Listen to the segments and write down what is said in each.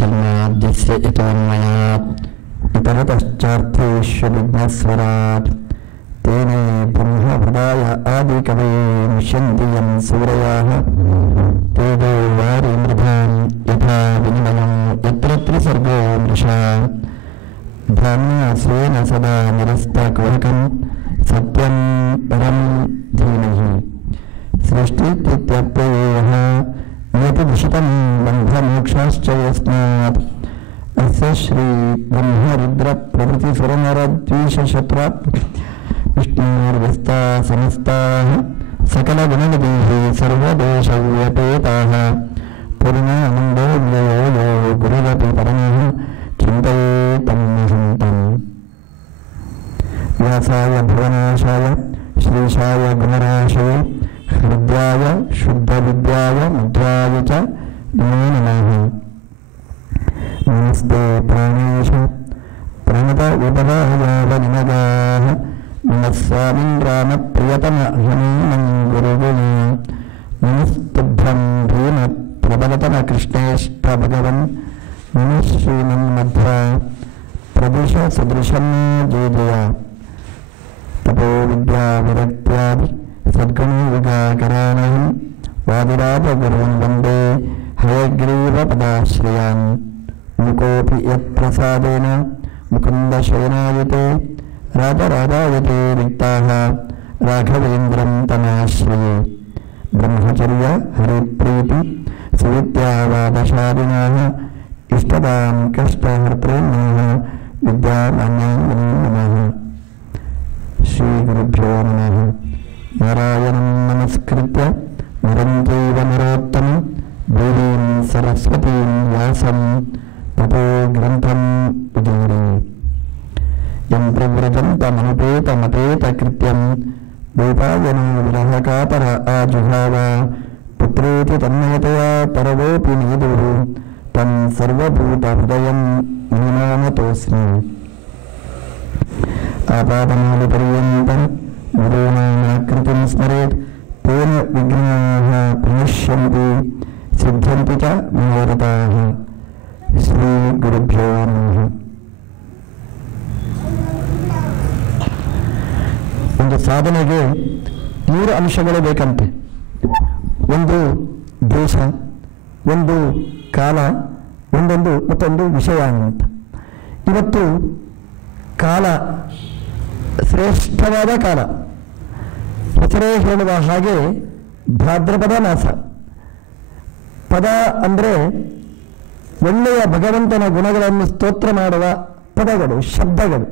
जन्माद्यस्य यतोन्मयात् इतरतश्चार्थेष्वभिघ्नस्वराट् तेने ब्रह्महृदाय आदिकवये मुह्यन्ति यं सूरयाः तेजो वारि मृधां यथा विनिमयं यत्र त्रिसर्गो मृषा धाम्ना स्वेन सदा निरस्तकुहकं सत्यं परं धीमहि सृष्टिस्थित्यप्ययेह नियतिदुषितं बन्धमोक्षाश्च यस्मात् अस्य श्री ब्रह्मरुद्रप्रभृतिसुरनरद्वीषशत्रात् विष्णुर्व्यस्ता समस्ताः सकलगुणनिधिः सर्वदोषव्यपेताः पूर्णानन्दोऽव्ययो यो गुरुरपि परमः चिन्तयेतं महन्तम् व्यासाय भुवनाशाय श्रीशाय गुणराशये हृद्याय शुद्धविद्याय मुद्राय च नमो नमः। नमस्ते प्राणेश प्रणत विपदायावनिमगाः नमः स्वामिन् रामप्रियतम हनुमन् गुरुगुण नमस्तुभ्यं भीम प्रबलतम कृष्णेष्ठ भगवन् नमः श्रीमन्मध्वा प्रदिश सदृशं जय तपो विद्या विरक्त्यादि सद्गुण विगाकरानहं वादिराजगुरून् वन्दे हयग्रीवपदाश्रयान् मुकोऽपि यत्प्रसादेन मुकुन्दशयनायते राजराजायते रिक्ताः राघवेन्द्रं तमाश्रये ब्रह्मचर्य हरिप्रीति सुविद्यावादशालिनाः इष्टदां कष्टहर्तॄन्नः विद्यामान्यां नमः। श्रीगुरुभ्यो नमः। नारायणं नमस्कृत्य नरं चैव नरोत्तमं देवीं सरस्वतीं व्यासं ततो ग्रन्थम् उदीरये यं प्रव्रजन्तमनुपेतमपेतकृत्यं द्वैपायनो विरहकातर आजुहाव पुत्रेति तन्मयतया परवोऽपि नीदुः तं सर्वभूतहृदयं मुनिमानतोऽस्मि। आपादमूलपर्यन्तं गुरूणामाकृतिं स्मरेत् तेन विघ्नाः प्रणश्यन्ति सिद्ध्यन्ति च मनोरथाः। ಶ್ರೀಗುರುಭ್ಯೋ ನಮಃ. ಒಂದು ಸಾಧನೆಗೆ 3 ಅಂಶಗಳು ಬೇಕಂತೆ. ಒಂದು ದೇಶ, ಒಂದು ಕಾಲ, ಮತ್ತೊಂದು ವಿಷಯ ಅಂತ. ಇವತ್ತು ಕಾಲ ಶ್ರೇಷ್ಠವಾದ ಕಾಲ. ಹೆಸರೇ ಹೇಳುವ ಹಾಗೆ ಭಾದ್ರಪದ ಮಾಸ. ಪದ ಅಂದರೆ ಒಳ್ಳೆಯ ಭಗವಂತನ ಗುಣಗಳನ್ನು ಸ್ತೋತ್ರ ಮಾಡುವ ಪದಗಳು, ಶಬ್ದಗಳು.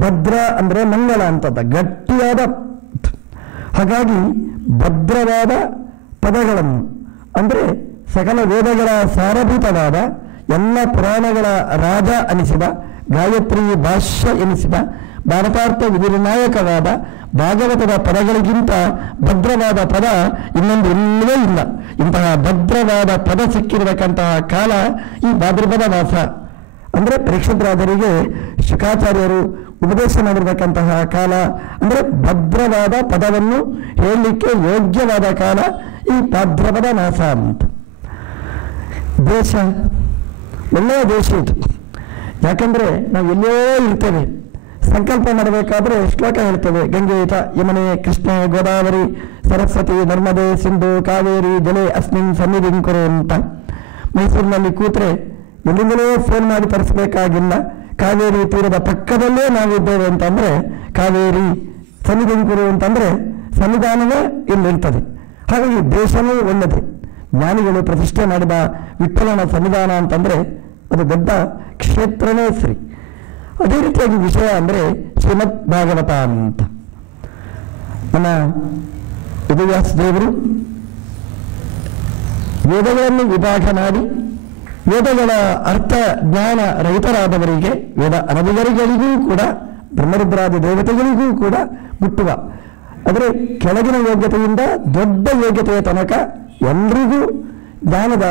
ಭದ್ರ ಅಂದರೆ ಮಂಗಲ ಅಂತದ ಗಟ್ಟಿಯಾದ. ಹಾಗಾಗಿ ಭದ್ರವಾದ ಪದಗಳನ್ನು ಅಂದರೆ ಸಕಲ ವೇದಗಳ ಸಾರಭೂತವಾದ ಎಲ್ಲ ಪುರಾಣಗಳ ರಾಜ ಅನಿಸಿದ, ಗಾಯತ್ರಿ ಭಾಷ್ಯ ಎನಿಸಿದ, ಭಾರತಾರ್ಥ ವಿಧಿರ್ನಾಯಕವಾದ ಭಾಗವತದ ಪದಗಳಿಗಿಂತ ಭದ್ರವಾದ ಪದ ಇನ್ನೊಂದು ಇಲ್ಲವೇ ಇಲ್ಲ. ಇಂತಹ ಭದ್ರವಾದ ಪದ ಸಿಕ್ಕಿರತಕ್ಕಂತಹ ಕಾಲ ಈ ಭಾದ್ರಪದ ಮಾಸ. ಅಂದರೆ ಪರೀಕ್ಷಿತರಾದರಿಗೆ ಶುಕಾಚಾರ್ಯರು ಉಪದೇಶ ಮಾಡಿರತಕ್ಕಂತಹ ಕಾಲ. ಅಂದರೆ ಭದ್ರವಾದ ಪದವನ್ನು ಹೇಳಲಿಕ್ಕೆ ಯೋಗ್ಯವಾದ ಕಾಲ ಈ ಭಾದ್ರಪದ ಮಾಸ ಅಂತ. ದೇಶ ಒಳ್ಳೆಯ ದೇಶ ಇದು. ಯಾಕಂದರೆ ನಾವು ಎಲ್ಲೋ ಇರ್ತೇವೆ. ಸಂಕಲ್ಪ ಮಾಡಬೇಕಾದ್ರೆ ಶ್ಲೋಕ ಹೇಳ್ತೇವೆ. ಗಂಗೆತ ಯಮುನೆ ಕೃಷ್ಣೆ ಗೋದಾವರಿ ಸರಸ್ವತಿ ನರ್ಮದೆ ಸಿಂಧು ಕಾವೇರಿ ಜಲೆ ಅಸ್ಮಿನ್ ಸನ್ನಿಧಿಂ ಕುರು ಅಂತ. ಮೈಸೂರಿನಲ್ಲಿ ಕೂತ್ರೆ ಎಲ್ಲಿಂದಲೇ ಫೋನ್ ಮಾಡಿ ತರಿಸಬೇಕಾಗಿಲ್ಲ. ಕಾವೇರಿ ತೀರದ ಪಕ್ಕದಲ್ಲೇ ನಾವಿದ್ದೇವೆ ಅಂತಂದರೆ ಕಾವೇರಿ ಸನ್ನಿಧಿಂ ಕುರು ಅಂತಂದರೆ ಸನ್ನಿಧಾನವೇ ಇಲ್ಲಿರ್ತದೆ. ಹಾಗಾಗಿ ದೇಶವೂ ಒಳ್ಳೆದೆ. ಜ್ಞಾನಿಗಳು ಪ್ರತಿಷ್ಠೆ ಮಾಡಿದ ವಿಠಲನ ಸನ್ನಿಧಾನ ಅಂತಂದರೆ ಅದು ದೊಡ್ಡ ಕ್ಷೇತ್ರನೇ ಸರಿ. ಅದೇ ರೀತಿಯಾಗಿ ವಿಷಯ ಅಂದರೆ ಶ್ರೀಮದ್ ಭಾಗವತ ಅಂತ. ನಮ್ಮ ವೇದವ್ಯಾಸ ದೇವರು ವೇದಗಳನ್ನು ವಿಭಾಗ ಮಾಡಿ ವೇದಗಳ ಅರ್ಥ ಜ್ಞಾನ ರಹಿತರಾದವರಿಗೆ, ವೇದ ಅನಭಿಗರಿಗಳಿಗೂ ಕೂಡ, ಬ್ರಹ್ಮರುದ್ರಾದಿ ದೇವತೆಗಳಿಗೂ ಕೂಡ ಮುಟ್ಟುವ, ಅಂದರೆ ಕೆಳಗಿನ ಯೋಗ್ಯತೆಯಿಂದ ದೊಡ್ಡ ಯೋಗ್ಯತೆಯ ತನಕ ಎಲ್ರಿಗೂ ಜ್ಞಾನದ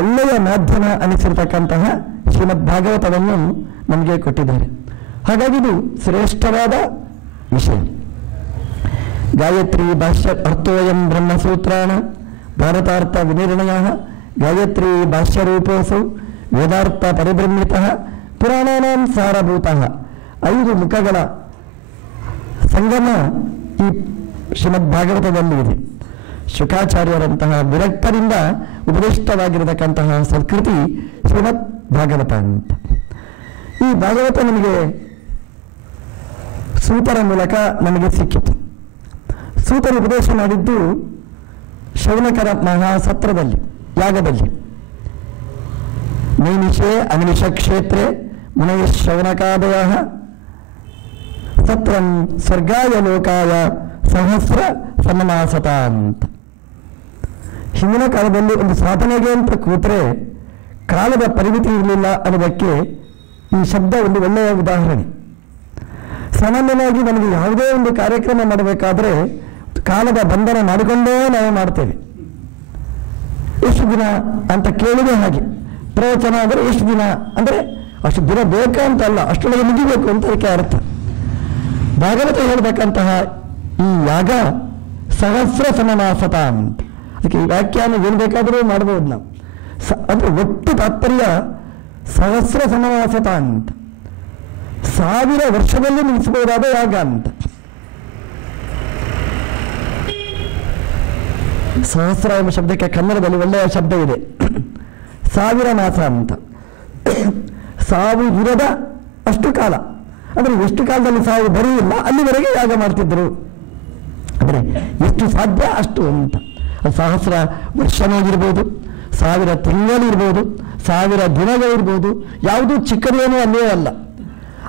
ಒಳ್ಳೆಯ ಮಾಧ್ಯಮ ಅನಿಸಿರ್ತಕ್ಕಂತಹ ಶ್ರೀಮದ್ ಭಾಗವತವನ್ನು ನಮಗೆ ಕೊಟ್ಟಿದ್ದಾರೆ. ಹಾಗಾಗಿ ಇದು ಶ್ರೇಷ್ಠವಾದ ವಿಷಯ. ಗಾಯತ್ರಿ ಭಾಷ್ಯ ಅರ್ಥೋಯಂ ಬ್ರಹ್ಮಸೂತ್ರಾಣ ಭಾರತಾರ್ಥ ವಿನಿರ್ಣಯ ಗಾಯತ್ರಿ ಭಾಷ್ಯರೂಪೋಸೌ ವೇದಾರ್ಥ ಪರಿಬ್ರಹ್ಮಿತ ಪುರಾಣಾನಾಂ ಸಾರಭೂತಃ 5 ಮುಖಗಳ ಸಂಗಮ ಈ ಶ್ರೀಮದ್ಭಾಗವತದಲ್ಲಿ ಇದೆ. ಶುಕಾಚಾರ್ಯರಂತಹ ವಿರಕ್ತರಿಂದ ಉಪದಿಷ್ಟವಾಗಿರತಕ್ಕಂತಹ ಸಂಸ್ಕೃತಿ ಶ್ರೀಮದ್ ಭಾಗವತ ಅಂತ. ಈ ಭಾಗವತ ನಮಗೆ ಸೂತರ ಮೂಲಕ ನಮಗೆ ಸಿಕ್ಕಿತು. ಸೂತರು ಉಪದೇಶ ಮಾಡಿದ್ದು ಶೌನಕರ ಮಹಾಸತ್ರದಲ್ಲಿ, ಯಾಗದಲ್ಲಿ. ನೈಮಿಷೇ ಅನಿಮಿಷ ಕ್ಷೇತ್ರೇ ಮುನಯ ಶೌನಕಾದಯ ಸತ್ರಂ ಸ್ವರ್ಗಾಯ ಲೋಕಾಯ ಸಹಸ್ರ ಸನ್ಮಾಸತ ಅಂತ. ಹಿಂದಿನ ಕಾಲದಲ್ಲಿ ಒಂದು ಸಾಧನೆಗೆ ಅಂತ ಕೂತ್ರೆ ಕಾಲದ ಪರಿಮಿತಿ ಇರಲಿಲ್ಲ ಅನ್ನೋದಕ್ಕೆ ಈ ಶಬ್ದ ಒಂದು ಒಳ್ಳೆಯ ಉದಾಹರಣೆ. ಸಾಮಾನ್ಯವಾಗಿ ನಮಗೆ ಯಾವುದೇ ಒಂದು ಕಾರ್ಯಕ್ರಮ ಮಾಡಬೇಕಾದ್ರೆ ಕಾಲದ ಬಂಧನ ಮಾಡಿಕೊಂಡೇ ನಾವು ಮಾಡ್ತೇವೆ. ಎಷ್ಟು ದಿನ ಅಂತ ಕೇಳಿದೆ ಹಾಗೆ. ಪ್ರವಚನ ಅಂದರೆ ಎಷ್ಟು ದಿನ ಅಂದರೆ ಅಷ್ಟು ದಿನ ಬೇಕಾ ಅಂತ ಅಲ್ಲ, ಅಷ್ಟೊಳಗೆ ಮುಗಿಬೇಕು ಅಂತ ಅದಕ್ಕೆ ಅರ್ಥ. ಭಾಗವತ ಹೇಳತಕ್ಕಂತಹ ಈ ಯಾಗ ಸಹಸ್ರ ಸನ್ಮಾಸತ ಅಂತ. ಅದಕ್ಕೆ ಈ ವ್ಯಾಖ್ಯಾನ ಏನು ಬೇಕಾದರೂ ಮಾಡ್ಬೋದು ನಾವು. ಅಂದರೆ ಒಟ್ಟು ತಾತ್ಪರ್ಯ ಸಹಸ್ರ ಸನ್ಮಾಸತ ಅಂತ, 1000 ವರ್ಷದಲ್ಲಿ ಮುಗಿಸಬಹುದಾದ ಯಾಗ ಅಂತ. ಸಹಸ್ರ ಎಂಬ ಶಬ್ದಕ್ಕೆ ಕನ್ನಡದಲ್ಲಿ ಒಳ್ಳೆಯ ಶಬ್ದ ಇದೆ, 1000 ಮಾಸ ಅಂತ. ಸಾವು ಇರದ ಅಷ್ಟು ಕಾಲ, ಅಂದರೆ ಎಷ್ಟು ಕಾಲದಲ್ಲಿ ಸಾವು ಬರುವುದಿಲ್ಲ ಅಲ್ಲಿವರೆಗೆ ಯಾಗ ಮಾಡ್ತಿದ್ರು. ಅಂದರೆ ಎಷ್ಟು ಸಾಧ್ಯ ಅಷ್ಟು ಅಂತ. ಸಹಸ್ರ ವರ್ಷನೂ 1000 ತಿಂಗಳಿರ್ಬೋದು, 1000 ದಿನಗಳಿರ್ಬೋದು, ಯಾವುದೂ ಚಿಕ್ಕದೇನೂ ಅಲ್ಲೇ ಅಲ್ಲ.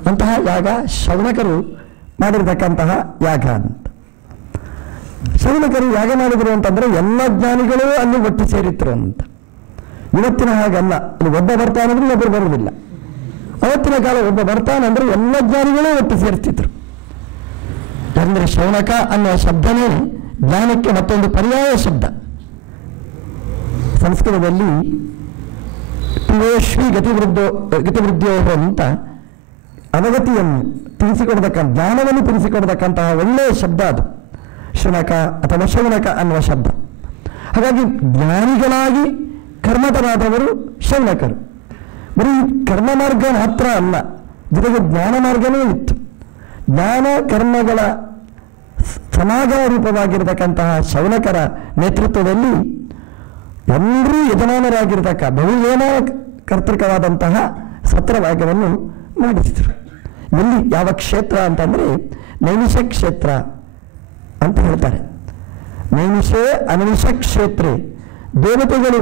ಅಂತಹ ಯಾಗ ಶೌನಕರು ಮಾಡಿರತಕ್ಕಂತಹ ಯಾಗ ಅಂತ. ಶೌನಕರು ಯಾಗ ಮಾಡಿದ್ರು ಅಂತಂದ್ರೆ ಎಲ್ಲ ಜ್ಞಾನಿಗಳು ಅಲ್ಲಿ ಒಟ್ಟು ಸೇರಿದ್ರು ಅಂತ. ಇವತ್ತಿನ ಹಾಗಲ್ಲ, ಅಲ್ಲಿ ಒಬ್ಬ ಬರ್ತಾನಂದ್ರೆ ಒಬ್ಬರು ಬರುವುದಿಲ್ಲ. ಅವತ್ತಿನ ಕಾಲ ಒಬ್ಬ ಬರ್ತಾನಂದ್ರೆ ಎಲ್ಲ ಜ್ಞಾನಿಗಳೂ ಒಟ್ಟು ಸೇರ್ತಿದ್ರು. ಯಾಕಂದ್ರೆ ಶೌನಕ ಅನ್ನುವ ಶಬ್ದನೇ ಜ್ಞಾನಕ್ಕೆ ಮತ್ತೊಂದು ಪರ್ಯಾಯ ಶಬ್ದ. ಸಂಸ್ಕೃತದಲ್ಲಿ ಪಿವೇಶ್ವಿ ಗತಿವೃದ್ಧೋ ಅಂತ ಅವಗತಿಯನ್ನು ತಿಳಿಸಿಕೊಡತಕ್ಕಂಥ, ಜ್ಞಾನವನ್ನು ತಿಳಿಸಿಕೊಡತಕ್ಕಂತಹ ಒಳ್ಳೆಯ ಶಬ್ದ ಅದು ಶುನಕ ಅಥವಾ ಶೌನಕ ಅನ್ನುವ ಶಬ್ದ. ಹಾಗಾಗಿ ಜ್ಞಾನಿಗಳಾಗಿ ಕರ್ಮತರಾದವರು ಶೌನಕರು. ಬರೀ ಕರ್ಮ ಮಾರ್ಗ ಮಾತ್ರ ಅಲ್ಲ, ಜೊತೆಗೆ ಜ್ಞಾನ ಮಾರ್ಗನೂ ಇತ್ತು. ಜ್ಞಾನ ಕರ್ಮಗಳ ಸಮಾಗಮ ರೂಪವಾಗಿರತಕ್ಕಂತಹ ಶೌನಕರ ನೇತೃತ್ವದಲ್ಲಿ ಎಲ್ಲರೂ ಯಜಮಾನರಾಗಿರ್ತಕ್ಕ ಬಹುಜನ ಕರ್ತೃಕವಾದಂತಹ ಸತ್ರವಾಗವನ್ನು ಮಾಡಿಸಿದರು. ಎಲ್ಲಿ ಯಾವ ಕ್ಷೇತ್ರ ಅಂತಂದರೆ ನೈಮಿಷ ಕ್ಷೇತ್ರ ಅಂತ ಹೇಳ್ತಾರೆ. ನೈಮಿಷೇ ಅನಿಮಿಷ ಕ್ಷೇತ್ರೇ, ದೇವತೆಗಳು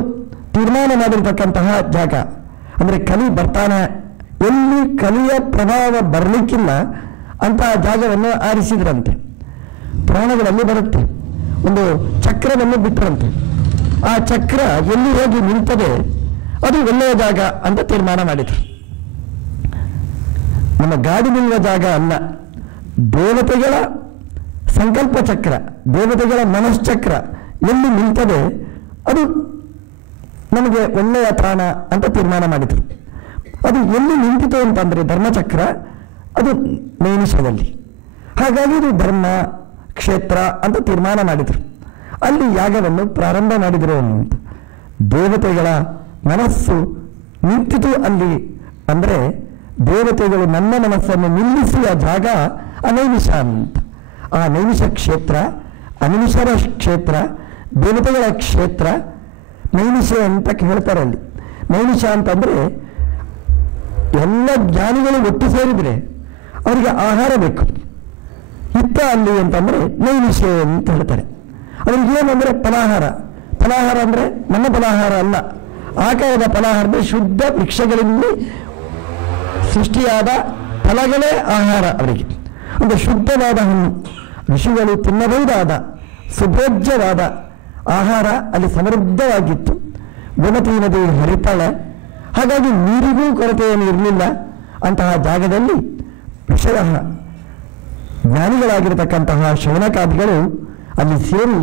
ತೀರ್ಮಾನ ಮಾಡಿರ್ತಕ್ಕಂತಹ ಜಾಗ. ಅಂದರೆ ಕಲಿ ಬರ್ತಾನೆ, ಎಲ್ಲಿ ಕಲಿಯ ಪ್ರಭಾವ ಬರಲಿಕ್ಕಿಲ್ಲ ಅಂತಹ ಜಾಗವನ್ನು ಆರಿಸಿದ್ರಂತೆ. ಪುರಾಣಗಳಲ್ಲಿ ಬರುತ್ತೆ, ಒಂದು ಚಕ್ರವನ್ನು ಬಿಟ್ಟರಂತೆ. ಆ ಚಕ್ರ ಎಲ್ಲಿ ಹೋಗಿ ನಿಲ್ತದೆ ಅದು ಒಳ್ಳೆಯ ಜಾಗ ಅಂತ ತೀರ್ಮಾನ ಮಾಡಿದರು. ನಮ್ಮ ಗಾಡಿ ನಿಲ್ಲುವ ಜಾಗ ಅಲ್ಲ, ದೇವತೆಗಳ ಸಂಕಲ್ಪ ಚಕ್ರ, ದೇವತೆಗಳ ಮನಶ್ಚಕ್ರ ಎಲ್ಲಿ ನಿಲ್ತದೆ ಅದು ನಮಗೆ ಒಳ್ಳೆಯ ಪ್ರಾಣ ಅಂತ ತೀರ್ಮಾನ ಮಾಡಿದರು. ಅದು ಎಲ್ಲಿ ನಿಂತಿತು ಅಂತಂದರೆ ಧರ್ಮಚಕ್ರ, ಅದು ನೈಮಿಷದಲ್ಲಿ. ಹಾಗಾಗಿ ಇದು ಧರ್ಮ ಕ್ಷೇತ್ರ ಅಂತ ತೀರ್ಮಾನ ಮಾಡಿದರು. ಅಲ್ಲಿ ಯಾಗವನ್ನು ಪ್ರಾರಂಭ ಮಾಡಿದರು ಅಂತ. ದೇವತೆಗಳ ಮನಸ್ಸು ನಿಂತಿತು ಅಲ್ಲಿ ಅಂದರೆ ದೇವತೆಗಳು ನನ್ನ ಮನಸ್ಸನ್ನು ನಿಲ್ಲಿಸುವ ಜಾಗ ಅನೈಮಿಷ ಅಂತ. ಆ ನೈಮಿಷ ಕ್ಷೇತ್ರ, ಅನಿಮಿಷರ ಕ್ಷೇತ್ರ, ದೇವತೆಗಳ ಕ್ಷೇತ್ರ ನೈಮಿಷ ಅಂತ ಹೇಳ್ತಾರೆ. ಅಲ್ಲಿ ನೈಮಿಷ ಅಂತಂದರೆ ಎಲ್ಲ ಜ್ಞಾನಿಗಳು ಒಟ್ಟು ಸೇರಿದರೆ ಅವರಿಗೆ ಆಹಾರ ಬೇಕು. ಇತ್ತ ಅಲ್ಲಿ ಅಂತಂದರೆ ನೈಮಿಷ ಅಂತ ಹೇಳ್ತಾರೆ. ಅವ್ರಿಗೆ ಏನಂದರೆ ಫಲಾಹಾರ. ಫಲಾಹಾರ ಅಂದರೆ ನನ್ನ ಫಲಾಹಾರ ಅಲ್ಲ, ಆಕಾರದ ಫಲಾಹಾರ ಅಂದರೆ ಶುದ್ಧ ವೃಕ್ಷಗಳಲ್ಲಿ ಸೃಷ್ಟಿಯಾದ ಫಲಗಳೇ ಆಹಾರ ಅವರಿಗೆ. ಒಂದು ಶುದ್ಧವಾದ ಹಣ್ಣು, ಋಷಿಗಳು ತಿನ್ನಬಹುದಾದ ಸುಭೋಜ್ಯವಾದ ಆಹಾರ ಅಲ್ಲಿ ಸಮೃದ್ಧವಾಗಿತ್ತು. ಗೋಮತಿ ನದಿ ಹರಿತಾಳ, ಹಾಗಾಗಿ ನೀರಿಗೂ ಕೊರತೆಯನ್ನು ಇರಲಿಲ್ಲ. ಅಂತಹ ಜಾಗದಲ್ಲಿ ವಿಷಯ ಜ್ಞಾನಿಗಳಾಗಿರತಕ್ಕಂತಹ ಶೌನಕಾದಿಗಳು ಅಲ್ಲಿ ಸೇರಿ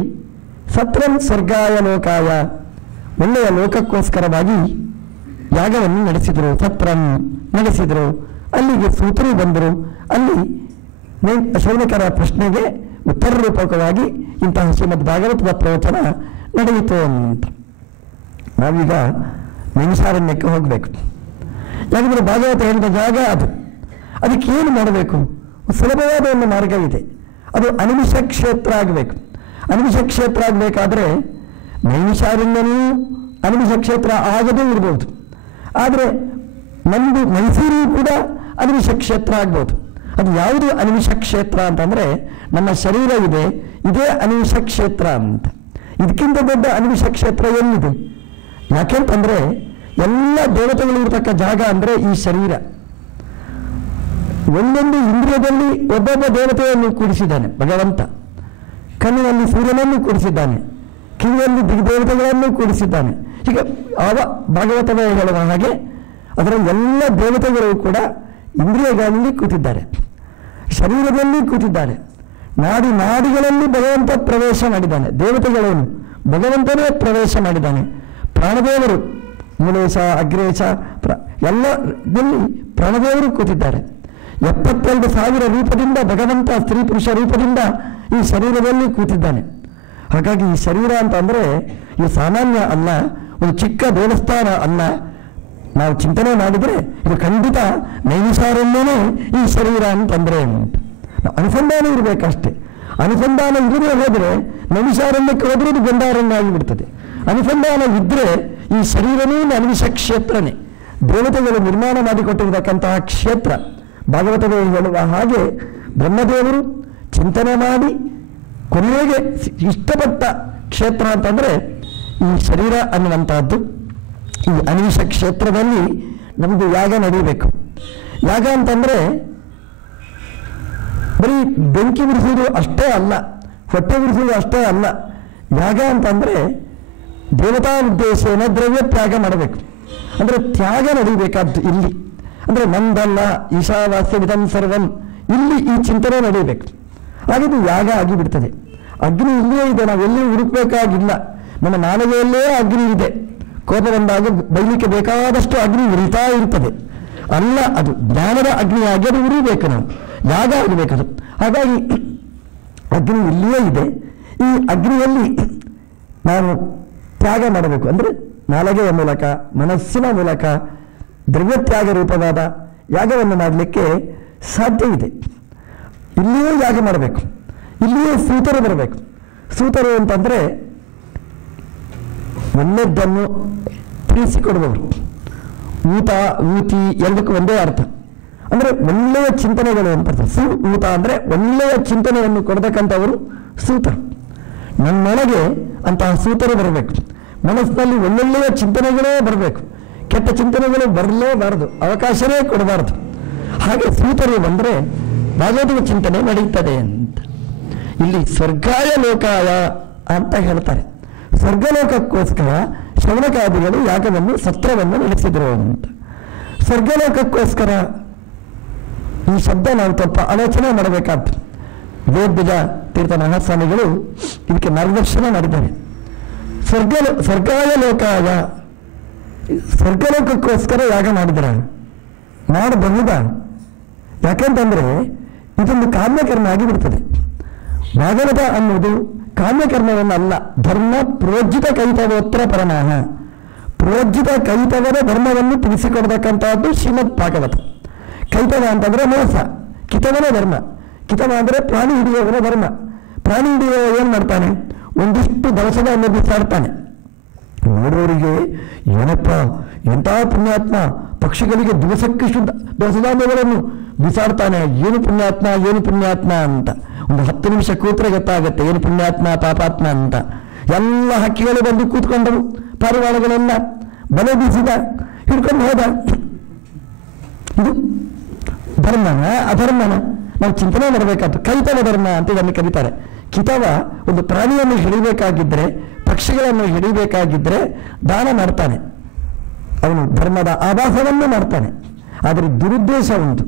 ಸತ್ರಂ ಸ್ವರ್ಗಾಯ ಲೋಕಾಯ, ಒಳ್ಳೆಯ ಲೋಕಕ್ಕೋಸ್ಕರವಾಗಿ ಯಾಗವನ್ನು ನಡೆಸಿದರು, ಸತ್ರಂ ನಡೆಸಿದರು. ಅಲ್ಲಿಗೆ ಸೂತರು ಬಂದರು. ಅಲ್ಲಿ ಶೌನಕರ ಪ್ರಶ್ನೆಗೆ ಉತ್ತರ ರೂಪಕವಾಗಿ ಇಂತಹ ಶ್ರೀಮದ್ ಭಾಗವತದ ಪ್ರವಚನ ನಡೆಯಿತು ಅಂತ. ನಾವೀಗ ನೈಮಿಷಾರಣ್ಯಕ್ಕೆ ಹೋಗಬೇಕು. ಯಾಕಂದರೆ ಭಾಗವತ ಹೇಳಿದ ಜಾಗ ಅದು. ಅದಕ್ಕೆ ಏನು ಮಾಡಬೇಕು? ಸುಲಭವಾದ ಒಂದು ಮಾರ್ಗ ಇದೆ. ಅದು ಅನಿಮಿಷ ಕ್ಷೇತ್ರ ಆಗಬೇಕು. ಅನಿಮಿಷ ಕ್ಷೇತ್ರ ಆಗಬೇಕಾದ್ರೆ ನೈಮಿಷಾರಣ್ಯನೂ ಅನಿಮಿಷ ಕ್ಷೇತ್ರ ಆಗದೇ ಇರ್ಬೋದು. ಆದರೆ ನಮ್ಮದು ಮೈಸೂರು ಕೂಡ ಅನಿಮಿಷ ಕ್ಷೇತ್ರ ಆಗ್ಬೋದು. ಅದು ಯಾವುದು ಅನಿಮಿಷ ಕ್ಷೇತ್ರ ಅಂತಂದರೆ ನಮ್ಮ ಶರೀರ ಇದೆ, ಇದೇ ಅನಿಮಿಷ ಕ್ಷೇತ್ರ ಅಂತ. ಇದಕ್ಕಿಂತ ದೊಡ್ಡ ಅನಿಮಿಷ ಕ್ಷೇತ್ರ ಎಲ್ಲಿದೆ? ಯಾಕೆಂತಂದರೆ ಎಲ್ಲ ದೇವತೆಗಳಿರ್ತಕ್ಕ ಜಾಗ ಅಂದರೆ ಈ ಶರೀರ. ಒಂದೊಂದು ಇಂದ್ರಿಯದಲ್ಲಿ ಒಬ್ಬೊಬ್ಬ ದೇವತೆಯನ್ನು ಕೂಡಿಸಿದ್ದಾನೆ ಭಗವಂತ. ಕಣ್ಣಿನಲ್ಲಿ ಸೂರ್ಯನನ್ನು ಕೂಡಿಸಿದ್ದಾನೆ, ಕಿವಿಯಲ್ಲಿ ದಿಗ್ದೇವತೆಗಳನ್ನು ಕೂಡಿಸಿದ್ದಾನೆ. ಹೀಗೆ ಭಾಗವತವೇ ಹೇಳುವ ಹಾಗೆ ಅದರ ಎಲ್ಲ ದೇವತೆಗಳು ಕೂಡ ಇಂದ್ರಿಯಗಳಲ್ಲಿ ಕೂತಿದ್ದಾರೆ, ಶರೀರದಲ್ಲಿ ಕೂತಿದ್ದಾರೆ. ನಾಡಿಗಳಲ್ಲಿ ಭಗವಂತ ಪ್ರವೇಶ ಮಾಡಿದ್ದಾನೆ. ದೇವತೆಗಳನ್ನು ಭಗವಂತನೇ ಪ್ರವೇಶ ಮಾಡಿದ್ದಾನೆ. ಪ್ರಾಣದೇವರು ಮೂಲೇಶ ಅಗ್ರೇಶ ಎಲ್ಲದಲ್ಲಿ ಪ್ರಾಣದೇವರು ಕೂತಿದ್ದಾರೆ. 72,000 ರೂಪದಿಂದ ಭಗವಂತ ಸ್ತ್ರೀ ಪುರುಷ ರೂಪದಿಂದ ಈ ಶರೀರದಲ್ಲಿ ಕೂತಿದ್ದಾನೆ. ಹಾಗಾಗಿ ಈ ಶರೀರ ಅಂತಂದರೆ ಇದು ಸಾಮಾನ್ಯ ಅಲ್ಲ, ಒಂದು ಚಿಕ್ಕ ದೇವಸ್ಥಾನ ಅಲ್ಲ. ನಾವು ಚಿಂತನೆ ಮಾಡಿದರೆ ಇದು ಖಂಡಿತ ನೈಮಿಷಾರಣ್ಯನೇ ಈ ಶರೀರ ಅಂತಂದರೆ ನಾವು ಅನುಸಂಧಾನ ಇರಬೇಕಷ್ಟೇ. ಅನುಸಂಧಾನ ಇಲ್ಲದೆ ಹೋದರೆ ನೈಮಿಷಾರಣ್ಯಕ್ಕೆ ಹೋದರೆ ಇದು ಗಂಧಾರಣ್ಯ ಆಗಿಬಿಡ್ತದೆ. ಅನುಸಂಧಾನ ಇದ್ದರೆ ಈ ಶರೀರನೇ ಅನಿಮಿಷ ಕ್ಷೇತ್ರನೇ, ದೇವತೆಗಳು ನಿರ್ಮಾಣ ಮಾಡಿಕೊಟ್ಟಿರತಕ್ಕಂತಹ ಕ್ಷೇತ್ರ. ಭಾಗವತವೇ ಹೇಳುವ ಹಾಗೆ ಬ್ರಹ್ಮದೇವರು ಚಿಂತನೆ ಮಾಡಿ ಕೊನೆಗೆ ಇಷ್ಟಪಟ್ಟ ಕ್ಷೇತ್ರ ಅಂತಂದರೆ ಈ ಶರೀರ ಅನ್ನುವಂಥದ್ದು. ಈ ಅನಿಮಿಷ ಕ್ಷೇತ್ರದಲ್ಲಿ ನಮ್ಮದು ಯಾಗ ನಡೀಬೇಕು. ಯಾಗ ಅಂತಂದರೆ ಬರೀ ಬೆಂಕಿ ಉರಿಸೋದು ಅಷ್ಟೇ ಅಲ್ಲ, ಹೊಟ್ಟೆ ಉರಿಸೋದು ಅಷ್ಟೇ ಅಲ್ಲ. ಯಾಗ ಅಂತಂದರೆ ದೇವತಾ ಉದ್ದೇಶೇನ ದ್ರವ್ಯ ತ್ಯಾಗ ಮಾಡಬೇಕು. ಅಂದರೆ ತ್ಯಾಗ ನಡೀಬೇಕಾದ್ದು ಇಲ್ಲಿ. ಅಂದರೆ ನಂದಲ್ಲ ಈಶಾವಾಸ್ಯ ವಿಧಂ ಸರ್ವಂ, ಇಲ್ಲಿ ಈ ಚಿಂತನೆ ನಡೀಬೇಕು. ಹಾಗಿದು ಯಾಗ ಆಗಿಬಿಡ್ತದೆ. ಅಗ್ನಿ ಇಲ್ಲಿಯೇ ಇದೆ, ನಾವೆಲ್ಲಿ ಹುಡುಕಬೇಕಾಗಿಲ್ಲ. ನಮ್ಮ ನಾಲಿಗೆಯಲ್ಲೇ ಅಗ್ನಿ ಇದೆ. ಕೋಪ ಬಂದಾಗ ಬೈಲಿಕ್ಕೆ ಬೇಕಾದಷ್ಟು ಅಗ್ನಿ ಉರಿತಾ ಇರ್ತದೆ. ಅಲ್ಲ, ಅದು ಜ್ಞಾನದ ಅಗ್ನಿಯಾಗಿ ಅದು ಉರಿಬೇಕು. ನಾವು ಯಾಗ ಆಗಬೇಕದು. ಹಾಗಾಗಿ ಅಗ್ನಿ ಇಲ್ಲಿಯೇ ಇದೆ. ಈ ಅಗ್ನಿಯಲ್ಲಿ ನಾವು ತ್ಯಾಗ ಮಾಡಬೇಕು. ಅಂದರೆ ನಾಲಿಗೆಯ ಮೂಲಕ, ಮನಸ್ಸಿನ ಮೂಲಕ ದ್ರವ್ಯತ್ಯಾಗ ರೂಪವಾದ ಯಾಗವನ್ನು ಮಾಡಲಿಕ್ಕೆ ಸಾಧ್ಯ ಇದೆ. ಇಲ್ಲಿಯೇ ಯಾಗ ಮಾಡಬೇಕು. ಇಲ್ಲಿಯೇ ಸೂತರು ಬರಬೇಕು. ಸೂತರು ಅಂತಂದರೆ ಒಳ್ಳೆದ್ದನ್ನು ತಿಳಿಸಿಕೊಡುವವರು. ಊತ ಊತಿ ಎರಡಕ್ಕೂ ಒಂದೇ ಅರ್ಥ. ಅಂದರೆ ಒಳ್ಳೆಯ ಚಿಂತನೆಗಳು ಅಂತ. ಊತ ಅಂದರೆ ಒಳ್ಳೆಯ ಚಿಂತನೆಯನ್ನು ಕೊಡತಕ್ಕಂಥವರು ಸೂತರು. ನನ್ನೊಳಗೆ ಅಂತಹ ಸೂತರು ಬರಬೇಕು. ಮನಸ್ಸಿನಲ್ಲಿ ಒಳ್ಳೊಳ್ಳೆಯ ಚಿಂತನೆಗಳೇ ಬರಬೇಕು. ಕೆಟ್ಟ ಚಿಂತನೆಗಳು ಬರಲೇಬಾರದು, ಅವಕಾಶವೇ ಕೊಡಬಾರದು. ಹಾಗೆ ಸೂತರು ಬಂದರೆ ಭಾಗವತ ಚಿಂತನೆ ನಡೀತದೆ ಅಂತ. ಇಲ್ಲಿ ಸ್ವರ್ಗಾಯ ಲೋಕಾಯ ಅಂತ ಹೇಳ್ತಾರೆ. ಸ್ವರ್ಗಲೋಕಕ್ಕೋಸ್ಕರ ಶೌನಕಾದಿಗಳು ಯಾಗವನ್ನು ಸತ್ರವನ್ನು ನಡೆಸಿದರು ಅಂತ. ಸ್ವರ್ಗಲೋಕಕ್ಕೋಸ್ಕರ ಈ ಶಬ್ದ ನಾವು ಸ್ವಲ್ಪ ಆಲೋಚನೆ ಮಾಡಬೇಕಾದ್ದು. ವೇದ್ಯಜ ತೀರ್ಥ ಮಹಾಸ್ವಾಮಿಗಳು ಇದಕ್ಕೆ ಮಾರ್ಗದರ್ಶನ ಮಾಡಿದ್ದಾರೆ. ಸ್ವರ್ಗಾಯ ಲೋಕಾಯ, ಸ್ವರ್ಗಲೋಕಕ್ಕೋಸ್ಕರ ಯಾಗ ಮಾಡಿದ್ರ ಮಾಡಬಹುದಾ? ಯಾಕಂತಂದ್ರೆ ಇದೊಂದು ಕಾಮ್ಯಕರ್ಮ ಆಗಿಬಿಡ್ತದೆ. ಭಾಗವತ ಅನ್ನೋದು ಕಾಮ್ಯಕರ್ಮವನ್ನಲ್ಲ, ಧರ್ಮ ಪ್ರೋಜ್ಜಿತ ಕೈತವೋತ್ತರ ಪರಮಾಹ. ಪ್ರೋಜ್ಜಿತ ಕೈತವರ ಧರ್ಮವನ್ನು ತಿಳಿಸಿಕೊಡ್ತಕ್ಕಂಥದ್ದು ಶ್ರೀಮದ್ ಭಾಗವತ. ಕೈತವ ಅಂತಂದ್ರೆ ಮೋಸ, ಕಿತವನ ಧರ್ಮ. ಕಿತವ ಅಂದರೆ ಪ್ರಾಣಿ ಹಿಡಿಯುವವನ ಧರ್ಮ. ಪ್ರಾಣಿ ಹಿಡಿಯುವ ಏನು ಮಾಡ್ತಾನೆ? ಒಂದಿಷ್ಟು ದವಸವನ್ನು ಬಿಸಾಡ್ತಾನೆ. ನೋಡೋರಿಗೆ ಏನಪ್ಪ ಎಂಥ ಪುಣ್ಯಾತ್ಮ, ಪಕ್ಷಿಗಳಿಗೆ ದಿವಸಕ್ಕಿಷ್ಟು ದವಸಧಾನ್ಯಗಳನ್ನು ಬಿಸಾಡ್ತಾನೆ, ಏನು ಪುಣ್ಯಾತ್ಮ ಏನು ಪುಣ್ಯಾತ್ಮ ಅಂತ. ಒಂದು 10 ನಿಮಿಷ ಕೂತ್ರೆ ಗೊತ್ತಾಗುತ್ತೆ ಏನು ಪುಣ್ಯಾತ್ಮ ಪಾಪಾತ್ಮ ಅಂತ. ಎಲ್ಲ ಹಕ್ಕಿಗಳು ಬಂದು ಕೂತ್ಕೊಂಡವು, ಪಾರಿವಾಳಗಳೆಲ್ಲ ಬಲೆ ಬೀಸಿದ, ಹಿಡ್ಕೊಂಡು ಹೋದ. ಇದು ಧರ್ಮನ ಅಧರ್ಮನ ನಾವು ಚಿಂತನೆ ಮಾಡಬೇಕಾದ್ದು. ಕೈತವ ಧರ್ಮ ಅಂತ ಇದನ್ನು ಕರೀತಾರೆ. ಕಿತವ ಒಂದು ಪ್ರಾಣಿಯನ್ನು ಹಿಡಿಬೇಕಾಗಿದ್ದರೆ, ಪಕ್ಷಿಗಳನ್ನು ಹಿಡಿಬೇಕಾಗಿದ್ದರೆ ದಾನ ಮಾಡ್ತಾನೆ, ಅವನು ಧರ್ಮದ ಆಭಾಸವನ್ನು ಮಾಡ್ತಾನೆ. ಆದರೆ ದುರುದ್ದೇಶ ಉಂಟು,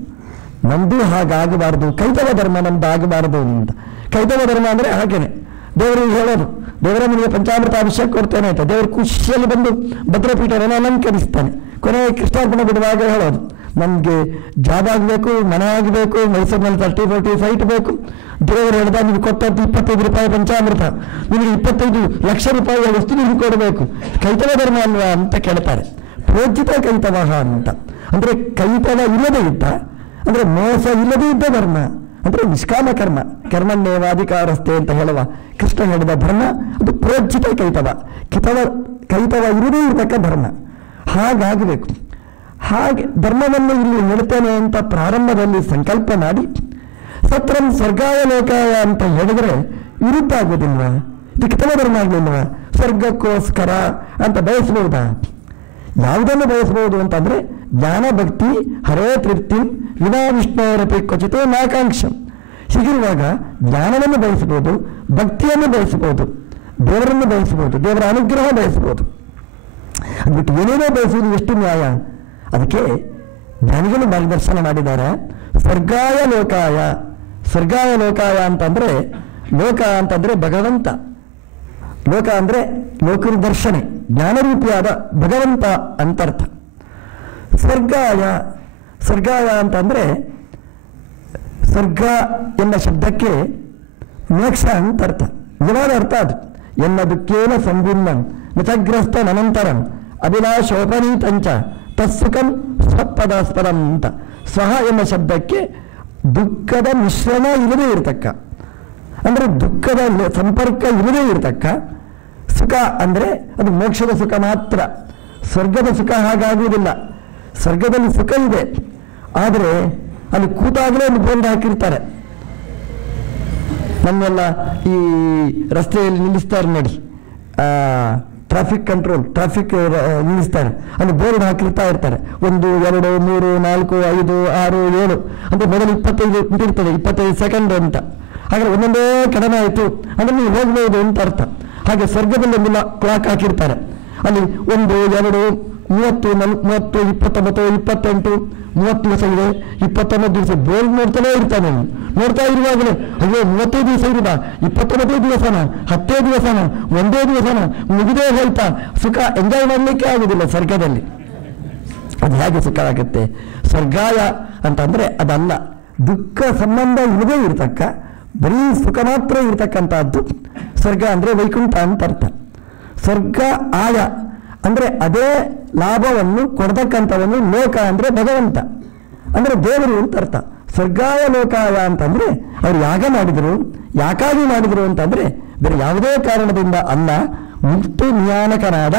ನಮ್ದು ಹಾಗಾಗಬಾರದು, ಕೈತವ ಧರ್ಮ ನಮ್ದು ಆಗಬಾರದು ಅಂತ. ಕೈತವ ಧರ್ಮ ಅಂದರೆ ಹಾಗೇನೆ ದೇವರಿಗೆ ಹೇಳೋದು, ದೇವರ ಮನೆಗೆ ಪಂಚಾಮೃತ ಅಭಿಷೇಕ ಕೊಡ್ತೇನೆ ಅಂತ. ದೇವರು ಖುಷಿಯಲ್ಲಿ ಬಂದು ಭದ್ರಪೀಠವನ್ನು ಅಲಂಕರಿಸ್ತಾನೆ. ಕೊನೆಗೆ ಕೃಷ್ಣಾರ್ಪಣೆ ಬಿಡುವಾಗ ಹೇಳೋದು, ನಮಗೆ ಜಾಬ್ ಆಗಬೇಕು, ಮನೆ ಆಗಬೇಕು, ಮೈಸೂರಿನಲ್ಲಿ 30-40 ಸೈಟ್ ಬೇಕು, ದೇವರು ಹೇಳ್ದ, ನೀವು ಕೊಟ್ಟದ್ದು 25 ರೂಪಾಯಿ ಪಂಚಾಮೃತ, ನಿಮಗೆ 25 ಲಕ್ಷ ರೂಪಾಯಿಯ ವಸ್ತು ನೀವು ಕೊಡಬೇಕು, ಕೈತವ ಧರ್ಮ ಅಲ್ವಾ ಅಂತ ಕೇಳ್ತಾರೆ. ಪ್ರೋಜ್ಜಿತ ಕೈತವ ಅಂತ ಅಂದರೆ ಕೈತವ ಇಲ್ಲದೇ ಇದ್ದ, ಅಂದರೆ ಮೋಸ ಇಲ್ಲದೇ ಇದ್ದ ಧರ್ಮ, ಅಂದರೆ ನಿಷ್ಕಾಮ ಕರ್ಮ, ಕರ್ಮನ್ನೇವಾಧಿಕಾರಸ್ಥೆ ಅಂತ ಹೇಳುವ ಕೃಷ್ಣ ಹೇಳಿದ ಧರ್ಮ, ಅದು ಪ್ರೋಜ್ಜಿತ ಕೈತವ, ಕೈತವ ಇರುವುದೇ ಇರತಕ್ಕ ಧರ್ಮ. ಹಾಗಾಗಬೇಕು. ಹಾಗೆ ಧರ್ಮವನ್ನು ಇಲ್ಲಿ ಹೇಳ್ತೇನೆ ಅಂತ ಪ್ರಾರಂಭದಲ್ಲಿ ಸಂಕಲ್ಪ ಮಾಡಿ ಸತ್ರಂ ಸ್ವರ್ಗಾಯ ಲೋಕಾಯ ಅಂತ ಹೇಳಿದ್ರೆ ವಿರುದ್ಧ ಆಗೋದಿಲ್ವ? ಇದು ಕಿತವ ಧರ್ಮ ಆಗಲಿಲ್ವ? ಸ್ವರ್ಗಕ್ಕೋಸ್ಕರ ಅಂತ ಬಯಸಬಹುದಾ? ಯಾವುದನ್ನು ಬಯಸಬಹುದು ಅಂತಂದ್ರೆ ಜ್ಞಾನ ಭಕ್ತಿ ಹರೇ ತೃಪ್ತಿ ವಿನಾ ವಿಷ್ಣುರಪಿ ಕ್ವಚಿತೋ ನಾಕಾಂಕ್ಷಂ. ಹೀಗಿರುವಾಗ ಜ್ಞಾನವನ್ನು ಬಯಸಬಹುದು, ಭಕ್ತಿಯನ್ನು ಬಯಸಬಹುದು, ದೇವರನ್ನು ಬಯಸಬಹುದು, ದೇವರ ಅನುಗ್ರಹ ಬಯಸಬಹುದು. ಅಂದ್ಬಿಟ್ಟು ಏನೇನೋ ಬಯಸುವುದು ಎಷ್ಟು ನ್ಯಾಯ? ಅದಕ್ಕೆ ಜ್ಞಾನಿಗಳು ಮಾರ್ಗದರ್ಶನ ಮಾಡಿದ್ದಾರೆ. ಸ್ವರ್ಗಾಯ ಲೋಕಾಯ, ಸ್ವರ್ಗಾಯ ಲೋಕಾಯ ಅಂತಂದ್ರೆ, ಲೋಕ ಅಂತಂದ್ರೆ ಭಗವಂತ, ಲೋಕ ಅಂದ್ರೆ ಲೋಕದರ್ಶನೆ, ಜ್ಞಾನರೂಪಿಯಾದ ಭಗವಂತ ಅಂತರ್ಥ. ಸ್ವರ್ಗಾಯ, ಸ್ವರ್ಗಾಯ ಅಂತಂದ್ರೆ ಸ್ವರ್ಗ ಎನ್ನ ಶಬ್ದಕ್ಕೆ ಮೋಕ್ಷ ಅಂತರ್ಥ. ನಿಜವಾದ ಅರ್ಥ ಅದು. ಎನ್ನದುಕ್ಕೇನ ಸಂಭಿನ್ನಂ ನಚಗ್ರಸ್ತ ಅನಂತರಂ ಅಭಿಲಾಷೋಪನೀತಂಚ ತತ್ಸುಖಂ ಸ್ವಪದಾಸ್ಪದಂ ಅಂತ. ಸ್ವಹ ಎನ್ನ ಶಬ್ದಕ್ಕೆ ದುಃಖದ ಮಿಶ್ರಣ ಇಲ್ಲದೇ ಇರತಕ್ಕ, ಅಂದರೆ ದುಃಖದ ಸಂಪರ್ಕ ಇಲ್ಲದೇ ಇರತಕ್ಕ ಸುಖ ಅಂದರೆ ಅದು ಮೋಕ್ಷದ ಸುಖ ಮಾತ್ರ. ಸ್ವರ್ಗದ ಸುಖ ಹಾಗಾಗುವುದಿಲ್ಲ. ಸ್ವರ್ಗದಲ್ಲಿ ಸುಖ ಇದೆ, ಆದರೆ ಅಲ್ಲಿ ಕೂತಾಗಲೇ ಒಂದು ಬೋರ್ಡ್ ಹಾಕಿರ್ತಾರೆ. ನಮ್ಮೆಲ್ಲ ಈ ರಸ್ತೆಯಲ್ಲಿ ನಿಲ್ಲಿಸ್ತಾರೆ ನೋಡಿ, ಟ್ರಾಫಿಕ್ ಕಂಟ್ರೋಲ್, ಟ್ರಾಫಿಕ್ ನಿಲ್ಲಿಸ್ತಾರೆ, ಅಲ್ಲಿ ಬೋರ್ಡ್ ಹಾಕಿರ್ತಾ ಇರ್ತಾರೆ. 1, 2, 3, 4, 5, 6, 7 ಅಂತ ಮೊದಲು 25 ಇರ್ತದೆ, 25 ಸೆಕೆಂಡ್ ಅಂತ. ಹಾಗೆ ಒಂದೊಂದೇ ಕಡಿಮೆ ಆಯಿತು ಅಂದರೆ ನೀವು ಹೋಗ್ಬೋದು ಅಂತ ಅರ್ಥ. ಹಾಗೆ ಸ್ವರ್ಗದಲ್ಲಿ ಒಂದು ಕ್ಲಾಕ್ ಹಾಕಿರ್ತಾರೆ, ಅಲ್ಲಿ 1, 2, 30, 29, 28, 30 ದಿವಸ ಇದೆ, 29 ದಿವಸ ಬೋರ್ಡ್ ನೋಡ್ತಾನೆ ಇರ್ತಾನೆ. ನೋಡ್ತಾ ಇರುವಾಗಲೇ ಅಯ್ಯೋ 35 ದಿವಸ ಇರುದ, 29 ದಿವಸನ, 10 ದಿವಸನ, 1 ದಿವಸನ, ಮುಗಿದೇ ಹೋಯ್ತಾ. ಸುಖ ಎಂಜಾಯ್ ಮಾಡಲಿಕ್ಕೆ ಆಗುದಿಲ್ಲ ಸ್ವರ್ಗದಲ್ಲಿ. ಅದು ಹೇಗೆ ಸುಖ ಆಗುತ್ತೆ? ಸ್ವರ್ಗಾಯ ಅಂತಂದ್ರೆ ಅದಲ್ಲ, ದುಃಖ ಸಂಬಂಧ ಇಲ್ಲದೇ ಇರ್ತಕ್ಕ ಬರೀ ಸುಖ ಮಾತ್ರ ಇರ್ತಕ್ಕಂಥದ್ದು ಸ್ವರ್ಗ ಅಂದರೆ ವೈಕುಂಠ ಅಂತ ಅರ್ಥ. ಸ್ವರ್ಗ ಆಯ ಅಂದರೆ ಅದೇ ಲಾಭವನ್ನು ಕೊಡ್ತಕ್ಕಂಥವನ್ನು, ಲೋಕ ಅಂದರೆ ಭಗವಂತ ಅಂದರೆ ದೇವರು ಅಂತ ಅರ್ಥ. ಸ್ವರ್ಗಾಯ ಲೋಕಾಯ ಅಂತಂದ್ರೆ ಅವ್ರು ಯಾಗ ಮಾಡಿದರು, ಯಾಕಾಗಿ ಮಾಡಿದರು ಅಂತಂದ್ರೆ ಬೇರೆ ಯಾವುದೇ ಕಾರಣದಿಂದ ಅಲ್ಲ, ಮುಕ್ತಿ ಜ್ಞಾನಕನಾದ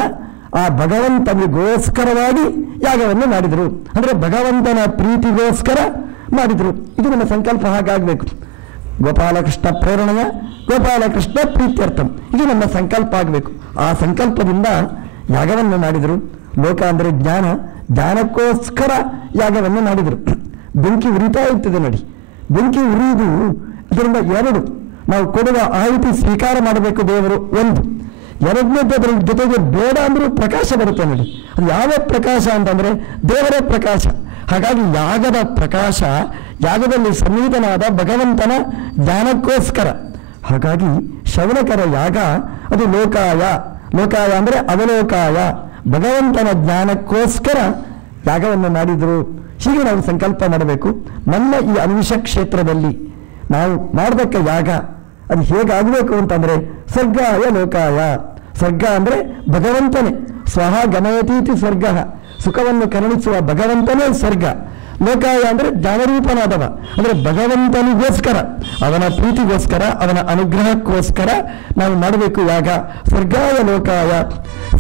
ಆ ಭಗವಂತನಿಗೋಸ್ಕರವಾಗಿ ಯಾಗವನ್ನು ಮಾಡಿದರು, ಅಂದರೆ ಭಗವಂತನ ಪ್ರೀತಿಗೋಸ್ಕರ ಮಾಡಿದರು. ಇದು ನಮ್ಮ ಸಂಕಲ್ಪ ಹಾಗಾಗಬೇಕು. ಗೋಪಾಲಕೃಷ್ಣ ಪ್ರೇರಣೆಯ ಗೋಪಾಲಕೃಷ್ಣ ಪ್ರೀತ್ಯರ್ಥಂ, ಇದು ನಮ್ಮ ಸಂಕಲ್ಪ ಆಗಬೇಕು. ಆ ಸಂಕಲ್ಪದಿಂದ ಯಾಗವನ್ನು ಮಾಡಿದರು. ಲೋಕ ಅಂದರೆ ಜ್ಞಾನ, ಜ್ಞಾನಕ್ಕೋಸ್ಕರ ಯಾಗವನ್ನು ಮಾಡಿದರು. ಬೆಂಕಿ ಉರಿತಾ ಇರ್ತದೆ ನೋಡಿ, ಬೆಂಕಿ ಉರಿಯುವುದು ಇದರಿಂದ 2, ನಾವು ಕೊಡುವ ಆಹುತಿ ಸ್ವೀಕಾರ ಮಾಡಬೇಕು ದೇವರು 1. ಎರಡನೇದು ಅದರ ಜೊತೆಗೆ ಬೇಡ ಅಂದರೂ ಪ್ರಕಾಶ ಬರುತ್ತೆ ನೋಡಿ. ಅದು ಯಾವ ಪ್ರಕಾಶ ಅಂತಂದರೆ ದೇವರೇ ಪ್ರಕಾಶ. ಹಾಗಾಗಿ ಯಾಗದ ಪ್ರಕಾಶ, ಯಾಗದಲ್ಲಿ ಸನ್ನಿಹಿತನಾದ ಭಗವಂತನ ಜ್ಞಾನಕ್ಕೋಸ್ಕರ. ಹಾಗಾಗಿ ಶೌನಕರ ಯಾಗ ಅದು ಲೋಕಾಯ, ಲೋಕಾಯ ಅಂದರೆ ಅವಲೋಕಾಯ, ಭಗವಂತನ ಜ್ಞಾನಕ್ಕೋಸ್ಕರ ಯಾಗವನ್ನು ಮಾಡಿದರು. ಹೀಗೆ ನಾವು ಸಂಕಲ್ಪ ಮಾಡಬೇಕು. ನಮ್ಮ ಈ ಅನ್ವಿಷ ಕ್ಷೇತ್ರದಲ್ಲಿ ನಾವು ಮಾಡತಕ್ಕ ಯಾಗ ಅದು ಹೇಗಾಗಬೇಕು ಅಂತಂದರೆ ಸ್ವರ್ಗಾಯ ಲೋಕಾಯ. ಸ್ವರ್ಗ ಅಂದರೆ ಭಗವಂತನೇ, ಸ್ವಹ ಗಮಯತೀತಿ ಸ್ವರ್ಗ, ಸುಖವನ್ನು ಕರುಣಿಸುವ ಭಗವಂತನೇ ಸ್ವರ್ಗ. ಲೋಕಾಯ ಅಂದರೆ ಜ್ಞಾನರೂಪನಾದವ, ಅಂದರೆ ಭಗವಂತನಿಗೋಸ್ಕರ, ಅವನ ಪ್ರೀತಿಗೋಸ್ಕರ, ಅವನ ಅನುಗ್ರಹಕ್ಕೋಸ್ಕರ ನಾವು ಮಾಡಬೇಕು ಯಾಗ. ಸ್ವರ್ಗಾಯ ಲೋಕಾಯ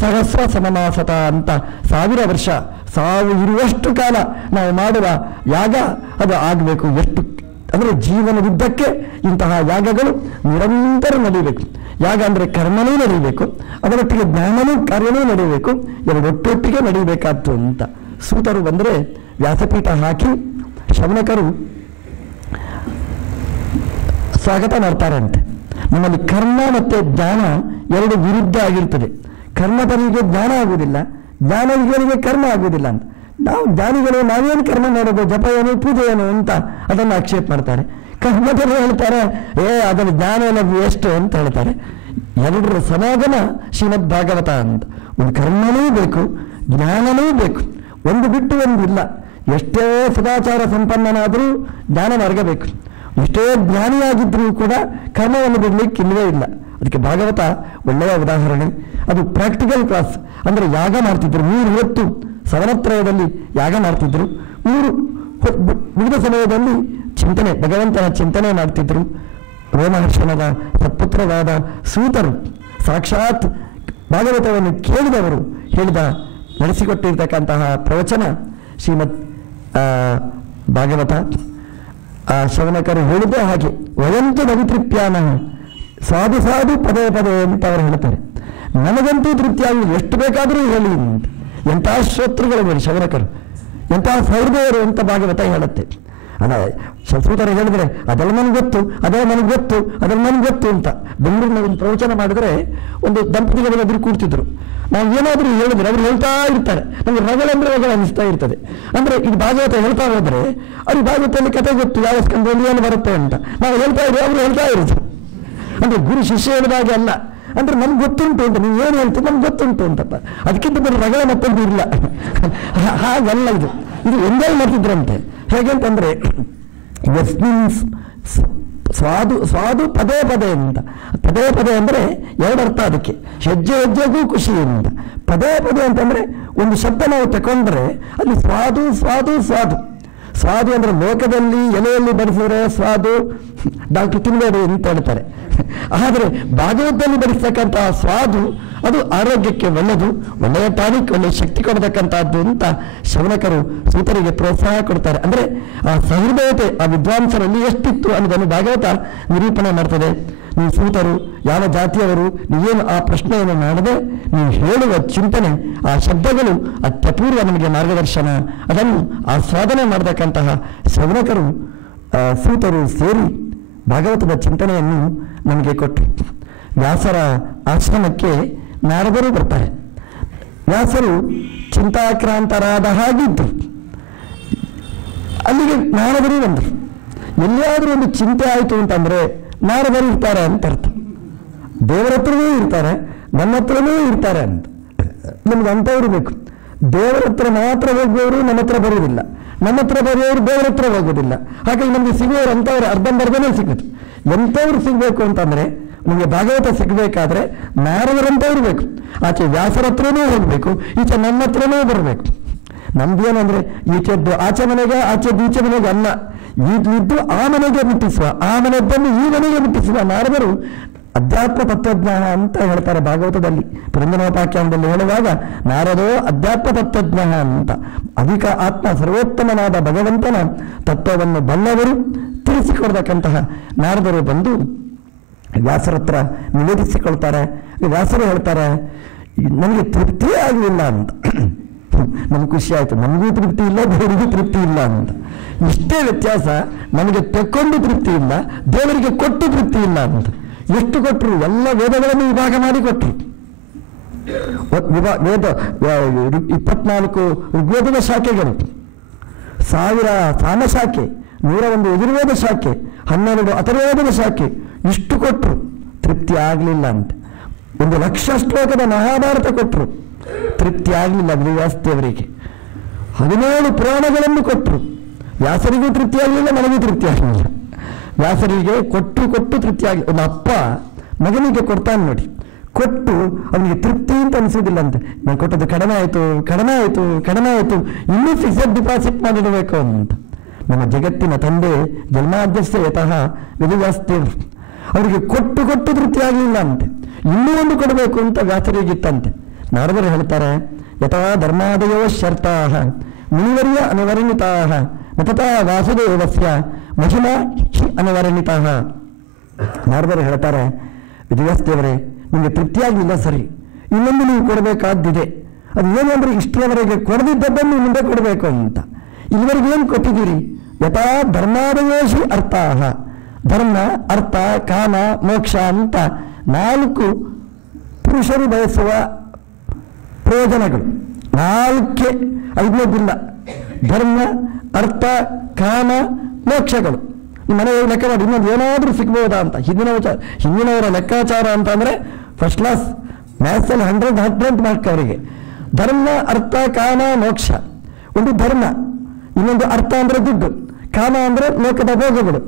ಸಹಸ್ರ ಸಮನಾಸತ ಅಂತ 1000 ವರ್ಷ, ಸಾವು ಇರುವಷ್ಟು ಕಾಲ ನಾವು ಮಾಡುವ ಯಾಗ ಅದು ಆಗಬೇಕು. ಎಷ್ಟು ಅಂದರೆ ಜೀವನದುದ್ದಕ್ಕೆ ಇಂತಹ ಯಾಗಗಳು ನಿರಂತರ ನಡೀಬೇಕು. ಯಾಗ ಅಂದರೆ ಕರ್ಮನೂ ನಡೀಬೇಕು, ಅದರೊಟ್ಟಿಗೆ ಜ್ಞಾನನೂ ಕಾರ್ಯನೂ ನಡೀಬೇಕು, ಎರಡೊಟ್ಟೊಟ್ಟಿಗೆ ನಡೀಬೇಕಾದ್ದು ಅಂತ. ಸೂತರು ಬಂದರೆ ವ್ಯಾಸಪೀಠ ಹಾಕಿ ಶೌನಕರು ಸ್ವಾಗತ ಮಾಡ್ತಾರಂತೆ. ನಮ್ಮಲ್ಲಿ ಕರ್ಮ ಮತ್ತು ಜ್ಞಾನ 2 ವಿರುದ್ಧ ಆಗಿರ್ತದೆ. ಕರ್ಮದನಿಗೆ ಜ್ಞಾನ ಆಗುವುದಿಲ್ಲ, ಜ್ಞಾನಿಗಳಿಗೆ ಕರ್ಮ ಆಗುವುದಿಲ್ಲ ಅಂತ. ನಾವು ಜ್ಞಾನಿಗಳು ನಾವೇನು ಕರ್ಮ ಮಾಡೋದು, ಜಪ ಏನು ಪೂಜೆ ಏನು ಅಂತ ಅದನ್ನು ಆಕ್ಷೇಪ ಮಾಡ್ತಾರೆ. ಕರ್ಮದಲ್ಲಿ ಹೇಳ್ತಾರೆ ಅದನ್ನು ಜ್ಞಾನ ಅನ್ನೋದು ಎಷ್ಟು ಅಂತ ಹೇಳ್ತಾರೆ. 2ರ ಸಮಾಗಮ ಶ್ರೀಮದ್ ಭಾಗವತ ಅಂತ. ಒಂದು ಕರ್ಮನೂ ಬೇಕು, ಜ್ಞಾನನೂ ಬೇಕು, ಒಂದು ಬಿಟ್ಟು ಒಂದು ಇಲ್ಲ. ಎಷ್ಟೇ ಸದಾಚಾರ ಸಂಪನ್ನನಾದರೂ ಜ್ಞಾನ ಮಾರ್ಗ ಬೇಕು. ಎಷ್ಟೇ ಜ್ಞಾನಿಯಾಗಿದ್ದರೂ ಕೂಡ ಕರ್ಮವನ್ನು ಬಿಡಲಿಕ್ಕೆ ಇಲ್ಲವೇ ಇಲ್ಲ. ಅದಕ್ಕೆ ಭಾಗವತ ಒಳ್ಳೆಯ ಉದಾಹರಣೆ. ಅದು ಪ್ರಾಕ್ಟಿಕಲ್ ಕ್ಲಾಸ್. ಅಂದರೆ ಯಾಗ ಮಾಡ್ತಿದ್ರು, 3 ಹೊತ್ತು ಸವನತ್ರಯದಲ್ಲಿ ಯಾಗ ಮಾಡ್ತಿದ್ರು, 3 ಮುಗಿದ ಸಮಯದಲ್ಲಿ ಚಿಂತನೆ, ಭಗವಂತನ ಚಿಂತನೆ ಮಾಡ್ತಿದ್ರು. ರೋಮಹರ್ಷಣದ ಸತ್ಪುತ್ರರಾದ ಸೂತರು ಸಾಕ್ಷಾತ್ ಭಾಗವತವನ್ನು ಕೇಳಿದವರು ಹೇಳಿದ ನಡೆಸಿಕೊಟ್ಟಿರ್ತಕ್ಕಂತಹ ಪ್ರವಚನ ಶ್ರೀಮದ್ ಭಾಗವತ. ಶೌನಕರು ಹೇಳಿದ್ದೇ ಹಾಗೆ, ವಯಂತು ನವಿತೃಪ್ಯಾನ, ಸಾಧು ಸಾಧು ಪದೇ ಪದೇ ಅಂತ ಅವರು ಹೇಳ್ತಾರೆ. ನನಗಂತೂ ತೃಪ್ತಿಯಾಗಿ ಎಷ್ಟು ಬೇಕಾದರೂ ಹೇಳಿ ಅಂತ. ಎಂತಹ ಶ್ರೋತೃಗಳು ಬೇಡಿ ಶೌನಕರು, ಎಂತಹ ಸಹೃದಯರು ಅಂತ ಭಾಗವತ ಹೇಳುತ್ತೆ. ಅಲ್ಲ, ಸೂತರು ಹೇಳಿದ್ರೆ ಅದೆಲ್ಲ ನನಗೆ ಗೊತ್ತು, ಅದೆಲ್ಲ ನನಗೆ ಗೊತ್ತು, ಅದೆಲ್ಲ ನನಗೆ ಗೊತ್ತು ಅಂತ. ಬೆಂಗಳೂರಿನ ಒಂದು ಪ್ರವಚನ ಮಾಡಿದ್ರೆ ಒಂದು ದಂಪತಿಗಳು ಎದುರು ಕೂರ್ತಿದ್ರು. ನಾವು ಏನಾದರೂ ಹೇಳಿದ್ರೆ ಅವ್ರು ಹೇಳ್ತಾ ಇರ್ತಾರೆ, ನಮಗೆ ರಗಳಂದ್ರೆ ರಗಳ ಅನಿಸ್ತಾ ಇರ್ತದೆ. ಅಂದರೆ ಇದು ಭಾಗವತ ಹೇಳ್ತಾ ಹೋದ್ರೆ ಅವ್ರಿಗೆ ಭಾಗವತದಲ್ಲಿ ಕಥೆ ಗೊತ್ತು, ಯಾವ ಸ್ಕಂದದಲ್ಲಿ ಏನು ಬರುತ್ತೆ ಅಂತ. ನಾವು ಹೇಳ್ತಾ ಇದ್ರೆ ಅವರು ಹೇಳ್ತಾ ಇರೋದು. ಅಂದರೆ ಗುರು ಶಿಷ್ಯ ಹೇಳಿದಾಗೆ ಅಲ್ಲ, ಅಂದ್ರೆ ನಮ್ಗೆ ಗೊತ್ತುಂಟು ಅಂತ, ನೀವು ಏನು ಹೇಳ್ತೀವಿ ನಮ್ಗೆ ಗೊತ್ತುಂಟು ಅಂತಪ್ಪ, ಅದಕ್ಕಿಂತ ಬೇರೆ ರಗಳ ಮತ್ತೊಂದು ಇಲ್ಲ. ಹಾಗಲ್ಲ, ಇದು ಎಂಜಾಯ್ ಮಾಡ್ತಿದ್ರಂತೆ. ಹೇಗೆ ಅಂತಂದ್ರೆ ಸ್ವಾದು ಸ್ವಾದು ಪದೇ ಪದೇ ಅಂತ. ಪದೇ ಪದೇ ಅಂದರೆ ಎರಡರ್ಥ ಅದಕ್ಕೆ. ಹೆಜ್ಜೆ ಹೆಜ್ಜೆಗೂ ಖುಷಿ ಅಂತ. ಪದೇ ಪದೇ ಅಂತಂದ್ರೆ ಒಂದು ಶಬ್ದ ನಾವು ತಗೊಂಡ್ರೆ ಅಲ್ಲಿ ಸ್ವಾದು ಸ್ವಾದು ಸ್ವಾದು. ಸ್ವಾದು ಅಂದ್ರೆ ಲೋಕದಲ್ಲಿ ಎಲೆಯಲ್ಲಿ ಬಡಿಸಿದ್ರೆ ಸ್ವಾದು, ಡಾಕ್ಟರ್ ತಿನ್ಬೇಡಿ ಅಂತ ಹೇಳ್ತಾರೆ. ಆದರೆ ಭಾಗವತದಲ್ಲಿ ಬಡಿಸ್ತಕ್ಕಂತಹ ಸ್ವಾದು ಅದು ಆರೋಗ್ಯಕ್ಕೆ ಒಳ್ಳೆಯದು, ಒಳ್ಳೆಯ ಟಾನಿಕ್, ಒಳ್ಳೆಯ ಶಕ್ತಿ ಕೊಡತಕ್ಕಂಥದ್ದು ಅಂತ ಶೌನಕರು ಸೂತರಿಗೆ ಪ್ರೋತ್ಸಾಹ ಕೊಡ್ತಾರೆ. ಅಂದರೆ ಆ ಸಹೃದಯತೆ ಆ ವಿದ್ವಾಂಸರಲ್ಲಿ ಎಷ್ಟಿತ್ತು ಅನ್ನೋದನ್ನು ಭಾಗವತ ನಿರೂಪಣೆ ಮಾಡ್ತದೆ. ನೀವು ಸೂತರು ಯಾವ ಜಾತಿಯವರು, ನೀವೇನು ಆ ಪ್ರಶ್ನೆಯನ್ನು ಮಾಡದೆ ನೀವು ಹೇಳುವ ಚಿಂತನೆ, ಆ ಶಬ್ದಗಳು ಅತ್ಯಪೂರ್ವ ನಮಗೆ ಮಾರ್ಗದರ್ಶನ. ಅದನ್ನು ಆಸ್ವಾದನೆ ಮಾಡತಕ್ಕಂತಹ ಶೌನಕರು ಸೂತರು ಸೇರಿ ಭಾಗವತದ ಚಿಂತನೆಯನ್ನು ನಮಗೆ ಕೊಟ್ಟರು. ವ್ಯಾಸರ ಆಶ್ರಮಕ್ಕೆ ನಾರದರು ಬರ್ತಾರೆ. ವ್ಯಾಸರು ಚಿಂತಾಕ್ರಾಂತರಾದ ಹಾಗಿದ್ದರು. ಅಲ್ಲಿಗೆ ನಾರದರು ಬಂದರು. ಎಲ್ಲಿಯಾದರೂ ಒಂದು ಚಿಂತೆ ಆಯಿತು ಅಂತಂದ್ರೆ ನಾರದರು ಇರ್ತಾರೆ ಅಂತ ಅರ್ಥ. ದೇವರ ಹತ್ರವೂ ಇರ್ತಾರೆ, ನನ್ನ ಹತ್ರನೂ ಇರ್ತಾರೆ ಅಂತ. ನಮ್ಗೆ ಅಂಥವ್ರು ಬೇಕು. ದೇವರ ಹತ್ರ ಮಾತ್ರ ಹೋಗುವವರು ನಮ್ಮ ಹತ್ರ ಬರುವುದಿಲ್ಲ, ನಮ್ಮ ಹತ್ರ ಬರುವವರು ದೇವರ ಹತ್ರ ಹೋಗೋದಿಲ್ಲ. ಹಾಗಾಗಿ ನಮಗೆ ಸಿಗುವವರು ಅಂಥವ್ರು ಅರ್ಧಂಬರ್ಧನೇ ಸಿಗುತ್ತೆ. ಎಂಥವ್ರು ಸಿಗಬೇಕು ಅಂತಂದ್ರೆ ನಿಮಗೆ ಭಾಗವತ ಸಿಗಬೇಕಾದ್ರೆ ನಾರದರಂಥವ್ರು ಬೇಕು. ಆಚೆ ವ್ಯಾಸರ ಹತ್ರನೂ ಹೋಗಬೇಕು, ಈಚೆ ನನ್ನ ಹತ್ರನೂ ಬರಬೇಕು. ನಮ್ದೇನು ಅಂದ್ರೆ ಈಚೆದ್ದು ಆಚೆ ಮನೆಗೆ, ಆಚೆದ್ದು ಈಚೆ ಮನೆಗೆ ಅಲ್ಲ. ಇದ್ದು ಆ ಮನೆಗೆ ಮುಟ್ಟಿಸುವ, ಆ ಮನೆಯದ್ದನ್ನು ಈ ಮನೆಗೆ ಮುಟ್ಟಿಸುವ ನಾರದರು ಅಧ್ಯಾತ್ಮ ತತ್ವಜ್ಞಾನ ಅಂತ ಹೇಳ್ತಾರೆ ಭಾಗವತದಲ್ಲಿ. ಪುರಂದರೋಪಾಖ್ಯಾನದಲ್ಲಿ ಹೇಳುವಾಗ ನಾರದೋ ಅಧ್ಯಾತ್ಮ ತತ್ವಜ್ಞಾನ ಅಂತ. ಅಧಿಕ ಆತ್ಮ ಸರ್ವೋತ್ತಮನಾದ ಭಗವಂತನ ತತ್ವವನ್ನು ಬಲ್ಲವರು ತಿಳಿಸಿಕೊಡ್ತಕ್ಕಂತಹ ನಾರದರು ಬಂದು ವ್ಯಾಸರ ಹತ್ರ ನಿವೇದಿಸಿಕೊಳ್ತಾರೆ. ವ್ಯಾಸರು ಹೇಳ್ತಾರೆ, ನನಗೆ ತೃಪ್ತಿಯೇ ಆಗಲಿಲ್ಲ ಅಂತ. ನಮ್ಗೆ ಖುಷಿ ಆಯ್ತು, ನಮಗೂ ತೃಪ್ತಿ ಇಲ್ಲ, ದೇವರಿಗೂ ತೃಪ್ತಿ ಇಲ್ಲ ಅಂತ. ಇಷ್ಟೇ ವ್ಯತ್ಯಾಸ, ನಮಗೆ ತೆಕ್ಕೊಂಡು ತೃಪ್ತಿ ಇಲ್ಲ, ದೇವರಿಗೆ ಕೊಟ್ಟು ತೃಪ್ತಿ ಇಲ್ಲ ಅಂತ. ಎಷ್ಟು ಕೊಟ್ಟರು? ಎಲ್ಲ ವೇದಗಳನ್ನು ವಿಭಾಗ ಮಾಡಿ ಕೊಟ್ಟರು. ವೇದ 24 ಋಗ್ವೇದದ ಶಾಖೆಗಳು, 1000 ಸಾಮ ಶಾಖೆ, 101 ಯಜುರ್ವೇದ ಶಾಖೆ, 12 ಅಥರ್ವವೇದದ ಶಾಖೆ, ಇಷ್ಟು ಕೊಟ್ಟರು, ತೃಪ್ತಿ ಆಗಲಿಲ್ಲ ಅಂತ. 1,00,000 ಶ್ಲೋಕದ ಮಹಾಭಾರತ ಕೊಟ್ಟರು, ತೃಪ್ತಿ ಆಗಲಿಲ್ಲ ವ್ಯಾಸದೇವರಿಗೆ. 17 ಪುರಾಣಗಳನ್ನು ಕೊಟ್ಟರು, ವ್ಯಾಸರಿಗೂ ತೃಪ್ತಿ ಆಗಲಿಲ್ಲ, ನನಗೂ ತೃಪ್ತಿ ಆಗಲಿಲ್ಲ. ವ್ಯಾಸರಿಗೆ ಕೊಟ್ಟು ಕೊಟ್ಟು ತೃಪ್ತಿ ಆಗಲಿ. ಒಂದು ಅಪ್ಪ ಮಗನಿಗೆ ಕೊಡ್ತಾನೆ ನೋಡಿ, ಕೊಟ್ಟು ಅವನಿಗೆ ತೃಪ್ತಿ ಅಂತ ಅನಿಸೋದಿಲ್ಲ ಅಂತೆ. ನಾನು ಕೊಟ್ಟದ್ದು ಕಡಿಮೆ ಆಯಿತು, ಕಡಿಮೆ ಆಯಿತು, ಕಡಿಮೆ ಆಯಿತು, ಇನ್ನೂ ಫಿಕ್ಸೆಡ್ ಡಿಪಾಸಿಟ್ ಮಾಡಿಡಬೇಕು ಅಂತ. ನಮ್ಮ ಜಗತ್ತಿನ ತಂದೆ ಜನ್ಮಾದ್ಯಸ್ಯ ಯತಃ ವೇದವ್ಯಾಸದೇವರು, ಅವರಿಗೆ ಕೊಟ್ಟು ಕೊಟ್ಟು ತೃಪ್ತಿ ಆಗಲಿಲ್ಲ ಅಂತೆ, ಇನ್ನೂ ಒಂದು ಕೊಡಬೇಕು ಅಂತ ವ್ಯಾಸರಿಗಿತ್ತಂತೆ. ನಾರದರು ಹೇಳ್ತಾರೆ, ಯಥಾ ಧರ್ಮಾದಯೋ ಶರ್ತಾಃ ಮುನಿವರ್ಯ ಅನುವರ್ಣಿತಾಃ ನತತಾ ವಾಸುದೇವಸ್ಯ ಮಹಿಮಾ ಹಿ ಅನುವರ್ಣಿತಾಃ. ನಾರದರು ಹೇಳ್ತಾರೆ, ವೇದವ್ಯಾಸದೇವರೇ, ನಿಮಗೆ ತೃಪ್ತಿಯಾಗಲಿಲ್ಲ ಸರಿ, ಇನ್ನೊಂದು ನೀವು ಕೊಡಬೇಕಾದ್ದಿದೆ. ಅದು ಏನು ಅಂದರೆ ಇಷ್ಟರವರೆಗೆ ಕೊಡದಿದ್ದದ್ದನ್ನು ಮುಂದೆ ಕೊಡಬೇಕು ಅಂತ. ಇಲ್ಲಿವರೆಗೆ ಏನು ಕೊಟ್ಟಿದ್ದೀರಿ? ಯಥಾ ಧರ್ಮಾದಯೋಷು ಅರ್ಥಾಃ, ಧರ್ಮ, ಅರ್ಥ, ಕಾಮ, ಮೋಕ್ಷ ಅಂತ 4 ಪುರುಷರು ಬಯಸುವ ಪ್ರಯೋಜನಗಳು. 4 5ನೇದಿಲ್ಲ. ಧರ್ಮ, ಅರ್ಥ, ಕಾಮ, ಮೋಕ್ಷಗಳು. ಮನೆಗೆ ಲೆಕ್ಕ ಮಾಡಿ ಇನ್ನೊಂದು ಏನಾದರೂ ಸಿಗ್ಬೋದಾ ಅಂತ. ಹಿಂದಿನವರ ಲೆಕ್ಕಾಚಾರ ಅಂತ ಅಂದರೆ ಫಸ್ಟ್ ಕ್ಲಾಸ್ ಮ್ಯಾಥ್ಸಲ್ಲಿ 100 ಮಾರ್ಕ್ ಅವರಿಗೆ. ಧರ್ಮ, ಅರ್ಥ, ಕಾಮ, ಮೋಕ್ಷ. ಒಂದು ಧರ್ಮ, ಇನ್ನೊಂದು ಅರ್ಥ ಅಂದರೆ ದುಡ್ಡು, ಕಾಮ ಅಂದರೆ ಲೋಕದ ಭೋಗಗಳು,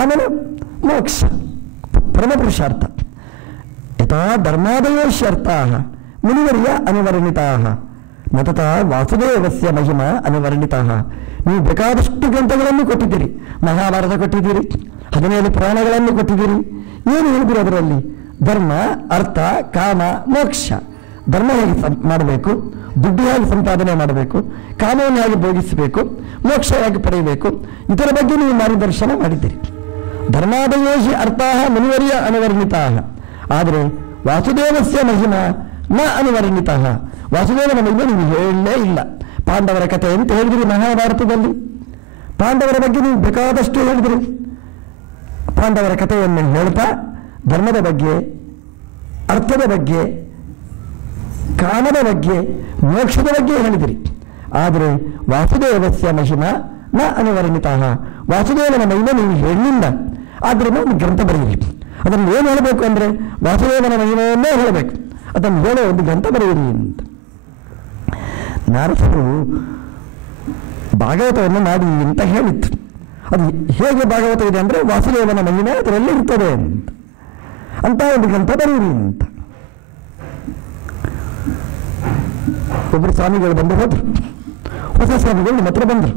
ಆಮೇಲೆ ಮೋಕ್ಷ ಪರಮಪುರುಷಾರ್ಥ. ಯಥಾ ಧರ್ಮಾದಯೋಶ್ಯರ್ಥಾ ಮುನಿವರ್ಯ ಅನುವರ್ಣಿತಾ ನ ತಥಾ ವಾಸುದೇವಸ್ಯ ಮಹಿಮಾ ಅನುವರ್ಣಿತಾ. ನೀವು ಬೇಕಾದಷ್ಟು ಗ್ರಂಥಗಳನ್ನು ಕೊಟ್ಟಿದ್ದೀರಿ, ಮಹಾಭಾರತ ಕೊಟ್ಟಿದ್ದೀರಿ, 17 ಪುರಾಣಗಳನ್ನು ಕೊಟ್ಟಿದ್ದೀರಿ. ಏನು ಹೇಳಿದಿರಿ ಅದರಲ್ಲಿ? ಧರ್ಮ, ಅರ್ಥ, ಕಾಮ, ಮೋಕ್ಷ. ಧರ್ಮ ಹೇಗೆ ಮಾಡಬೇಕು, ದುಡ್ಡು ಹೇಗೆ ಸಂಪಾದನೆ ಮಾಡಬೇಕು, ಕಾಮವನ್ನು ಹೇಗೆ ಭೋಗಿಸಬೇಕು, ಮೋಕ್ಷ ಹೇಗೆ ಪಡೆಯಬೇಕು, ಇದರ ಬಗ್ಗೆ ನೀವು ಮಾರ್ಗದರ್ಶನ ಮಾಡಿದ್ದೀರಿ. ಧರ್ಮಾದಯೋಷಿ ಅರ್ಥಾ ಮುನಿವರ್ಯ ಅನುವರ್ಣಿತಾ. ಆದರೆ ವಾಸುದೇವಸ್ಯ ಮಹಿಮಾ ನ ಅನುವರ್ಣಿತಾ. ವಾಸುದೇವನ ಮಹಿಮೆ ನೀವು ಹೇಳಲೇ ಇಲ್ಲ. ಪಾಂಡವರ ಕಥೆ ಅಂತ ಹೇಳಿದ್ರಿ ಮಹಾಭಾರತದಲ್ಲಿ. ಪಾಂಡವರ ಬಗ್ಗೆ ನೀವು ಬೇಕಾದಷ್ಟು ಹೇಳಿದ್ರಿ. ಪಾಂಡವರ ಕಥೆಯನ್ನು ಹೇಳ್ತಾ ಧರ್ಮದ ಬಗ್ಗೆ, ಅರ್ಥದ ಬಗ್ಗೆ, ಕಾಮದ ಬಗ್ಗೆ, ಮೋಕ್ಷದ ಬಗ್ಗೆ ಹೇಳಿದಿರಿ. ಆದರೆ ವಾಸುದೇವಸ್ಯ ಮಹಿಮಾ ನ ಅನುವರ್ಣಿತಾ. ವಾಸುದೇವನ ಮಹಿಮೆ ನೀವು ಹೇಳಲಿಲ್ಲ. ಆದ್ದರಿಂದ ಒಂದು ಗ್ರಂಥ ಬರೆಯಿರಿ. ಅದನ್ನು ಏನು ಹೇಳಬೇಕು ಅಂದರೆ ವಾಸುದೇವನ ಮಹಿಮೆಯನ್ನೇ ಹೇಳಬೇಕು. ಅದನ್ನು ಹೇಳೋ ಒಂದು ಗ್ರಂಥ ಬರೆಯಿರಿ ಅಂತ ನಾರದರು ಭಾಗವತವನ್ನು ಮಾಡಿ ಅಂತ ಹೇಳಿತ್ತು. ಅದು ಹೇಗೆ ಭಾಗವತ ಇದೆ ಅಂದರೆ ವಾಸುದೇವನ ಮಹಿಮೆ ಅದರಲ್ಲಿ ಇರ್ತದೆ ಅಂತ ಒಂದು ಗ್ರಂಥ ಬರೆಯಿರಿ ಅಂತ. ಒಬ್ಬರು ಸ್ವಾಮಿಗಳು ಬಂದು ಹೋದ್ರು. ಹೊಸ ಸ್ವಾಮಿಗಳು ನಿಮ್ಮ ಹತ್ರ ಬಂದರು.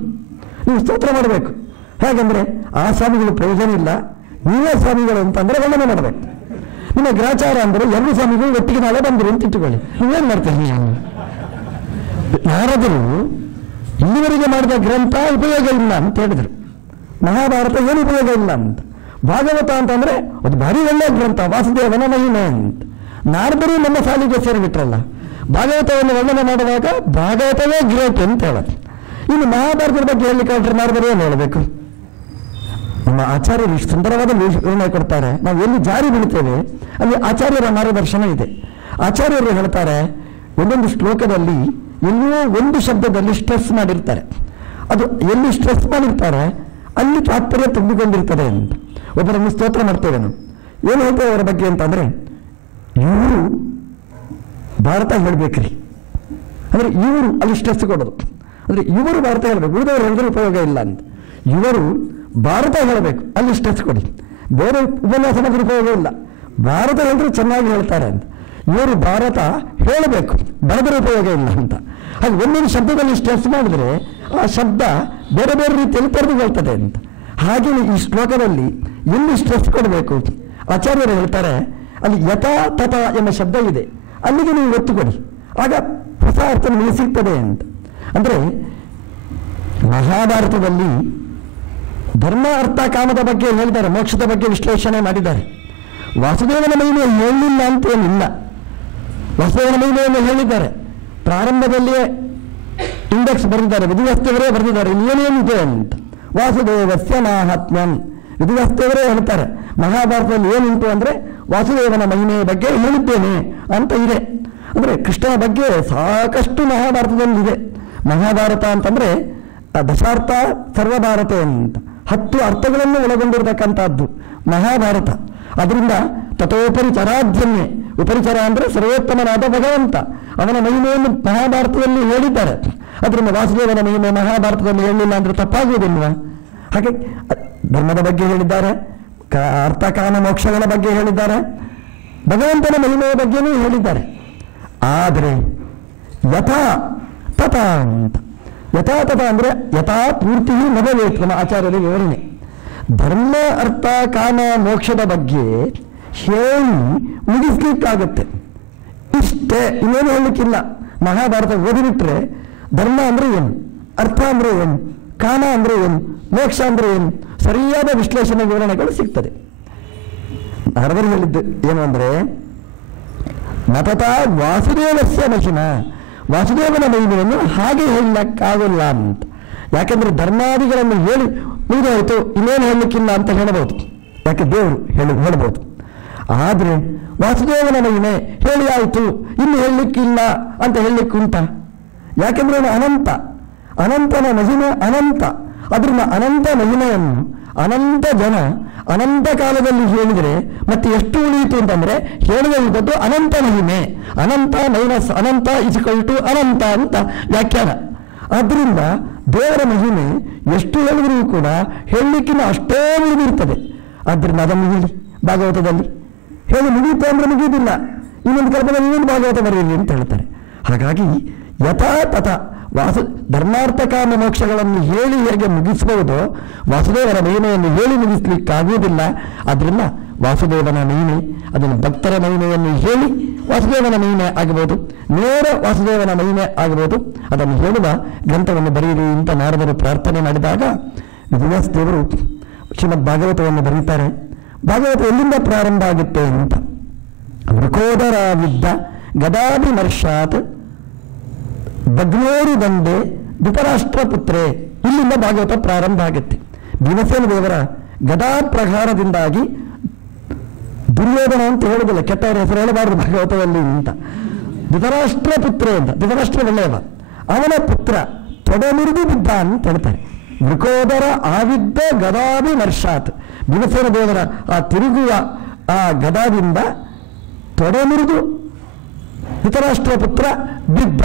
ನೀವು ಸ್ತೋತ್ರ ಮಾಡಬೇಕು. ಹೇಗೆಂದರೆ ಆ ಸ್ವಾಮಿಗಳು ಪ್ರಯೋಜನ ಇಲ್ಲ, ನೀವೇ ಸ್ವಾಮಿಗಳು ಅಂತಂದರೆ ವಂದನೆ ಮಾಡಬೇಕು. ನಿಮ್ಮ ಗ್ರಾಚಾರ ಅಂದರೆ 2 ಸ್ವಾಮಿಗಳು ಒಟ್ಟಿಗೆ ನಾಳೆ ಬಂದರು ಅಂತ ಇಟ್ಟುಕೊಳ್ಳಿ. ನೀವೇನು ಮಾಡ್ತೀರಿ? ನಾರದರು ಇಲ್ಲಿವರೆಗೆ ಮಾಡಿದ ಗ್ರಂಥ ಉಪಯೋಗ ಇಲ್ಲ ಅಂತ ಹೇಳಿದರು. ಮಹಾಭಾರತ ಏನು ಉಪಯೋಗ ಇಲ್ಲ ಅಂತ. ಭಾಗವತ ಅಂತಂದರೆ ಅದು ಭಾರಿ ಒಳ್ಳೆಯ ಗ್ರಂಥ, ವಾಸುದೇವನ ಮಹಿಮೆ ಅಂತ. ನಾರದರು ನಮ್ಮ ಸಾಲಿಗೆ ಸೇರಿಬಿಟ್ರಲ್ಲ. ಭಾಗವತವನ್ನು ವರ್ಣನೆ ಮಾಡುವಾಗ ಭಾಗವತವೇ ಗ್ರೇಟ್ ಅಂತ ಹೇಳೋದು. ಇನ್ನು ಮಹಾಭಾರತದ ಬಗ್ಗೆ ಹೇಳಲಿಕ್ಕೆ ನಾರದರು ಏನು ಹೇಳಬೇಕು? ನಮ್ಮ ಆಚಾರ್ಯರು ಇಷ್ಟು ಸುಂದರವಾದ ವಿವರಣೆ ಕೊಡ್ತಾರೆ. ನಾವು ಎಲ್ಲಿ ಜಾರಿ ಬೀಳ್ತೇವೆ ಅಲ್ಲಿ ಆಚಾರ್ಯರ ಮಾರ್ಗದರ್ಶನ ಇದೆ. ಆಚಾರ್ಯರು ಹೇಳ್ತಾರೆ, ಒಂದೊಂದು ಶ್ಲೋಕದಲ್ಲಿ ಎಲ್ಲೋ ಒಂದು ಶಬ್ದದಲ್ಲಿ ಸ್ಟ್ರೆಸ್ ಮಾಡಿರ್ತಾರೆ. ಅದು ಎಲ್ಲಿ ಸ್ಟ್ರೆಸ್ ಮಾಡಿರ್ತಾರೆ ಅಲ್ಲಿ ತಾತ್ಪರ್ಯ ತೆಗೆದುಕೊಂಡಿರ್ತದೆ ಅಂತ. ಒಬ್ಬರನ್ನು ಸ್ತೋತ್ರ ಮಾಡ್ತೇವೆ ನಾವು. ಏನು ಹೇಳ್ತೇವೆ ಅವರ ಬಗ್ಗೆ ಅಂತಂದರೆ, ಇವರು ಭಾರತ ಹೇಳ್ಬೇಕ್ರಿ ಅಂದರೆ ಇವರು ಅಲ್ಲಿ ಸ್ಟ್ರೆಸ್ ಕೊಡೋದು. ಅಂದರೆ ಇವರು ಭಾರತ ಹೇಳಬೇಕು, ಉಳಿದವರು ಹೇಳಿದ್ರೆ ಉಪಯೋಗ ಇಲ್ಲ ಅಂತ. ಇವರು ಭಾರತ ಹೇಳಬೇಕು, ಅಲ್ಲಿ ಸ್ಟ್ರೆಸ್ ಕೊಡಿ. ಬೇರೆ ಉಪನ್ಯಾಸ ಮಾಡಿದ್ರೆ ಉಪಯೋಗ ಇಲ್ಲ, ಭಾರತ ಹೇಳಿದ್ರೆ ಚೆನ್ನಾಗಿ ಹೇಳ್ತಾರೆ ಅಂತ. ಇವರು ಭಾರತ ಹೇಳಬೇಕು, ಬರೆದ್ರೆ ಉಪಯೋಗ ಇಲ್ಲ ಅಂತ. ಹಾಗೆ ಒಂದೊಂದು ಶಬ್ದದಲ್ಲಿ ಸ್ಟ್ರೆಸ್ ಮಾಡಿದರೆ ಆ ಶಬ್ದ ಬೇರೆ ಬೇರೆ ರೀತಿಯಲ್ಲಿ ತೆರೆದುಕೊಳ್ತದೆ ಅಂತ. ಹಾಗೆ ಈ ಶ್ಲೋಕದಲ್ಲಿ ಎಲ್ಲಿ ಸ್ಟ್ರೆಸ್ ಕೊಡಬೇಕು ಆಚಾರ್ಯರು ಹೇಳ್ತಾರೆ, ಅಲ್ಲಿ ಯಥಾ ತಥಾ ಎಂಬ ಶಬ್ದ ಇದೆ, ಅಲ್ಲಿಗೆ ನೀವು ಒತ್ತು ಕೊಡಿ, ಆಗ ಹೊಸ ಅರ್ಥ ನಿಮಗೆ ಸಿಗ್ತದೆ ಅಂತ. ಅಂದರೆ ಮಹಾಭಾರತದಲ್ಲಿ ಧರ್ಮ, ಅರ್ಥ, ಕಾಮದ ಬಗ್ಗೆ ಹೇಳಿದ್ದಾರೆ, ಮೋಕ್ಷದ ಬಗ್ಗೆ ವಿಶ್ಲೇಷಣೆ ಮಾಡಿದ್ದಾರೆ. ವಾಸುದೇವನ ಮಹಿಮೆ ಹೇಳಲಿಲ್ಲ ಅಂತ ಏನಿಲ್ಲ. ವಾಸುದೇವನ ಮಹಿಮೆಯನ್ನು ಹೇಳಿದ್ದಾರೆ. ಪ್ರಾರಂಭದಲ್ಲಿಯೇ ಇಂಡೆಕ್ಸ್ ಬರೆದಿದ್ದಾರೆ, ವಿಧಿವಸ್ತವರೇ ಬರೆದಿದ್ದಾರೆ ಇನ್ನೇನೇನಿದೆ ಅಂತ. ವಾಸುದೇವಸ್ಯ ಮಾಹಾತ್ಮ್ಯಂ ವಿಧಿವಸ್ತವರೇ ಹೇಳ್ತಾರೆ. ಮಹಾಭಾರತದಲ್ಲಿ ಏನುಂಟು ಅಂದರೆ ವಾಸುದೇವನ ಮಹಿಮೆಯ ಬಗ್ಗೆ ಹೇಳಿದ್ದೇನೆ ಅಂತ ಇದೆ. ಅಂದರೆ ಕೃಷ್ಣನ ಬಗ್ಗೆ ಸಾಕಷ್ಟು ಮಹಾಭಾರತದಲ್ಲಿದೆ. ಮಹಾಭಾರತ ಅಂತಂದರೆ ದಶಾರ್ಥ ಸರ್ವಭಾರತ ಅಂತ 10 ಅರ್ಥಗಳನ್ನು ಒಳಗೊಂಡಿರತಕ್ಕಂಥದ್ದು ಮಹಾಭಾರತ. ಅದರಿಂದ ತಥೋಪರಿ ಚರಾಧ್ಯನ್ಯೆ, ಉಪರಿಚರ ಅಂದರೆ ಸರ್ವೋತ್ತಮನಾದ ಭಗವಂತ, ಅವನ ಮಹಿಮೆಯನ್ನು ಮಹಾಭಾರತದಲ್ಲಿ ಹೇಳಿದ್ದಾರೆ. ಅದರಿಂದ ವಾಸುದೇವನ ಮಹಿಮೆ ಮಹಾಭಾರತದಲ್ಲಿ ಹೇಳಲಿಲ್ಲ ಅಂದರೆ ತಪ್ಪಾಗುವುದಿಲ್ವ? ಹಾಗೆ ಧರ್ಮದ ಬಗ್ಗೆ ಹೇಳಿದ್ದಾರೆ, ಅರ್ಥ ಕಾಮ ಮೋಕ್ಷಗಳ ಬಗ್ಗೆ ಹೇಳಿದ್ದಾರೆ, ಭಗವಂತನ ಮಹಿಮೆಯ ಬಗ್ಗೆಯೂ ಹೇಳಿದ್ದಾರೆ. ಆದರೆ ಯಥಾ ತಥಾ ಅಂತ, ಯಥಾ ತಥಾ ಅಂದರೆ ಯಥಾ ಪೂರ್ತಿ ನಭವೇತ್ ನಮ್ಮ ಆಚಾರ್ಯರ ವಿವರಣೆ. ಧರ್ಮ, ಅರ್ಥ, ಕಾಮ, ಮೋಕ್ಷದ ಬಗ್ಗೆ ಹೇಳಿ ಮುಗಿಸ್ಲಿಕ್ಕಾಗುತ್ತೆ. ಇಷ್ಟೇ, ಇನ್ನೇನು ಹೇಳಲಿಕ್ಕಿಲ್ಲ. ಮಹಾಭಾರತ ಓದಿಬಿಟ್ರೆ ಧರ್ಮ ಅಂದರೆ ಏನು, ಅರ್ಥ ಅಂದರೆ ಏನು, ಕಾಮ ಅಂದರೆ ಏನು, ಮೋಕ್ಷ ಅಂದರೆ ಏನು, ಸರಿಯಾದ ವಿಶ್ಲೇಷಣೆ ವಿವರಣೆಗಳು ಸಿಗ್ತದೆ. ನಾರದರು ಹೇಳಿದ್ದು ಏನು ಅಂದರೆ, ನತತಾ ವಾಸುದೇವಸ್ಯ ಮಹಿಮಾ, ವಾಸುದೇವನ ಮಹಿಮೆಯನ್ನು ಹಾಗೆ ಹೇಳಕ್ಕಾಗಲ್ಲ ಅಂತ. ಯಾಕೆಂದರೆ ಧರ್ಮಾದಿಗಳನ್ನು ಹೇಳಿ ಮುಗಿದಾಯಿತು, ಇನ್ನೇನು ಹೇಳಲಿಕ್ಕಿಲ್ಲ ಅಂತ ಹೇಳಬಹುದು. ಯಾಕೆ ದೇವರು ಹೇಳಬಹುದು. ಆದರೆ ವಾಸುದೇವನ ಮಹಿಮೆ ಹೇಳಿ ಆಯಿತು, ಇನ್ನು ಹೇಳಲಿಕ್ಕಿಲ್ಲ ಅಂತ ಹೇಳಲಿಕ್ಕುಂಟ? ಯಾಕೆಂದರೆ ಅವನು ಅನಂತ, ಅನಂತನ ಮಹಿಮೆ ಅನಂತ. ಅದರಿಂದ ಅನಂತ ಮಹಿಮೆಯನ್ನು ಅನಂತ ಜನ ಅನಂತ ಕಾಲದಲ್ಲಿ ಹೇಳಿದರೆ ಮತ್ತೆ ಎಷ್ಟು ಉಳಿಯಿತು ಅಂತಂದರೆ ಹೇಳುವುದು ಅನಂತ ಮಹಿಮೆ. ಅನಂತ ಮೈನಸ್ ಅನಂತ ಇಸ್ಕಲ್ ಟು ಅನಂತ ಅಂತ ವ್ಯಾಖ್ಯಾನ. ಆದ್ದರಿಂದ ದೇವರ ಮಹಿಮೆ ಎಷ್ಟು ಹೇಳಿದರೂ ಕೂಡ ಹೇಳಲಿಕ್ಕಿಂತ ಅಷ್ಟೇ ಉಳಿದಿರ್ತದೆ. ಆದ್ದರಿಂದ ಅದನ್ನು ಹೇಳಿ ಭಾಗವತದಲ್ಲಿ ಹೇಳಿ ಮುಗಿಯುತ್ತೆ ಅಂದರೆ ಮುಗಿಯುವುದಿಲ್ಲ. ಇನ್ನೊಂದು ಕಲ್ಪದಲ್ಲಿ ಇನ್ನೊಂದು ಭಾಗವತ ಬರೆಯಿರಿ ಅಂತ ಹೇಳ್ತಾರೆ. ಹಾಗಾಗಿ ಯಥಾ ತಥ ಧರ್ಮಾರ್ಥ ಕಾಮ ಮೋಕ್ಷಗಳನ್ನು ಹೇಳಿ ಹೇಗೆ ಮುಗಿಸಬಹುದು, ವಾಸುದೇವನ ಮಹಿಮೆಯನ್ನು ಹೇಳಿ ಮುಗಿಸ್ಲಿಕ್ಕಾಗುವುದಿಲ್ಲ. ಆದ್ದರಿಂದ ವಾಸುದೇವನ ಮಹಿಮೆ, ಅದನ್ನು ಭಕ್ತರ ಮಹಿಮೆಯನ್ನು ಹೇಳಿ ವಾಸುದೇವನ ಮಹಿಮೆ ಆಗಬಹುದು, ನೇರ ವಾಸುದೇವನ ಮಹಿಮೆ ಆಗಬಹುದು. ಅದನ್ನು ಹೇಳುವ ಗ್ರಂಥವನ್ನು ಬರೆಯಿರಿ ಅಂತ ನಾರದರು ಪ್ರಾರ್ಥನೆ ಮಾಡಿದಾಗ ವ್ಯಾಸದೇವರು ಶ್ರೀಮದ್ ಭಾಗವತವನ್ನು ಬರೀತಾರೆ. ಭಾಗವತ ಎಲ್ಲಿಂದ ಪ್ರಾರಂಭ ಆಗುತ್ತೆ ಅಂತ, ವೃಕೋದರಾವಿದ್ದ ಗದಾಭಿಮರ್ಷಾತ್ ಭಗ್ನೋರು ದಂಡೆ ಧೃತರಾಷ್ಟ್ರ ಪುತ್ರೇ, ಇಲ್ಲಿಂದ ಭಾಗವತ ಪ್ರಾರಂಭ ಆಗುತ್ತೆ. ಭೀಮಸೇನ ದೇವರ ಗದಾ ಪ್ರಹಾರದಿಂದಾಗಿ ದುರ್ಯೋಧನ ಅಂತ ಹೇಳುವುದಿಲ್ಲ, ಕೆಟ್ಟವರ ಹೆಸರು ಹೇಳಬಾರದು ಭಾಗವತದಲ್ಲಿ ಅಂತ, ಧೃತರಾಷ್ಟ್ರ ಪುತ್ರೇ ಅಂತ, ಧೃತರಾಷ್ಟ್ರ ಒಳ್ಳೆಯವ, ಅವನ ಪುತ್ರ ತೊಡೆಮುರಿದು ಬಿದ್ದ ಅಂತ ಹೇಳ್ತಾರೆ. ವೃಕೋದರ ಆವಿದ್ದ ಗದಾಭಿಮರ್ಷಾತ್, ಭೀಮಸೇನ ದೇವರ ಆ ತಿರುಗುವ ಆ ಗದಾದಿಂದ ತೊಡೆಮುರಿದು ಧೃತರಾಷ್ಟ್ರ ಪುತ್ರ ಬಿದ್ದ.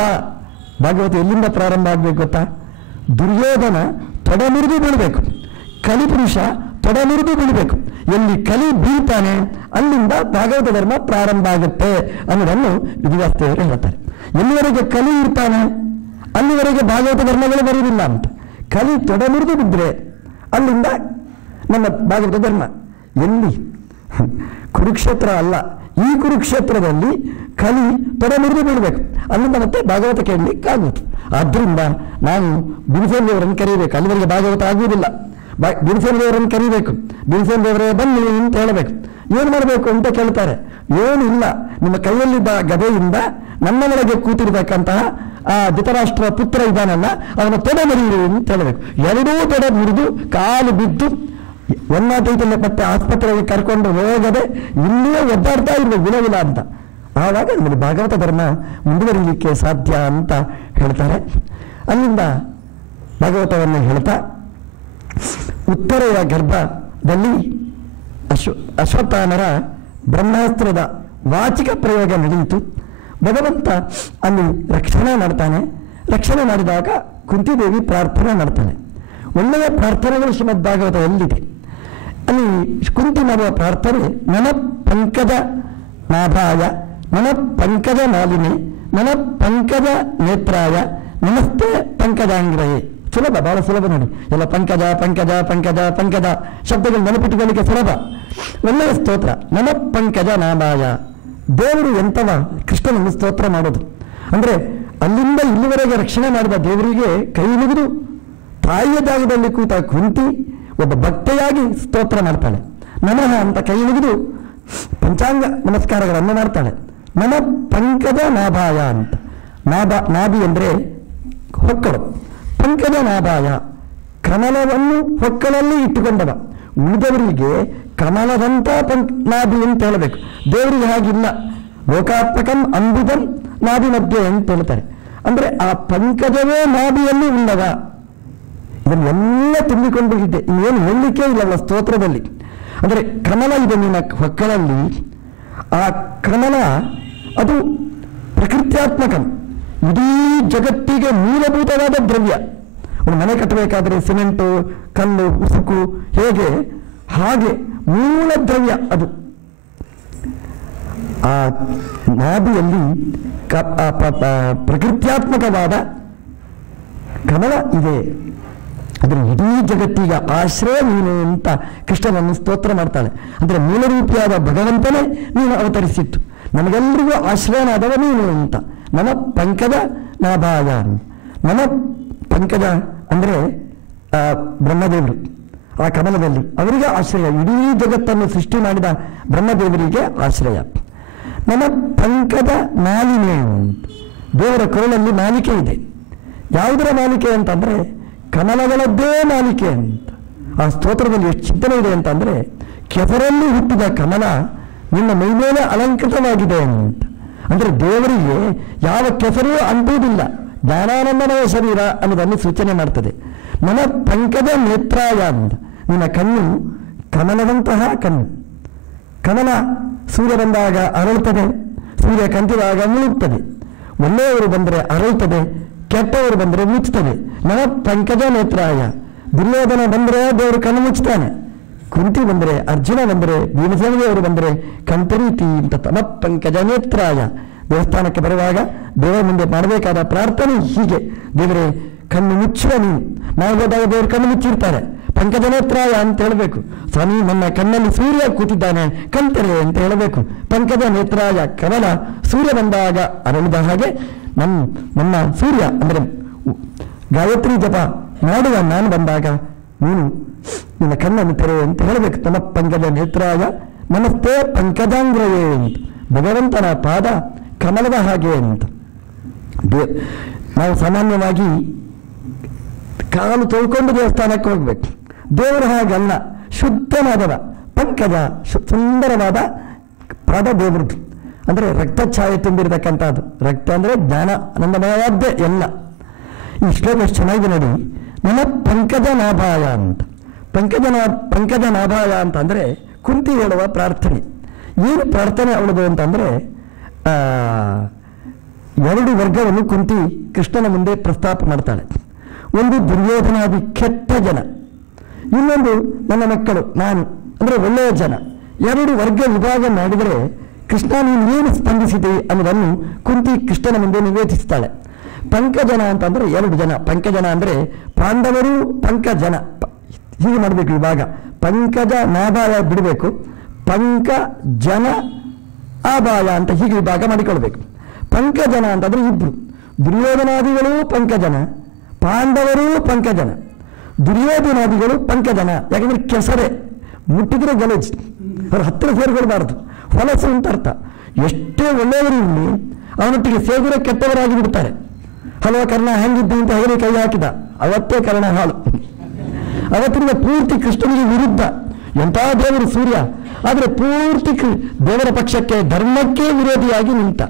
ಭಾಗವತ ಎಲ್ಲಿಂದ ಪ್ರಾರಂಭ ಆಗಬೇಕು ಗೊತ್ತಾ? ದುರ್ಯೋಧನ ತೊಡೆಮುರಿದು ಬೀಳಬೇಕು, ಕಲಿಪುರುಷ ತೊಡೆಮುರಿದು ಬೀಳಬೇಕು. ಎಲ್ಲಿ ಕಲಿ ಬೀಳ್ತಾನೆ ಅಲ್ಲಿಂದ ಭಾಗವತ ಧರ್ಮ ಪ್ರಾರಂಭ ಆಗುತ್ತೆ ಅನ್ನೋದನ್ನು ವಿಧಿವ್ಯಾಸದೇವರು ಹೇಳ್ತಾರೆ. ಎಲ್ಲಿವರೆಗೆ ಕಲಿ ಇರ್ತಾನೆ ಅಲ್ಲಿವರೆಗೆ ಭಾಗವತ ಧರ್ಮಗಳು ಬರುವುದಿಲ್ಲ ಅಂತ. ಕಲಿ ತೊಡೆಮುರಿದು ಬಿದ್ದರೆ ಅಲ್ಲಿಂದ ನಮ್ಮ ಭಾಗವತ ಧರ್ಮ. ಎಲ್ಲಿ ಕುರುಕ್ಷೇತ್ರ ಅಲ್ಲ, ಈ ಕುರುಕ್ಷೇತ್ರದಲ್ಲಿ ಕಲಿ ತೊಡೆಮುರಿದು ಬೀಳಬೇಕು, ಅಲ್ಲಿಂದ ಮತ್ತೆ ಭಾಗವತ ಕೇಳಲಿಕ್ಕಾಗುತ್ತೆ. ಆದ್ದರಿಂದ ನಾವು ಭೀಮಸೇನ ದೇವರನ್ನು ಕರೀಬೇಕು, ಅಲ್ಲಿವರೆಗೆ ಭಾಗವತ ಆಗುವುದಿಲ್ಲ. ಭೀಮಸೇನ ದೇವರನ್ನು ಕರೀಬೇಕು, ಭೀಮಸೇನ ದೇವರೇ ಬನ್ನಿ ಅಂತ ಹೇಳಬೇಕು. ಏನು ಮಾಡಬೇಕು ಅಂತ ಕೇಳ್ತಾರೆ. ಏನಿಲ್ಲ, ನಿಮ್ಮ ಕೈಯಲ್ಲಿದ್ದ ಗದೆಯಿಂದ ನಮ್ಮ ಒಳಗೆ ಕೂತಿರ್ತಕ್ಕಂತಹ ಆ ಧೃತರಾಷ್ಟ್ರ ಪುತ್ರ ಇದ್ದಾನಲ್ಲ ಅವನ ತೊಡೆ ಮುರಿಯಿರಿ ಅಂತ ಹೇಳಬೇಕು. ಎರಡೂ ತೊಡೆ ಮುರಿದು ಕಾಲು ಬಿದ್ದು ಒನ್ನಾಟೈತಲ್ಲ ಮತ್ತೆ ಆಸ್ಪತ್ರೆಗೆ ಕರ್ಕೊಂಡು ಹೋಗದೆ ಇಲ್ಲಿಯೇ ಒದ್ದಾಡ್ತಾ ಇರಬೇಕು ಗುಣವಿಲ್ಲ ಅಂತ. ಆವಾಗ ನಮಗೆ ಭಾಗವತ ಧರ್ಮ ಮುಂದುವರಿಲಿಕ್ಕೆ ಸಾಧ್ಯ ಅಂತ ಹೇಳ್ತಾರೆ. ಅಲ್ಲಿಂದ ಭಾಗವತವನ್ನು ಹೇಳ್ತಾ ಉತ್ತರೆಯ ಗರ್ಭದಲ್ಲಿ ಅಶ್ವತ್ಥಾಮರ ಬ್ರಹ್ಮಾಸ್ತ್ರದ ವಾಚಿಕ ಪ್ರಯೋಗ ನಡೆಯಿತು. ಭಗವಂತ ಅಲ್ಲಿ ರಕ್ಷಣೆ ಮಾಡ್ತಾನೆ. ರಕ್ಷಣೆ ಮಾಡಿದಾಗ ಕುಂತಿದೇವಿ ಪ್ರಾರ್ಥನೆ ಮಾಡ್ತಾನೆ. ಒಳ್ಳೆಯ ಪ್ರಾರ್ಥನೆಗಳು ಶ್ರೀಮದ್ ಭಾಗವತದಲ್ಲಿದೆ. ಅಲ್ಲಿ ಕುಂತಿ ಮಾಡುವ ಪ್ರಾರ್ಥನೆ ನನ ಪಂಕಜ ನಾಭಾಯ, ನನ ಪಂಕಜ ಮಾಲಿನಿ, ನನ ಪಂಕಜ ನೇತ್ರಾಯ, ನಮಸ್ತೆ ಪಂಕಜಾಂಗ್ರಯೇ. ಸುಲಭ, ಬಹಳ ಸುಲಭ ನೋಡಿ. ಎಲ್ಲ ಪಂಕಜ ಪಂಕಜ ಪಂಕಜ ಪಂಕಜ ಶಬ್ದಗಳು ನೆನಪಿಟ್ಟುಕೊಳ್ಳಿಕ್ಕೆ ಸುಲಭ. ಒಳ್ಳೆಯ ಸ್ತೋತ್ರ. ನಮ ಪಂಕಜ ನಾಭಾಯ, ದೇವರು ಎಂತವ ಕೃಷ್ಣನನ್ನು ಸ್ತೋತ್ರ ಮಾಡೋದು ಅಂದರೆ ಅಲ್ಲಿಂದ ಇಲ್ಲಿವರೆಗೆ ರಕ್ಷಣೆ ಮಾಡಿದ ದೇವರಿಗೆ ಕೈ ಮುಗಿದು ತಾಯಿಯ ಜಾಗದಲ್ಲಿ ಕೂತ ಕುಂತಿ ಒಬ್ಬ ಭಕ್ತೆಯಾಗಿ ಸ್ತೋತ್ರ ಮಾಡ್ತಾಳೆ. ನಮಃ ಅಂತ ಕೈ ಮುಗಿದು ಪಂಚಾಂಗ ನಮಸ್ಕಾರಗಳನ್ನು ಮಾಡ್ತಾಳೆ. ನಮ ಪಂಕಜ ನಾಭಾಯ ಅಂತ. ನಾಭಿ ಅಂದರೆ ಹೊಕ್ಕಳು, ಪಂಕಜ ನಾಭಾಯ ಕಮಲವನ್ನು ಹೊಕ್ಕಳಲ್ಲಿ ಇಟ್ಟುಕೊಂಡವ. ಉಳಿದವರಿಗೆ ಕಮಲದಂತ ನಾಭಿ ಅಂತ ಹೇಳಬೇಕು, ದೇವರಿಗೆ ಹಾಗಿಲ್ಲ. ಲೋಕಾತ್ಮಕಂ ಅಂಬುದಂ ನಾಭಿ ಮಧ್ಯೆ ಅಂತ ಹೇಳ್ತಾರೆ. ಅಂದರೆ ಆ ಪಂಕಜವೇ ನಾಭಿಯಲ್ಲಿ ಉಳ್ಳವ. ಇದನ್ನೆಲ್ಲ ತುಂಬಿಕೊಂಡಿದೆ, ಇನ್ನೇನು ಹೇಳಲಿಕ್ಕೆ ಇಲ್ಲ ಸ್ತೋತ್ರದಲ್ಲಿ. ಅಂದರೆ ಕಮಲ ಇದೆ ನಿನ್ನ ಹೊಕ್ಕಳಲ್ಲಿ. ಆ ಕಮಲ ಅದು ಪ್ರಕೃತ್ಯಾತ್ಮಕಂ, ಇಡೀ ಜಗತ್ತಿಗೆ ಮೂಲಭೂತವಾದ ದ್ರವ್ಯ. ಒಂದು ಮನೆ ಕಟ್ಟಬೇಕಾದ್ರೆ ಸಿಮೆಂಟು, ಕಲ್ಲು, ಉಸುಕು ಹೇಗೆ ಹಾಗೆ ಮೂಲ ದ್ರವ್ಯ ಅದು. ಆ ನಾಭಿಯಲ್ಲಿ ಪ್ರಕೃತ್ಯಾತ್ಮಕವಾದ ಕಮಲ ಇದೆ. ಅದರ ಇಡೀ ಜಗತ್ತಿಗೆ ಆಶ್ರಯ ನೀನು ಅಂತ ಕೃಷ್ಣನನ್ನು ಸ್ತೋತ್ರ ಮಾಡ್ತಾಳೆ. ಅಂದರೆ ಮೂಲರೂಪಿಯಾದ ಭಗವಂತನೇ ನೀನು ಅವತರಿಸಿತ್ತು, ನಮಗೆಲ್ಲರಿಗೂ ಆಶ್ರಯನಾದವ ನೀನು ಅಂತ. ನಮ ಪಂಕಜ ನಾಭಾಯ. ನಮ ಪಂಕಜ ಅಂದರೆ ಬ್ರಹ್ಮದೇವರು ಆ ಕಮಲದಲ್ಲಿ ಅವರಿಗೆ ಆಶ್ರಯ. ಇಡೀ ಜಗತ್ತನ್ನು ಸೃಷ್ಟಿ ಮಾಡಿದ ಬ್ರಹ್ಮದೇವರಿಗೆ ಆಶ್ರಯ. ನಮ ಪಂಕಜ ಮಾಲಿನ್ಯ. ದೇವರ ಕೊರಳಲ್ಲಿ ಮಾಲಿಕೆ ಇದೆ. ಯಾವುದರ ಮಾಲಿಕೆ ಅಂತಂದರೆ ಕಮಲಗಳದ್ದೇ ಮಾಲಿಕೆ ಅಂತ. ಆ ಸ್ತೋತ್ರದಲ್ಲಿ ಎಷ್ಟು ಚಿಂತನೆ ಇದೆ ಅಂತಂದರೆ ಕೆಸರಲ್ಲಿ ಹುಟ್ಟಿದ ಕಮಲ ನಿನ್ನ ಮೈಮೇಲೆ ಅಲಂಕೃತವಾಗಿದೆ ಅಂತ. ಅಂದರೆ ದೇವರಿಗೆ ಯಾವ ಕೆಸರೂ ಅಂಟುವುದಿಲ್ಲ, ಜ್ಞಾನಾನಂದಮಯ ಶರೀರ ಅನ್ನೋದನ್ನು ಸೂಚನೆ ಮಾಡ್ತದೆ. ನನ್ನ ಪಂಕಜ ನೇತ್ರಾಯ ಅಂತ. ನಿನ್ನ ಕಣ್ಣು ಕಮಲದಂತಹ ಕಣ್ಣು. ಕಮಲ ಸೂರ್ಯ ಬಂದಾಗ ಅರಳುತ್ತದೆ, ಸೂರ್ಯ ಕಂತಿದಾಗ ಮುಳುಗ್ತದೆ. ಒಳ್ಳೆಯವರು ಬಂದರೆ ಅರಳುತ್ತದೆ, ಕೆಟ್ಟವರು ಬಂದರೆ ಮುಚ್ತಾನೆ. ನವ ಪಂಕಜ ನೇತ್ರಾಯ. ದುರ್ಯೋಧನ ಬಂದರೆ ದೇವರು ಕಣ್ಣು ಮುಚ್ತಾನೆ. ಕುಂತಿ ಬಂದರೆ, ಅರ್ಜುನ ಬಂದರೆ, ಭೀಮಸೇನಿಯವರು ಬಂದರೆ ಕಣ್ತೆರೀತಿ ಅಂತ ತಮ ಪಂಕಜ ನೇತ್ರಾಯ. ದೇವಸ್ಥಾನಕ್ಕೆ ಬರುವಾಗ ದೇವರ ಮುಂದೆ ಮಾಡಬೇಕಾದ ಪ್ರಾರ್ಥನೆ ಹೀಗೆ: ದೇವರೇ ಕಣ್ಣು ಮುಚ್ಚುವ ನೀನು. ನಾವು ಹೋದಾಗ ದೇವರು ಕಣ್ಣು ಮುಚ್ಚಿರ್ತಾರೆ. ಪಂಕಜ ನೇತ್ರಾಯ ಅಂತ ಹೇಳಬೇಕು. ಸ್ವಾಮಿ ನನ್ನ ಕಣ್ಣಲ್ಲಿ ಸೂರ್ಯ ಕೂತಿದ್ದಾನೆ, ಕಣ್ತೆರೆ ಅಂತ ಹೇಳಬೇಕು. ಪಂಕಜ ನೇತ್ರಾಯ, ಕಮಲ ಸೂರ್ಯ ಬಂದಾಗ ಅರಳಿದ ಹಾಗೆ ನನ್ನ ಸೂರ್ಯ ಅಂದರೆ ಗಾಯತ್ರಿ ಜಪ ಮಾಡುವ ನಾನು ಬಂದಾಗ ನೀನು ನಿನ್ನ ಕಣ್ಣನ್ನು ತೆರೆ ಅಂತ ಹೇಳಬೇಕು. ತಮ್ಮ ಪಂಕಜ ನೇತ್ರಾಯ ನಮಸ್ತೆ ಪಂಕಜಾಂಗ್ರಯೇ ಅಂತ. ಭಗವಂತನ ಪಾದ ಕಮಲದ ಹಾಗೆ ಅಂತ. ನಾವು ಸಾಮಾನ್ಯವಾಗಿ ಕಾಲು ತೊಳ್ಕೊಂಡು ದೇವಸ್ಥಾನಕ್ಕೆ ಹೋಗ್ಬೇಕು. ದೇವರ ಹಾಗಲ್ಲ, ಶುದ್ಧವಾದವ ಪಂಕಜ, ಸುಂದರವಾದ ಪಾದ ದೇವರದ್ದು. ಅಂದರೆ ರಕ್ತ ಛಾಯೆ ತುಂಬಿರತಕ್ಕಂಥದ್ದು. ರಕ್ತ ಅಂದರೆ ಜ್ಞಾನ ಆನಂದಮಯವಾದ್ದೇ ಎಲ್ಲ. ಈ ಶ್ಲೋಕ ಎಷ್ಟು ಚೆನ್ನಾಗಿದೆ ನೋಡಿ. ನನ್ನ ಪಂಕಜ ನಾಭಾಯ ಅಂತ. ಪಂಕಜ ನಾಭಾಯ ಅಂತ ಅಂದರೆ ಕುಂತಿ ಹೇಳುವ ಪ್ರಾರ್ಥನೆ. ಏನು ಪ್ರಾರ್ಥನೆ ಅವಳದು ಅಂತಂದರೆ, ಎರಡು ವರ್ಗವನ್ನು ಕುಂತಿ ಕೃಷ್ಣನ ಮುಂದೆ ಪ್ರಸ್ತಾಪ ಮಾಡ್ತಾಳೆ. ಒಂದು ದುರ್ಯೋಧನಾದಿ ಕೆಟ್ಟ ಜನ, ಇನ್ನೊಂದು ನನ್ನ ಮಕ್ಕಳು ನಾನು ಅಂದರೆ ಒಳ್ಳೆಯ ಜನ. ಎರಡು ವರ್ಗ ವಿಭಾಗ ಮಾಡಿದರೆ ಕೃಷ್ಣ ನೀನು ಏನು ಸ್ಪಂದಿಸಿದೆ ಅನ್ನೋದನ್ನು ಕುಂತಿ ಕೃಷ್ಣನ ಮುಂದೆ ನಿವೇದಿಸ್ತಾಳೆ. ಪಂಕಜನ ಅಂತಂದರೆ ಎರಡು ಜನ. ಪಂಕಜನ ಅಂದರೆ ಪಾಂಡವರು, ಪಂಕಜನ ಹೀಗೆ ಮಾಡಬೇಕು ವಿಭಾಗ. ಪಂಕಜ ನಾಭಾಯ ಬಿಡಬೇಕು, ಪಂಕಜನ ಆಭಾಯ ಅಂತ ಹೀಗೆ ವಿಭಾಗ ಮಾಡಿಕೊಳ್ಬೇಕು. ಪಂಕಜನ ಅಂತಂದರೆ ಇಬ್ರು, ದುರ್ಯೋಧನಾದಿಗಳು ಪಂಕಜನ, ಪಾಂಡವರು ಪಂಕಜನ. ದುರ್ಯೋಧನಾದಿಗಳು ಪಂಕಜನ, ಯಾಕಂದ್ರೆ ಕೆಸರೆ ಮುಟ್ಟಿದ್ರೆ ಗಲೀಜು, ಅವ್ರ ಹತ್ತಿರ ಸೇರಿಕೊಳ್ಬಾರ್ದು, ಹೊಲಸು ಅಂತ ಅರ್ಥ. ಎಷ್ಟೇ ಒಳ್ಳೆಯವರು ಇಲ್ಲಿ ಅವನೊಟ್ಟಿಗೆ ಸೇರಿದ್ರೆ ಕೆಟ್ಟವರಾಗಿ ಬಿಡ್ತಾರೆ. ಹಲವ ಕರ್ಣ ಹೆಂಗಿದ್ದು ಅಂತ ಹೇಳಿ ಕೈ ಹಾಕಿದ, ಅವತ್ತೇ ಕರ್ಣ ಹಾಳು. ಅವತ್ತಿನಿಂದ ಪೂರ್ತಿ ಕೃಷ್ಣನಿಗೆ ವಿರುದ್ಧ. ಎಂಥ ದೇವರು ಸೂರ್ಯ, ಆದರೆ ಪೂರ್ತಿ ದೇವರ ಪಕ್ಷಕ್ಕೆ ಧರ್ಮಕ್ಕೆ ವಿರೋಧಿಯಾಗಿ ನಿಂತ.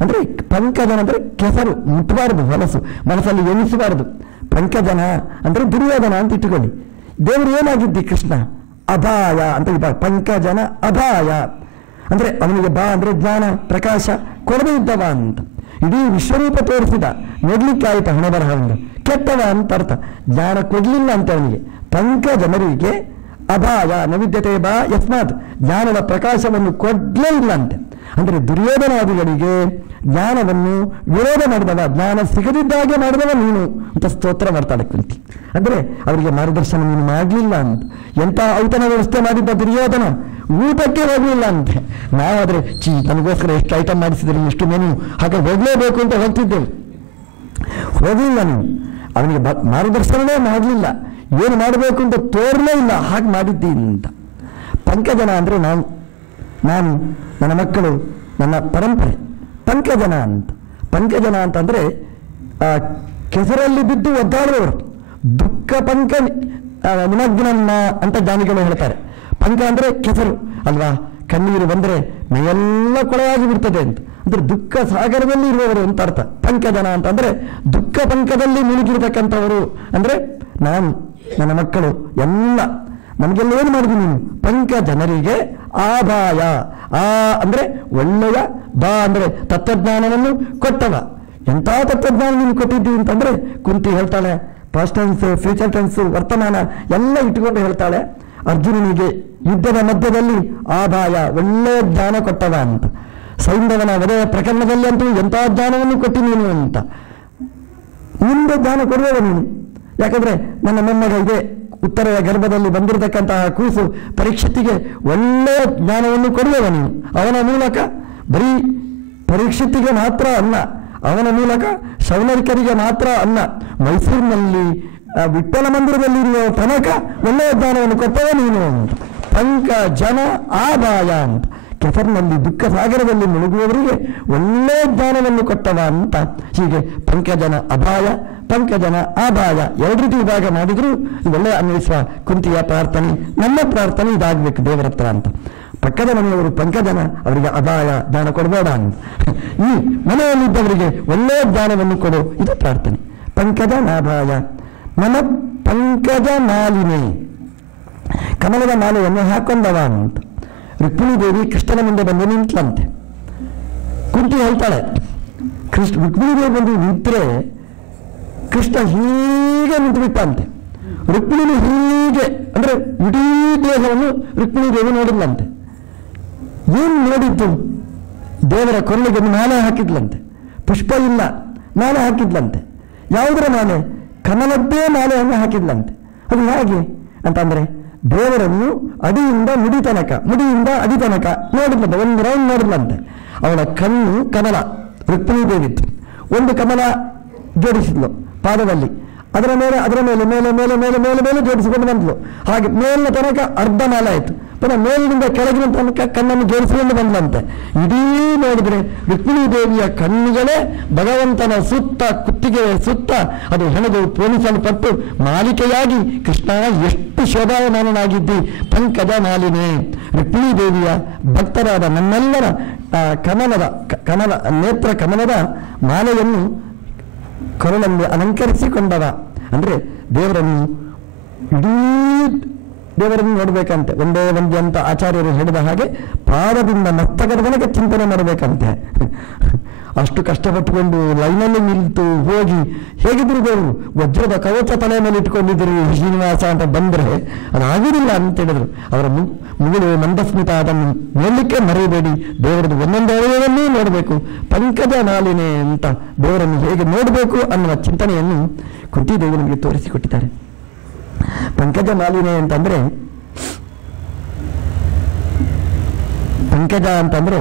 ಅಂದರೆ ಪಂಕಜನ ಅಂದರೆ ಕೆಸರು, ಮುಟ್ಟಬಾರದು, ಹೊಲಸು, ಮನಸ್ಸಲ್ಲಿ ಎಣಿಸಬಾರದು. ಪಂಕಜನ ಅಂದರೆ ದುರ್ಯೋಧನ ಅಂತ ಇಟ್ಟುಕೊಳ್ಳಿ. ದೇವರು ಏನಾಗಿದ್ದಿ ಕೃಷ್ಣ? ಅಭಾಯ ಅಂತ ವಿಭಾಗ. ಪಂಕಜನ ಅಭಾಯ ಅಂದರೆ ಅವನಿಗೆ ಬಾ ಅಂದರೆ ಜ್ಞಾನ ಪ್ರಕಾಶ ಕೊಡದೇ ಇದ್ದವ ಅಂತ. ಇಡೀ ವಿಶ್ವರೂಪ ತೋರಿಸಿದ, ನೋಡ್ಲಿಕ್ಕಾಯ್ತು ಹಣ ಬರಹವನ್ನು. ಕೆಟ್ಟವ ಅಂತ ಅರ್ಥ, ಜ್ಞಾನ ಕೊಡ್ಲಿಲ್ಲ ಅಂತ ಅವನಿಗೆ. ಪಂಕಜನರಿಗೆ ಅಭಾಯ ನವಿದ್ಯತೆ ಬಾ ಯಸ್ಮಾತ್, ಜ್ಞಾನದ ಪ್ರಕಾಶವನ್ನು ಕೊಡ್ಲೇ ಇಲ್ಲ ಅಂತೆ. ಅಂದರೆ ದುರ್ಯೋಧನಾದಿಗಳಿಗೆ ಜ್ಞಾನವನ್ನು ವಿರೋಧ ಮಾಡಿದವ, ಜ್ಞಾನ ಸಿಗದಿದ್ದಾಗೆ ಮಾಡಿದವ ನೀನು ಅಂತ ಸ್ತೋತ್ರ ಮಾಡ್ತಾಳೆ ಕುಂತಿ. ಅಂದರೆ ಅವರಿಗೆ ಮಾರ್ಗದರ್ಶನ ನೀನು ಮಾಡಲಿಲ್ಲ ಅಂತ. ಎಂಥ ಔತಣ ವ್ಯವಸ್ಥೆ ಮಾಡಿದ್ದ ದುರ್ಯೋಧನ, ಊಟಕ್ಕೆ ಹೋಗಲಿಲ್ಲ ಅಂತೆ. ನಾವಾದರೆ ನನಗೋಸ್ಕರ ಎಷ್ಟು ಐಟಮ್ ಮಾಡಿಸಿದ್ರೆ, ಎಷ್ಟು ಮೆನು ಹಾಗೆ ಹೋಗಲೇಬೇಕು ಅಂತ ಹೋಗ್ತಿದ್ದೇವೆ. ಹೋಗಲಿಲ್ಲ ನೀವು, ಅವನಿಗೆ ಮಾರ್ಗದರ್ಶನವೇ ಮಾಡಲಿಲ್ಲ, ಏನು ಮಾಡಬೇಕು ಅಂತ ತೋರಲೇ ಇಲ್ಲ, ಹಾಗೆ ಮಾಡಿದ್ದೀನಿ ಅಂತ. ಪಂಕಜನ ಅಂದರೆ ನಾನು, ನನ್ನ ಮಕ್ಕಳು, ನನ್ನ ಪರಂಪರೆ ಪಂಕಜನ ಅಂತ. ಪಂಕಜನ ಅಂತಂದರೆ ಕೆಸರಲ್ಲಿ ಬಿದ್ದು ಒದ್ದಾಡುವವರು. ದುಃಖ ಪಂಕ ನಿಮಗ್ನನ್ನ ಅಂತ ಜ್ಞಾನಿಗಳು ಹೇಳ್ತಾರೆ. ಪಂಕ ಅಂದರೆ ಕೆಸರು ಅಲ್ವಾ, ಕಣ್ಣೀರು ಬಂದರೆ ಮೈಯೆಲ್ಲ ಕೊಳೆಯಾಗಿ ಬಿಡ್ತದೆ ಅಂತ. ಅಂದರೆ ದುಃಖ ಸಾಗರದಲ್ಲಿ ಇರುವವರು ಅಂತ ಅರ್ಥ. ಪಂಕಜನ ಅಂತಂದರೆ ದುಃಖ ಪಂಕದಲ್ಲಿ ಮುಳುಗಿರ್ತಕ್ಕಂಥವರು. ಅಂದರೆ ನಾನು, ನನ್ನ ಮಕ್ಕಳು ಎಲ್ಲ, ನಮಗೆಲ್ಲ ಏನು ಮಾಡಿದ್ವಿ ನೀನು? ಪಂಕಜನರಿಗೆ ಆಭಾಯ. ಆ ಅಂದರೆ ಒಳ್ಳೆಯ, ಬಾ ಅಂದರೆ ತತ್ವಜ್ಞಾನವನ್ನು ಕೊಟ್ಟವ. ಎಂಥ ತತ್ವಜ್ಞಾನ ನೀನು ಕೊಟ್ಟಿದ್ದೀವಿ ಅಂತಂದರೆ ಕುಂತಿ ಹೇಳ್ತಾಳೆ. ಪಾಸ್ಟ್ ಟೆನ್ಸು, ಫ್ಯೂಚರ್ ಟೆನ್ಸು, ವರ್ತಮಾನ ಎಲ್ಲ ಇಟ್ಟುಕೊಂಡು ಹೇಳ್ತಾಳೆ. ಅರ್ಜುನನಿಗೆ ಯುದ್ಧದ ಮಧ್ಯದಲ್ಲಿ ಆಭಾಯ, ಒಳ್ಳೆಯ ಜ್ಞಾನ ಕೊಟ್ಟವ ಅಂತ. ಸೈಂಧವನ ವಧೆಯ ಪ್ರಕರಣದಲ್ಲಿ ಅಂತೂ ಎಂಥ ಜ್ಞಾನವನ್ನು ಕೊಟ್ಟಿ ನೀನು ಅಂತ. ಮುಂದೆ ಜ್ಞಾನ ಕೊಡುವವ ನೀನು. ಯಾಕಂದರೆ ನನ್ನ ಮೊಮ್ಮಗ ಇದೆ, ಉತ್ತರದ ಗರ್ಭದಲ್ಲಿ ಬಂದಿರತಕ್ಕಂತಹ ಕೂಸು ಪರೀಕ್ಷಿತಿಗೆ ಒಳ್ಳೆಯ ಜ್ಞಾನವನ್ನು ಕೊಡುವವ ನೀನು. ಅವನ ಮೂಲಕ ಬರೀ ಪರೀಕ್ಷಿತಿಗೆ ಮಾತ್ರ ಅಲ್ಲ, ಅವನ ಮೂಲಕ ಶೌನರಿಕರಿಗೆ ಮಾತ್ರ ಅಲ್ಲ, ಮೈಸೂರಿನಲ್ಲಿ ವಿಠ್ಠಲ ಮಂದಿರದಲ್ಲಿರುವ ತನಕ ಒಳ್ಳೆಯ ಜ್ಞಾನವನ್ನು ಕೊಟ್ಟವ ನೀನು ಅಂತ. ಪಂಕಜನ ಆಭಾಯ ಅಂತ. ಕೆಸರಿನಲ್ಲಿ ದುಃಖ ಸಾಗರದಲ್ಲಿ ಮುಳುಗುವವರಿಗೆ ಒಳ್ಳೆಯ ಜ್ಞಾನವನ್ನು ಕೊಟ್ಟವ ಅಂತ. ಹೀಗೆ ಪಂಕಜನ ಅಭಾಯ, ಪಂಕಜನ ಆಭಾಯ ಎರಡು ರೀತಿ ವಿಭಾಗ ಮಾಡಿದ್ರು ಒಳ್ಳೆಯ ಅನ್ವಯಿಸುವ ಕುಂತಿಯ ಪ್ರಾರ್ಥನೆ. ನಮ್ಮ ಪ್ರಾರ್ಥನೆ ಇದಾಗಬೇಕು ದೇವರ ಹತ್ರ ಅಂತ. ಪಕ್ಕದ ಮನೆಯವರು ಪಂಕಜನ, ಅವರಿಗೆ ಅಭಾಯ ಜ್ಞಾನ ಕೊಡಬೇಡ ಅಂತ. ಈ ಮನೆಯಲ್ಲಿದ್ದವರಿಗೆ ಒಳ್ಳೆಯ ಜ್ಞಾನವನ್ನು ಕೊಡು, ಇದು ಪ್ರಾರ್ಥನೆ. ಪಂಕಜ ನಾಭಾಯ ನನ್ನ ಪಂಕಜ ಮಾಲಿನೇ, ಕಮಲದ ಮಾಲೆಯನ್ನು ಹಾಕೊಂಡವ ಅಂತ. ರುಕ್ಮಿಣಿ ದೇವಿ ಕೃಷ್ಣನ ಮುಂದೆ ಬಂದು ನಿಂತ್ಲಂತೆ. ಕುಂತಿ ಹೇಳ್ತಾಳೆ, ರುಕ್ಮಿಣಿ ದೇವಿ ಬಂದು ನಿಂತರೆ ಕೃಷ್ಣ ಹೀಗೆ ನಿಂತುಬಿಟ್ಟಂತೆ. ರುಕ್ಮಿಣಿ ಹೀಗೆ ಅಂದರೆ ಇಡೀ ದೇಹವನ್ನು ರುಕ್ಮಿಣಿ ದೇವಿ ನೋಡಿದ್ಲಂತೆ. ಏನು ನೋಡಿದ್ದು? ದೇವರ ಕೊರಳಿಗೆ ಮಾಲೆ ಹಾಕಿದ್ಲಂತೆ. ಪುಷ್ಪ ಇಲ್ಲ, ಮಾಲೆ ಹಾಕಿದ್ಲಂತೆ. ಯಾವುದರ ಮಾಲೆ? ಕಮಲದ್ದೇ ಮಾಲೆಯನ್ನು ಹಾಕಿದ್ಲಂತೆ. ಅದು ಹೇಗೆ ಅಂತಂದರೆ ದೇವರನ್ನು ಅಡಿಯಿಂದ ಮುಡಿ ತನಕ, ಮುಡಿಯಿಂದ ಅಡಿ ತನಕ ನೋಡಿದ್ಲಂತೆ. ಒಂದು ರೌಂಡ್ ನೋಡಿದ್ಲಂತೆ. ಅವಳ ಕಣ್ಣು ಕಮಲ, ರುಕ್ಮಿಣಿ ದೇವಿತ್ತು. ಒಂದು ಕಮಲ ಜೋಡಿಸಿದ್ಲು ಪಾದದಲ್ಲಿ, ಅದರ ಮೇಲೆ ಮೇಲೆ ಮೇಲೆ ಮೇಲೆ ಮೇಲೆ ಮೇಲೆ ಜೋಡಿಸಿಕೊಂಡು ಬಂದ್ಲು. ಹಾಗೆ ಮೇಲಿನ ತನಕ ಅರ್ಧ ಮಾಲೆ ಆಯಿತು. ಪುನಃ ಮೇಲಿನಿಂದ ಕೆಳಗಿನ ತನಕ ಕಣ್ಣನ್ನು ಜೋಡಿಸಿಕೊಂಡು ಬಂದಂತೆ. ಇಡೀ ನೋಡಿದರೆ ರುಕ್ಮಿಣಿ ದೇವಿಯ ಕಣ್ಣುಗಳೇ ಭಗವಂತನ ಸುತ್ತ, ಕುತ್ತಿಗೆ ಸುತ್ತ ಅದು ಹೆಣೆದು ಪೋಣಿಸಲ್ಪಟ್ಟು ಮಾಲಿಕೆಯಾಗಿ ಕೃಷ್ಣ ಎಷ್ಟು ಶೋಭಾಯಮಾನನಾಗಿದ್ದಿ ಪಂಕಜ ಮಾಲಿನೇ. ರುಕ್ಮಿಣಿ ದೇವಿಯ ಭಕ್ತರಾದ ನಮ್ಮೆಲ್ಲರ ಕಮಲ ನೇತ್ರ ಕಮಲದ ಮಾಲೆಯನ್ನು ಕೊರಳಲ್ಲಿ ಅಲಂಕರಿಸಿಕೊಂಡವ. ಅಂದರೆ ದೇವರನ್ನು ಇಡೀ ದೇವರನ್ನು ನೋಡಬೇಕಂತೆ. ಒಂದೇ ಒಂದೇ ಅಂತ ಆಚಾರ್ಯರು ಹೇಳಿದ ಹಾಗೆ ಪಾದದಿಂದ ಮಸ್ತಕದ ತನಕ ಚಿಂತನೆ ಮಾಡಬೇಕಂತೆ. ಅಷ್ಟು ಕಷ್ಟಪಟ್ಟುಕೊಂಡು ಲೈನಲ್ಲಿ ನಿಂತು ಹೋಗಿ ಹೇಗಿದ್ರು ದೇವರು ವಜ್ರದ ಕವಚ ತಲೆ ಮೇಲೆ ಇಟ್ಕೊಂಡಿದ್ರು ಶ್ರೀನಿವಾಸ ಅಂತ ಬಂದರೆ ಅದಾಗುವುದಿಲ್ಲ ಅಂತ ಹೇಳಿದ್ರು. ಅವರ ಮುಗುಳು ಮಂದಸ್ಮಿತ ಅದನ್ನು ನೋಡಲಿಕ್ಕೆ ಮರೆಯಬೇಡಿ, ದೇವರದ್ದು ಒಂದೊಂದು ಅವಯವನ್ನೂ ನೋಡಬೇಕು. ಪಂಕಜ ಮಾಲಿನೇ ಅಂತ ದೇವರನ್ನು ಹೇಗೆ ನೋಡಬೇಕು ಅನ್ನುವ ಚಿಂತನೆಯನ್ನು ಕುಂತಿದೇವಿ ನಮಗೆ ತೋರಿಸಿಕೊಟ್ಟಿದ್ದಾರೆ. ಪಂಕಜ ಮಾಲಿನೇ ಅಂತಂದ್ರೆ, ಪಂಕಜ ಅಂತಂದ್ರೆ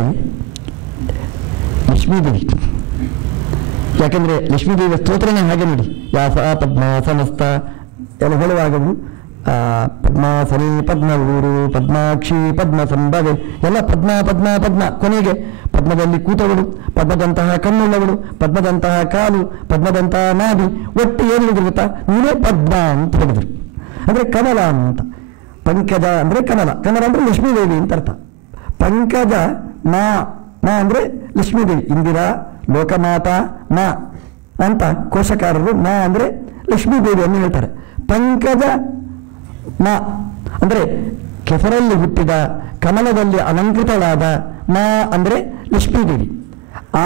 ಲಕ್ಷ್ಮೀದೇವಿ. ಯಾಕಂದ್ರೆ ಲಕ್ಷ್ಮೀದೇವಿಯ ಸ್ತೋತ್ರನೇ ಹಾಗೆ ನೋಡಿ, ಯಾಸ ಪದ್ಮಾಸನಸ್ಥ ಎಲ್ಲ ಹೇಳುವಾಗವು ಪದ್ಮಾಸನಿ, ಪದ್ಮವೂರು, ಪದ್ಮಾಕ್ಷಿ, ಪದ್ಮ ಸಂಭವೆ ಎಲ್ಲ ಪದ್ಮ ಪದ್ಮ ಪದ್ಮ. ಕೊನೆಗೆ ಪದ್ಮದಲ್ಲಿ ಕೂತವಳು, ಪದ್ಮದಂತಹ ಕಣ್ಣುಳ್ಳವಳು, ಪದ್ಮದಂತಹ ಕಾಲು, ಪದ್ಮದಂತಹ ನಾಭಿ, ಒಟ್ಟು ಏನು ಹೇಳಿದ್ರು ಗೊತ್ತಾ? ನೀನೇ ಪದ್ಮ ಅಂತ ಹೇಳಿದ್ರು. ಅಂದರೆ ಕಮಲ ಅಂತ. ಪಂಕಜ ಅಂದರೆ ಕಮಲ, ಕಮಲ ಅಂದರೆ ಲಕ್ಷ್ಮೀದೇವಿ ಅಂತ ಅರ್ಥ. ಪಂಕಜ ಮಾ ಅಂದರೆ ಲಕ್ಷ್ಮೀದೇವಿ, ಇಂದಿರಾ ಲೋಕಮಾತಾ ಮಾ ಅಂತ ಕೋಶಕಾರರು ಮಾ ಅಂದರೆ ಲಕ್ಷ್ಮೀದೇವಿಯನ್ನು ಹೇಳ್ತಾರೆ. ಪಂಕಜ ಮಾ ಅಂದರೆ ಕೆಸರಲ್ಲಿ ಹುಟ್ಟಿದ, ಕಮಲದಲ್ಲಿ ಅಲಂಕೃತಳಾದ. ಮಾ ಅಂದರೆ ಲಕ್ಷ್ಮೀದೇವಿ.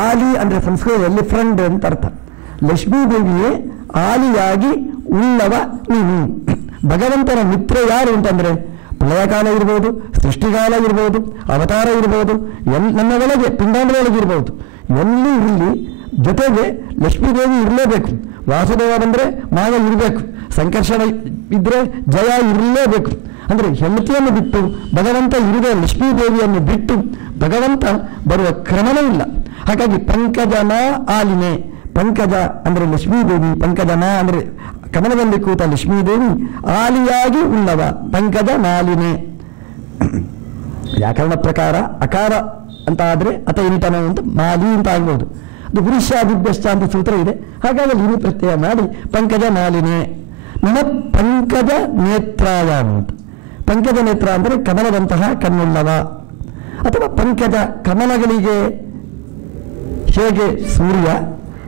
ಆಲಿ ಅಂದರೆ ಸಂಸ್ಕೃತದಲ್ಲಿ ಫ್ರೆಂಡ್ ಅಂತ ಅರ್ಥ. ಲಕ್ಷ್ಮೀದೇವಿಯೇ ಆಲಿಯಾಗಿ ಉಳ್ಳವ ನೀನು. ಭಗವಂತನ ಮಿತ್ರ ಯಾರು ಅಂತಂದರೆ ಪ್ರಳಯಕಾಲ ಇರ್ಬೋದು, ಸೃಷ್ಟಿಕಾಲ ಇರ್ಬೋದು, ಅವತಾರ ಇರ್ಬೋದು, ನನ್ನ ಒಳಗೆ ಪಿಂಡಾಂಡದೊಳಗೆ ಇರ್ಬೋದು, ಎಲ್ಲಿ ಇರಲಿ ಜೊತೆಗೆ ಲಕ್ಷ್ಮೀದೇವಿ ಇರಲೇಬೇಕು. ವಾಸುದೇವ ಬಂದರೆ ಮಾವ ಇರಬೇಕು, ಸಂಕರ್ಷಣ ಇದ್ದರೆ ಜಯ ಇರಲೇಬೇಕು. ಅಂದರೆ ಹೆಂಡತಿಯನ್ನು ಬಿಟ್ಟು ಭಗವಂತ ಇರುವೆ ಲಕ್ಷ್ಮೀದೇವಿಯನ್ನು ಬಿಟ್ಟು ಭಗವಂತ ಬರುವ ಕ್ರಮವೇ ಇಲ್ಲ. ಹಾಗಾಗಿ ಪಂಕಜನ ಆಲಿನೇ. ಪಂಕಜ ಅಂದರೆ ಲಕ್ಷ್ಮೀದೇವಿ, ಪಂಕಜನ ಅಂದರೆ ಕಮಲದಲ್ಲಿ ಕೂತ ಲಕ್ಷ್ಮೀದೇವಿ ಆಲಿಯಾಗಿ ಉಳ್ಳವ, ಪಂಕಜ ಮಾಲಿನೇ. ವ್ಯಾಕರಣ ಪ್ರಕಾರ ಅಕಾರ ಅಂತ ಆದರೆ ಅತ ಇನಿತನ ಅಂತ ಮಾಲಿ ಅಂತ ಆಗ್ಬೋದು. ಅದು ಪುರುಷಾದಿಭ್ಯಶ್ಚ ಅಂತ ಸೂತ್ರ ಇದೆ. ಹಾಗಾಗಿ ಇಲ್ಲಿ ಪ್ರತ್ಯಯ ಮಾಡಿ ಪಂಕಜ ಮಾಲಿನೇ. ನನ್ನ ಪಂಕಜ ನೇತ್ರಾಯ ಅಂತ. ಪಂಕಜ ನೇತ್ರ ಅಂದರೆ ಕಮಲದಂತಹ ಕಣ್ಣುಳ್ಳವ. ಅಥವಾ ಪಂಕಜ ಕಮಲಗಳಿಗೆ ಹೇಗೆ ಸೂರ್ಯ,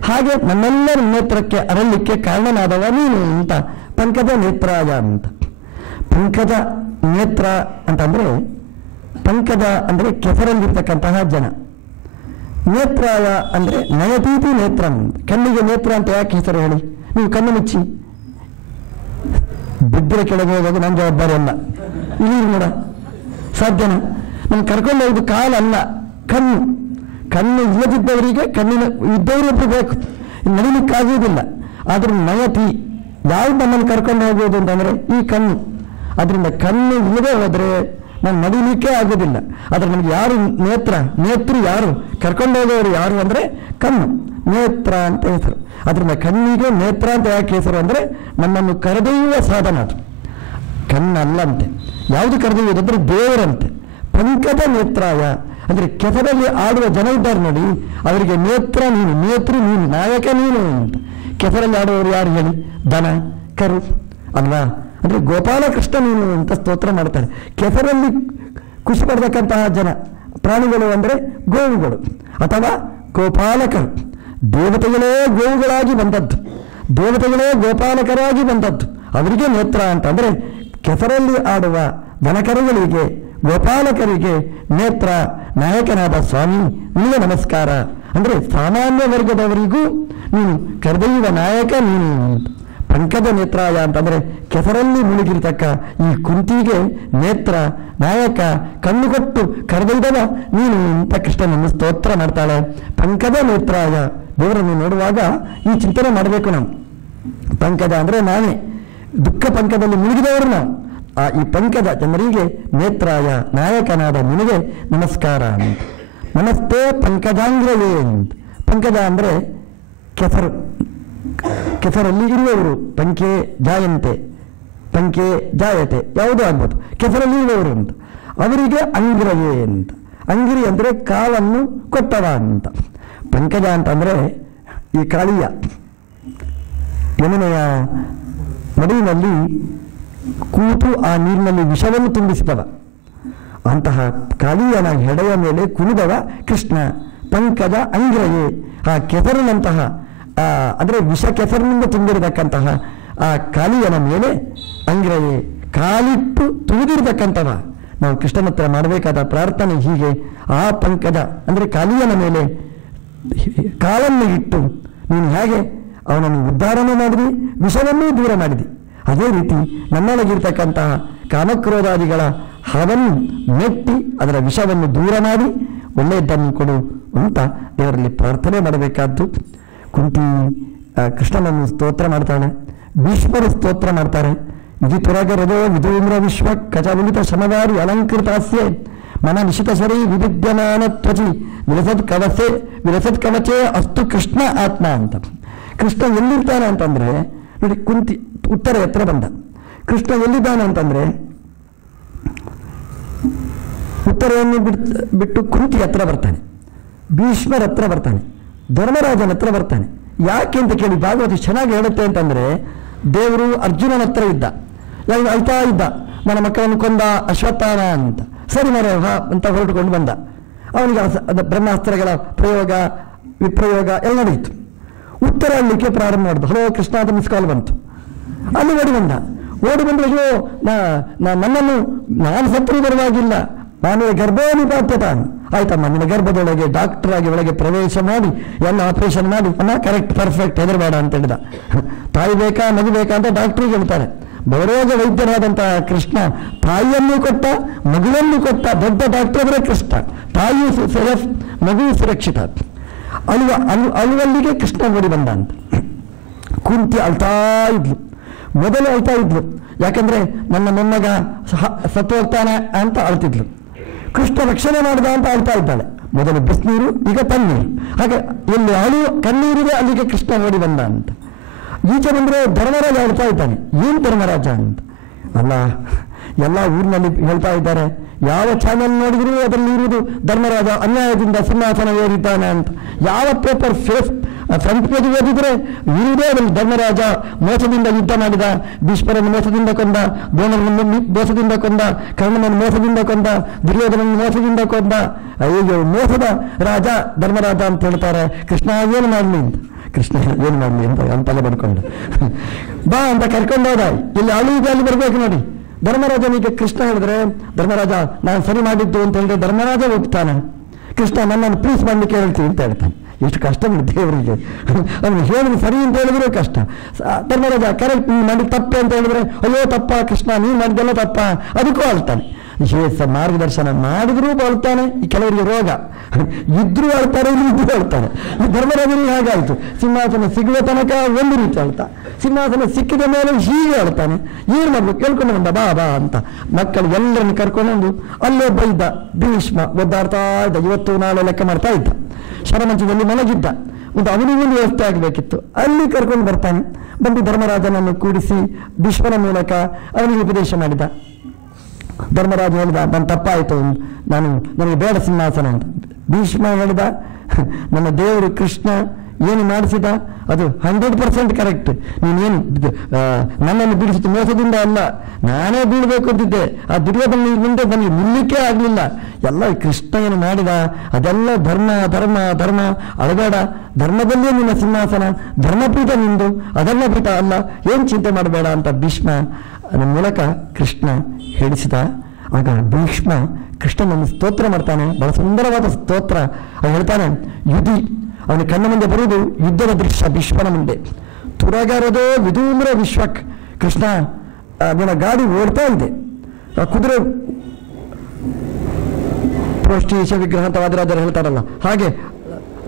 ಹಾಗೆ ನಮ್ಮೆಲ್ಲರ ನೇತ್ರಕ್ಕೆ ಅರಳಲಿಕ್ಕೆ ಕಾರಣನಾದವ ನೀನು ಅಂತ ಪಂಕಜ ನೇತ್ರಾಯ ಅಂತ. ಪಂಕಜ ನೇತ್ರ ಅಂತಂದರೆ, ಪಂಕಜ ಅಂದರೆ ಕೆಸರಲ್ಲಿರ್ತಕ್ಕಂತಹ ಜನ. ನೇತ್ರಾಯ ಅಂದರೆ ನಯತೀತಿ ನೇತ್ರ. ಕಣ್ಣಿಗೆ ನೇತ್ರ ಅಂತ ಯಾಕೆ ಹೆಸರು ಹೇಳಿ? ನೀವು ಕಣ್ಣು ಮುಚ್ಚಿ ಬಿದ್ದರೆ ಕೆಳಗೆ ಹೋಗೋದು ನನ್ನ ಜವಾಬ್ದಾರಿ ಅಲ್ಲ. ಇಲ್ಲಿ ನೋಡ ಸಾಧ್ಯನಾ? ನಮ್ಗೆ ಕರ್ಕೊಂಡು ಹೋಗೋದು ಕಾಲಲ್ಲ, ಕಣ್ಣು. ಕಣ್ಣು ಇಲ್ಲದಿದ್ದವರಿಗೆ ಕಣ್ಣಿನ ಇದ್ದವರೊಬ್ಬರು ಬೇಕು, ನಡಿಲಿಕ್ಕಾಗುವುದಿಲ್ಲ. ಆದ್ರೂ ನಯತಿ ಯಾವ್ದು ನಮ್ಮನ್ನು ಕರ್ಕೊಂಡು ಹೋಗೋದು ಅಂತಂದರೆ ಈ ಕಣ್ಣು. ಅದರಿಂದ ಕಣ್ಣು ಇಲ್ಲದೆ ಹೋದರೆ ನಾನು ನಡಿಲಿಕ್ಕೆ ಆಗೋದಿಲ್ಲ. ಆದರೆ ನಮ್ಗೆ ಯಾರು ನೇತೃ ಯಾರು ಕರ್ಕೊಂಡು ಹೋಗೋರು ಯಾರು ಅಂದರೆ ಕಣ್ಣು, ನೇತ್ರ ಅಂತ ಹೆಸರು. ಅದರಿಂದ ಕಣ್ಣಿಗೆ ನೇತ್ರ ಅಂತ ಯಾಕೆ ಹೆಸರು ಅಂದರೆ ನಮ್ಮನ್ನು ಕರೆದೊಯ್ಯುವ ಸಾಧನ ಅದು, ಕಣ್ಣಲ್ಲಂತೆ. ಯಾವುದು ಕರೆದೊಯ್ಯುವುದಂದ್ರೆ ದೇವರಂತೆ. ಪಂಕಜ ನೇತ್ರಾಯ ಅಂದರೆ ಕೆಸರಲ್ಲಿ ಆಡುವ ಜನ ಇದ್ದಾರೆ ನೋಡಿ, ಅವರಿಗೆ ನೇತ್ರ ನೀನು, ನೇತೃ ನೀನು, ನಾಯಕ ನೀನು ಅಂತ. ಕೆಸರಲ್ಲಿ ಆಡುವವರು ಯಾರು ಹೇಳಿ? ದನ ಕರು ಅಲ್ವಾ? ಅಂದರೆ ಗೋಪಾಲಕೃಷ್ಣ ನೀನು ಅಂತ ಸ್ತೋತ್ರ ಮಾಡ್ತಾರೆ. ಕೆಸರಲ್ಲಿ ಖುಷಿ ಪಡ್ತಕ್ಕಂತಹ ಜನ ಪ್ರಾಣಿಗಳು ಅಂದರೆ ಗೋವುಗಳು ಅಥವಾ ಗೋಪಾಲಕರು. ದೇವತೆಗಳೇ ಗೋವುಗಳಾಗಿ ಬಂದದ್ದು, ದೇವತೆಗಳೇ ಗೋಪಾಲಕರಾಗಿ ಬಂದದ್ದು. ಅವರಿಗೆ ನೇತ್ರ ಅಂತಂದರೆ ಕೆಸರಲ್ಲಿ ಆಡುವ ದನಕರುಗಳಿಗೆ, ಗೋಪಾಲಕರಿಗೆ ನೇತ್ರ ನಾಯಕನಾದ ಸ್ವಾಮಿ ನಿಮಗೆ ನಮಸ್ಕಾರ ಅಂದರೆ ಸಾಮಾನ್ಯ ವರ್ಗದವರಿಗೂ ನೀನು ಕರೆದೊಯ್ಯುವ ನಾಯಕ ನೀನು ಅಂತ. ಪಂಕಜ ನೇತ್ರಾಯ ಅಂತಂದರೆ ಕೆಸರಲ್ಲಿ ಮುಳುಗಿರ್ತಕ್ಕ ಈ ಕುಂತಿಗೆ ನೇತ್ರ ನಾಯಕ, ಕಣ್ಣು ಕೊಟ್ಟು ಕರೆದೊಯ್ದವ ನೀನು ಅಂತ ಕೃಷ್ಣನನ್ನು ಸ್ತೋತ್ರ ಮಾಡ್ತಾಳೆ. ಪಂಕಜ ನೇತ್ರಾಯ, ದೇವರನ್ನು ನೋಡುವಾಗ ಈ ಚಿಂತನೆ ಮಾಡಬೇಕು ನಾವು. ಪಂಕಜ ಅಂದರೆ ನಾವೇ, ದುಃಖ ಪಂಕದಲ್ಲಿ ಮುಳುಗಿದವರು ನಾವು. ಈ ಪಂಕಜ ಜನರಿಗೆ ನೇತ್ರಾಯ, ನಾಯಕನಾದ ನಿನಗೆ ನಮಸ್ಕಾರ ಅಂತ. ನಮಸ್ತೆ ಪಂಕಜಾಂಗ್ರವೇ ಅಂತ. ಪಂಕಜ ಅಂದರೆ ಕೆಸರು, ಕೆಸರಲ್ಲಿ ಇರುವವರು. ಪಂಕೆ ಜಾಯಂತೆ, ಪಂಕೆ ಜಾಯತೆ ಯಾವುದೂ ಆಗ್ಬೋದು, ಕೆಸರಲ್ಲಿ ಇರುವವರು ಅಂತ. ಅವರಿಗೆ ಅಂಗ್ರವೇ ಅಂತ. ಅಂಗಿರಿ ಅಂದರೆ ಕಾಲನ್ನು ಕೊಟ್ಟವ ಅಂತ. ಪಂಕಜ ಅಂತಂದರೆ ಈ ಕಾಳಿಯ ಯಮುನೆಯ ನಡುವಿನಲ್ಲಿ ಕೂತು ಆ ನೀರಿನಲ್ಲಿ ವಿಷವನ್ನು ತುಂಬಿಸಿದವ. ಅಂತಹ ಕಾಳಿಯನ ಹೆಡೆಯ ಮೇಲೆ ಕುಣಿದವ ಕೃಷ್ಣ. ಪಂಕಜ ಅಂಗ್ರಯೇ, ಆ ಕೆಸರಿನಂತಹ ಅಂದರೆ ವಿಷ ಕೆಸರಿನಿಂದ ತುಂಬಿರತಕ್ಕಂತಹ ಆ ಕಾಳಿಯನ ಮೇಲೆ ಅಂಗ್ರಯೇ, ಕಾಲಿಟ್ಟು ತುಳಿದಿರತಕ್ಕಂಥವ. ನಾವು ಕೃಷ್ಣನ ಹತ್ರ ಮಾಡಬೇಕಾದ ಪ್ರಾರ್ಥನೆ ಹೀಗೆ, ಆ ಪಂಕಜ ಅಂದರೆ ಕಾಳಿಯನ ಮೇಲೆ ಕಾಲನ್ನು ಇಟ್ಟು ನೀನು ಹೇಗೆ ಅವನನ್ನು ಉದ್ಧಾರನೂ ಮಾಡಿದಿ, ವಿಷವನ್ನೂ ದೂರ ಮಾಡಿದಿ, ಅದೇ ರೀತಿ ನನ್ನೊಳಗಿರ್ತಕ್ಕಂತಹ ಕಾಮಕ್ರೋಧಾದಿಗಳ ಹಾವನ್ನು ಮೆಟ್ಟಿ ಅದರ ವಿಷವನ್ನು ದೂರ ಮಾಡಿ ಒಳ್ಳೆಯದನ್ನು ಕೊಡು ಅಂತ ದೇವರಲ್ಲಿ ಪ್ರಾರ್ಥನೆ ಮಾಡಬೇಕಾದ್ದು. ಕುಂತಿ ಕೃಷ್ಣನನ್ನು ಸ್ತೋತ್ರ ಮಾಡ್ತಾಳೆ, ಭೀಷ್ಮರು ಸ್ತೋತ್ರ ಮಾಡ್ತಾರೆ. ವಿಧಿತುರಗರದೋ ವಿಧೂಮ್ರ ವಿಶ್ವ ಕಚವಿಲಿತ ಶಮದಾರಿ ಅಲಂಕೃತಾಸ್ಯೆ ಮನ ನಿಶಿತಶರೀ ವಿವಿದ್ಯಮಾನ ತ್ವಚಿ ವಿಲಸತ್ ಕವಚೆ ಅಸ್ತು ಕೃಷ್ಣ ಆತ್ಮ ಅಂತ. ಕೃಷ್ಣ ಎಲ್ಲಿರ್ತಾನೆ ಅಂತಂದ್ರೆ ನೋಡಿ, ಕುಂತಿ ಉತ್ತರ ಹತ್ರ ಬಂದ. ಕೃಷ್ಣ ಎಲ್ಲಿದ್ದಾನೆ ಅಂತಂದ್ರೆ ಉತ್ತರವನ್ನು ಬಿಟ್ಟು ಕುಂತಿ ಹತ್ರ ಬರ್ತಾನೆ, ಭೀಷ್ಮರ ಹತ್ರ ಬರ್ತಾನೆ, ಧರ್ಮರಾಜನ ಹತ್ರ ಬರ್ತಾನೆ. ಯಾಕೆ ಅಂತ ಕೇಳಿ ಭಾಗವತ ಚೆನ್ನಾಗಿ ಹೇಳುತ್ತೆ ಅಂತಂದ್ರೆ, ದೇವರು ಅರ್ಜುನನ ಹತ್ರ ಇದ್ದ, ಅಳ್ತಾ ಇದ್ದ, ನನ್ನ ಮಕ್ಕಳನ್ನು ಕೊಂದ ಅಶ್ವತ್ಥಾನ ಅಂತ. ಸರಿ ಮರ ಅಂತ ಹೊರಟುಕೊಂಡು ಬಂದ. ಅವನಿಗೆ ಬ್ರಹ್ಮಾಸ್ತ್ರಗಳ ಪ್ರಯೋಗ ವಿಪ್ರಯೋಗ ಎಲ್ಲ ನಡೆಯಿತು. ಉತ್ತರ ಅಲ್ಲಿಕ್ಕೆ ಪ್ರಾರಂಭ ಮಾಡಿದ. ಹಲೋ ಕೃಷ್ಣ ಅಂತ ಮಿಸ್ ಕಾಲ್ ಬಂತು. ಅಲ್ಲಿ ಓಡಿ ಬಂದು ಅಯ್ಯೋ ನನ್ನನ್ನು ನಾನು ಸತ್ರು ಬರುವಾಗಿಲ್ಲ, ನಾನು ಗರ್ಭೋನಿಪಾತ್ಯತಾನು. ಆಯ್ತಮ್ಮ, ನಿನ್ನ ಗರ್ಭದೊಳಗೆ ಡಾಕ್ಟರ್ ಆಗಿ ಒಳಗೆ ಪ್ರವೇಶ ಮಾಡಿ ಎಲ್ಲ ಆಪರೇಷನ್ ಮಾಡಿ ಕರೆಕ್ಟ್ ಪರ್ಫೆಕ್ಟ್ ಹೆದರಬೇಡ ಅಂತ ಹೇಳಿದ. ತಾಯಿ ಬೇಕಾ ಮಗು ಬೇಕಾ ಅಂತ ಡಾಕ್ಟ್ರಿಗೆ ಹೇಳ್ತಾರೆ. ಬರೋಗ ವೈದ್ಯರಾದಂತಹ ಕೃಷ್ಣ ತಾಯಿಯನ್ನು ಕೊಟ್ಟ, ಮಗುವನ್ನು ಕೊಟ್ಟ ದೊಡ್ಡ ಡಾಕ್ಟರ್ ಅವರೇ ಕೃಷ್ಣ. ತಾಯಿಯು ಸೇಫ್, ಮಗುವು ಸುರಕ್ಷಿತ. ಅಳುವಲ್ಲಿಗೆ ಕೃಷ್ಣ ಓಡಿ ಬಂದ ಅಂತ. ಕುಂತಿ ಅಳ್ತಾ ಇದ್ಲು, ಮೊದಲು ಅಳ್ತಾ ಇದ್ಲು. ಯಾಕಂದ್ರೆ ನನ್ನ ಮೊಮ್ಮಗ ಸತ್ತು ಹೋಗ್ತಾನೆ ಅಂತ ಅಳ್ತಿದ್ಲು. ಕೃಷ್ಣ ರಕ್ಷಣೆ ಮಾಡಿದ ಅಂತ ಅಳ್ತಾ ಇದ್ದಾಳೆ. ಮೊದಲು ಬಿಸಿನೀರು, ಈಗ ತಣ್ಣೀರು. ಹಾಗೆ ಎಲ್ಲಿ ಕಣ್ಣೀರಿದೆ ಅಲ್ಲಿಗೆ ಕೃಷ್ಣ ಓಡಿ ಬಂದ ಅಂತ. ಈಚೆ ಬಂದರೆ ಧರ್ಮರಾಜ ಹೇಳ್ತಾ ಇದ್ದಾನೆ. ಏನು ಧರ್ಮರಾಜ ಅಂತ ಅಲ್ಲ, ಎಲ್ಲ ಊರಿನಲ್ಲಿ ಹೇಳ್ತಾ ಇದ್ದಾರೆ. ಯಾವ ಚಾನಲ್ ನೋಡಿದ್ರು ಅದರಲ್ಲಿ ಇರುವುದು ಧರ್ಮರಾಜ ಅನ್ಯಾಯದಿಂದ ಸಿಂಹಾಸನ ಏರಿದ್ದಾನೆ ಅಂತ. ಯಾವ ಪೇಪರ್ ಫ್ರಂಟ್ ಪೇಜ್ ಓದಿದ್ರೆ ಇರುವುದೇ ಅದರಲ್ಲಿ ಧರ್ಮರಾಜ ಮೋಸದಿಂದ ಯುದ್ಧ ಮಾಡಿದ, ಭೀಷ್ಮರನ್ನು ಮೋಸದಿಂದ ಕೊಂದ, ದ್ರೋಣರನ್ನು ಮೋಸದಿಂದ ಕೊಂದ, ಕರ್ಣನನ್ನು ಮೋಸದಿಂದ ಕೊಂದ, ದುರ್ಯೋಧನನ್ನು ಮೋಸದಿಂದ ಕೊಂದ. ಅಯ್ಯೋ ಮೋಸದ ರಾಜ ಧರ್ಮರಾಜ ಅಂತ ಹೇಳ್ತಾರೆ. ಕೃಷ್ಣ ಏನು ಮಾಡಲಿ ಅಂತ, ಕೃಷ್ಣ ಏನು ಮಾಡಲಿ ಅಂತ ಅಂತೆಲ್ಲ ಬಡ್ಕೊಂಡು ಬಾ ಅಂತ ಕರ್ಕೊಂಡೋದ. ಇಲ್ಲಿ ಅಲ್ಲಿ ಬರ್ಬೇಕು ನೋಡಿ. ಧರ್ಮರಾಜನಿಗೆ ಕೃಷ್ಣ ಹೇಳಿದ್ರೆ, ಧರ್ಮರಾಜ ನಾನು ಸರಿ ಮಾಡಿದ್ದು ಅಂತ ಹೇಳಿದ್ರೆ ಧರ್ಮರಾಜ ಒಪ್ತಾನೆ. ಕೃಷ್ಣ ನನ್ನನ್ನು ಪ್ಲೀಸ್ ಮಾಡಲಿಕ್ಕೆ ಹೇಳ್ತೀನಿ ಅಂತ ಹೇಳ್ತಾನೆ. ಎಷ್ಟು ಕಷ್ಟ ಬಿಡುತ್ತೆ ಅವರಿಗೆ. ಅವನು ಹೇಳಿದ್ರೆ ಸರಿ ಅಂತ ಹೇಳಿದ್ರೆ ಕಷ್ಟ. ಧರ್ಮರಾಜ ಕರೆಕ್ಟ್ ನೀನು ಮಾಡಿ ತಪ್ಪೆ ಅಂತ ಹೇಳಿದ್ರೆ, ಅಯ್ಯೋ ತಪ್ಪ ಕೃಷ್ಣ, ನೀನು ಮಾಡಿದ್ದೆಲ್ಲ ತಪ್ಪ, ಅದಕ್ಕೂ ಅಳ್ತಾನೆ. ಮಾರ್ಗದರ್ಶನ ಮಾಡಿದ್ರೂ ಅಳ್ತಾನೆ. ಈ ಕೆಲವರಿಗೆ ರೋಗ ಇದ್ರೂ ಅಳ್ತಾರೆ, ಇದ್ರೂ ಅಳ್ತಾರೆ. ಈ ಧರ್ಮರಾಜನಿಗೆ ಹಾಗಾಯಿತು. ಸಿಂಹಾಸನ ಸಿಗುವ ತನಕ ಒಂದು ರೀತಿ ಅಳ್ತಾ, ಸಿಂಹಾಸನ ಸಿಕ್ಕಿದ ಮೇಲೆ ಹೀಗೆ ಅಳ್ತಾನೆ. ಏನು ಮಾಡ್ಬೇಕು ಕೇಳ್ಕೊಂಡು ಬಂದ, ಬಾ ಬಾ ಅಂತ ಮಕ್ಕಳು ಎಲ್ಲರನ್ನು ಕರ್ಕೊಂಡು ಅಲ್ಲೊಬ್ಬ ಇದ್ದ ಭೀಷ್ಮ, ಒದ್ದಾಡ್ತಾ ಇದ್ದ. ಇವತ್ತು ನಾಳೆ ಲೆಕ್ಕ ಮಾಡ್ತಾ ಇದ್ದ. ಶರಮಂಚದಲ್ಲಿ ಮಲಗಿದ್ದ. ಒಂದು ಅವನಿಗೂ ವ್ಯವಸ್ಥೆ ಆಗಬೇಕಿತ್ತು. ಅಲ್ಲಿ ಕರ್ಕೊಂಡು ಬರ್ತಾನೆ. ಬಂದು ಧರ್ಮರಾಜನನ್ನು ಕೂಡಿಸಿ ಭೀಷ್ಮನ ಮೂಲಕ ಅವನಿಗೆ ಉಪದೇಶ ಮಾಡಿದ. ಧರ್ಮರಾಜ ಹೇಳಿದ, ನನ್ನ ತಪ್ಪಾಯಿತು, ನನಗೆ ಬೇಡ ಸಿಂಹಾಸನ ಅಂತ. ಭೀಷ್ಮ ಹೇಳಿದ, ನನ್ನ ದೇವರು ಕೃಷ್ಣ ಏನು ಮಾಡಿಸಿದ ಅದು 100% ಕರೆಕ್ಟ್. ನೀನೇನು ನನ್ನನ್ನು ಬಿಡಿಸಿತು ಮೋಸದಿಂದ ಅಲ್ಲ, ನಾನೇ ಬೀಳಬೇಕು ಅಂತಿದ್ದೆ. ಆ ದುರ್ಯೋಧನ ಮುಂದೆ ನನಗೆ ನಿಲ್ಲಕ್ಕೆ ಆಗಲಿಲ್ಲ. ಎಲ್ಲ ಕೃಷ್ಣ ಏನು ಮಾಡಿದ ಅದೆಲ್ಲ ಧರ್ಮ ಧರ್ಮ ಧರ್ಮ. ಅಳಬೇಡ, ಧರ್ಮದಲ್ಲೇ ನಿನ್ನ ಸಿಂಹಾಸನ, ಧರ್ಮಪೀಠ ನಿಂದು, ಅದೆಲ್ಲ ಪೀಠ ಅಲ್ಲ, ಏನು ಚಿಂತೆ ಮಾಡಬೇಡ ಅಂತ ಭೀಷ್ಮ ಮೂಲಕ ಕೃಷ್ಣ ಹೇಳಿಸಿದ. ಆಗ ಭೀಷ್ಮ ಕೃಷ್ಣನನ್ನು ಸ್ತೋತ್ರ ಮಾಡ್ತಾನೆ, ಬಹಳ ಸುಂದರವಾದ ಸ್ತೋತ್ರ. ಅವನು ಹೇಳ್ತಾನೆ, ಯುಧಿ ಅವನ ಕಣ್ಣ ಮುಂದೆ ಬರುವುದು ಯುದ್ಧದ ದೃಶ್ಯ ಭೀಷ್ಮನ ಮುಂದೆ. ತುರಗರದೋ ವಿಧೂಮ್ರ ವಿಶ್ವಕ್. ಕೃಷ್ಣ ನಿನ್ನ ಗಾಡಿ ಓಡ್ತಾ ಇದೆ, ಆ ಕುದುರೆ ಪ್ರೋಷ್ಠೀಶ ವಿಗ್ರಹ ಅಂತ ವಾದರಾಜರು ಹೇಳ್ತಾರಲ್ಲ, ಹಾಗೆ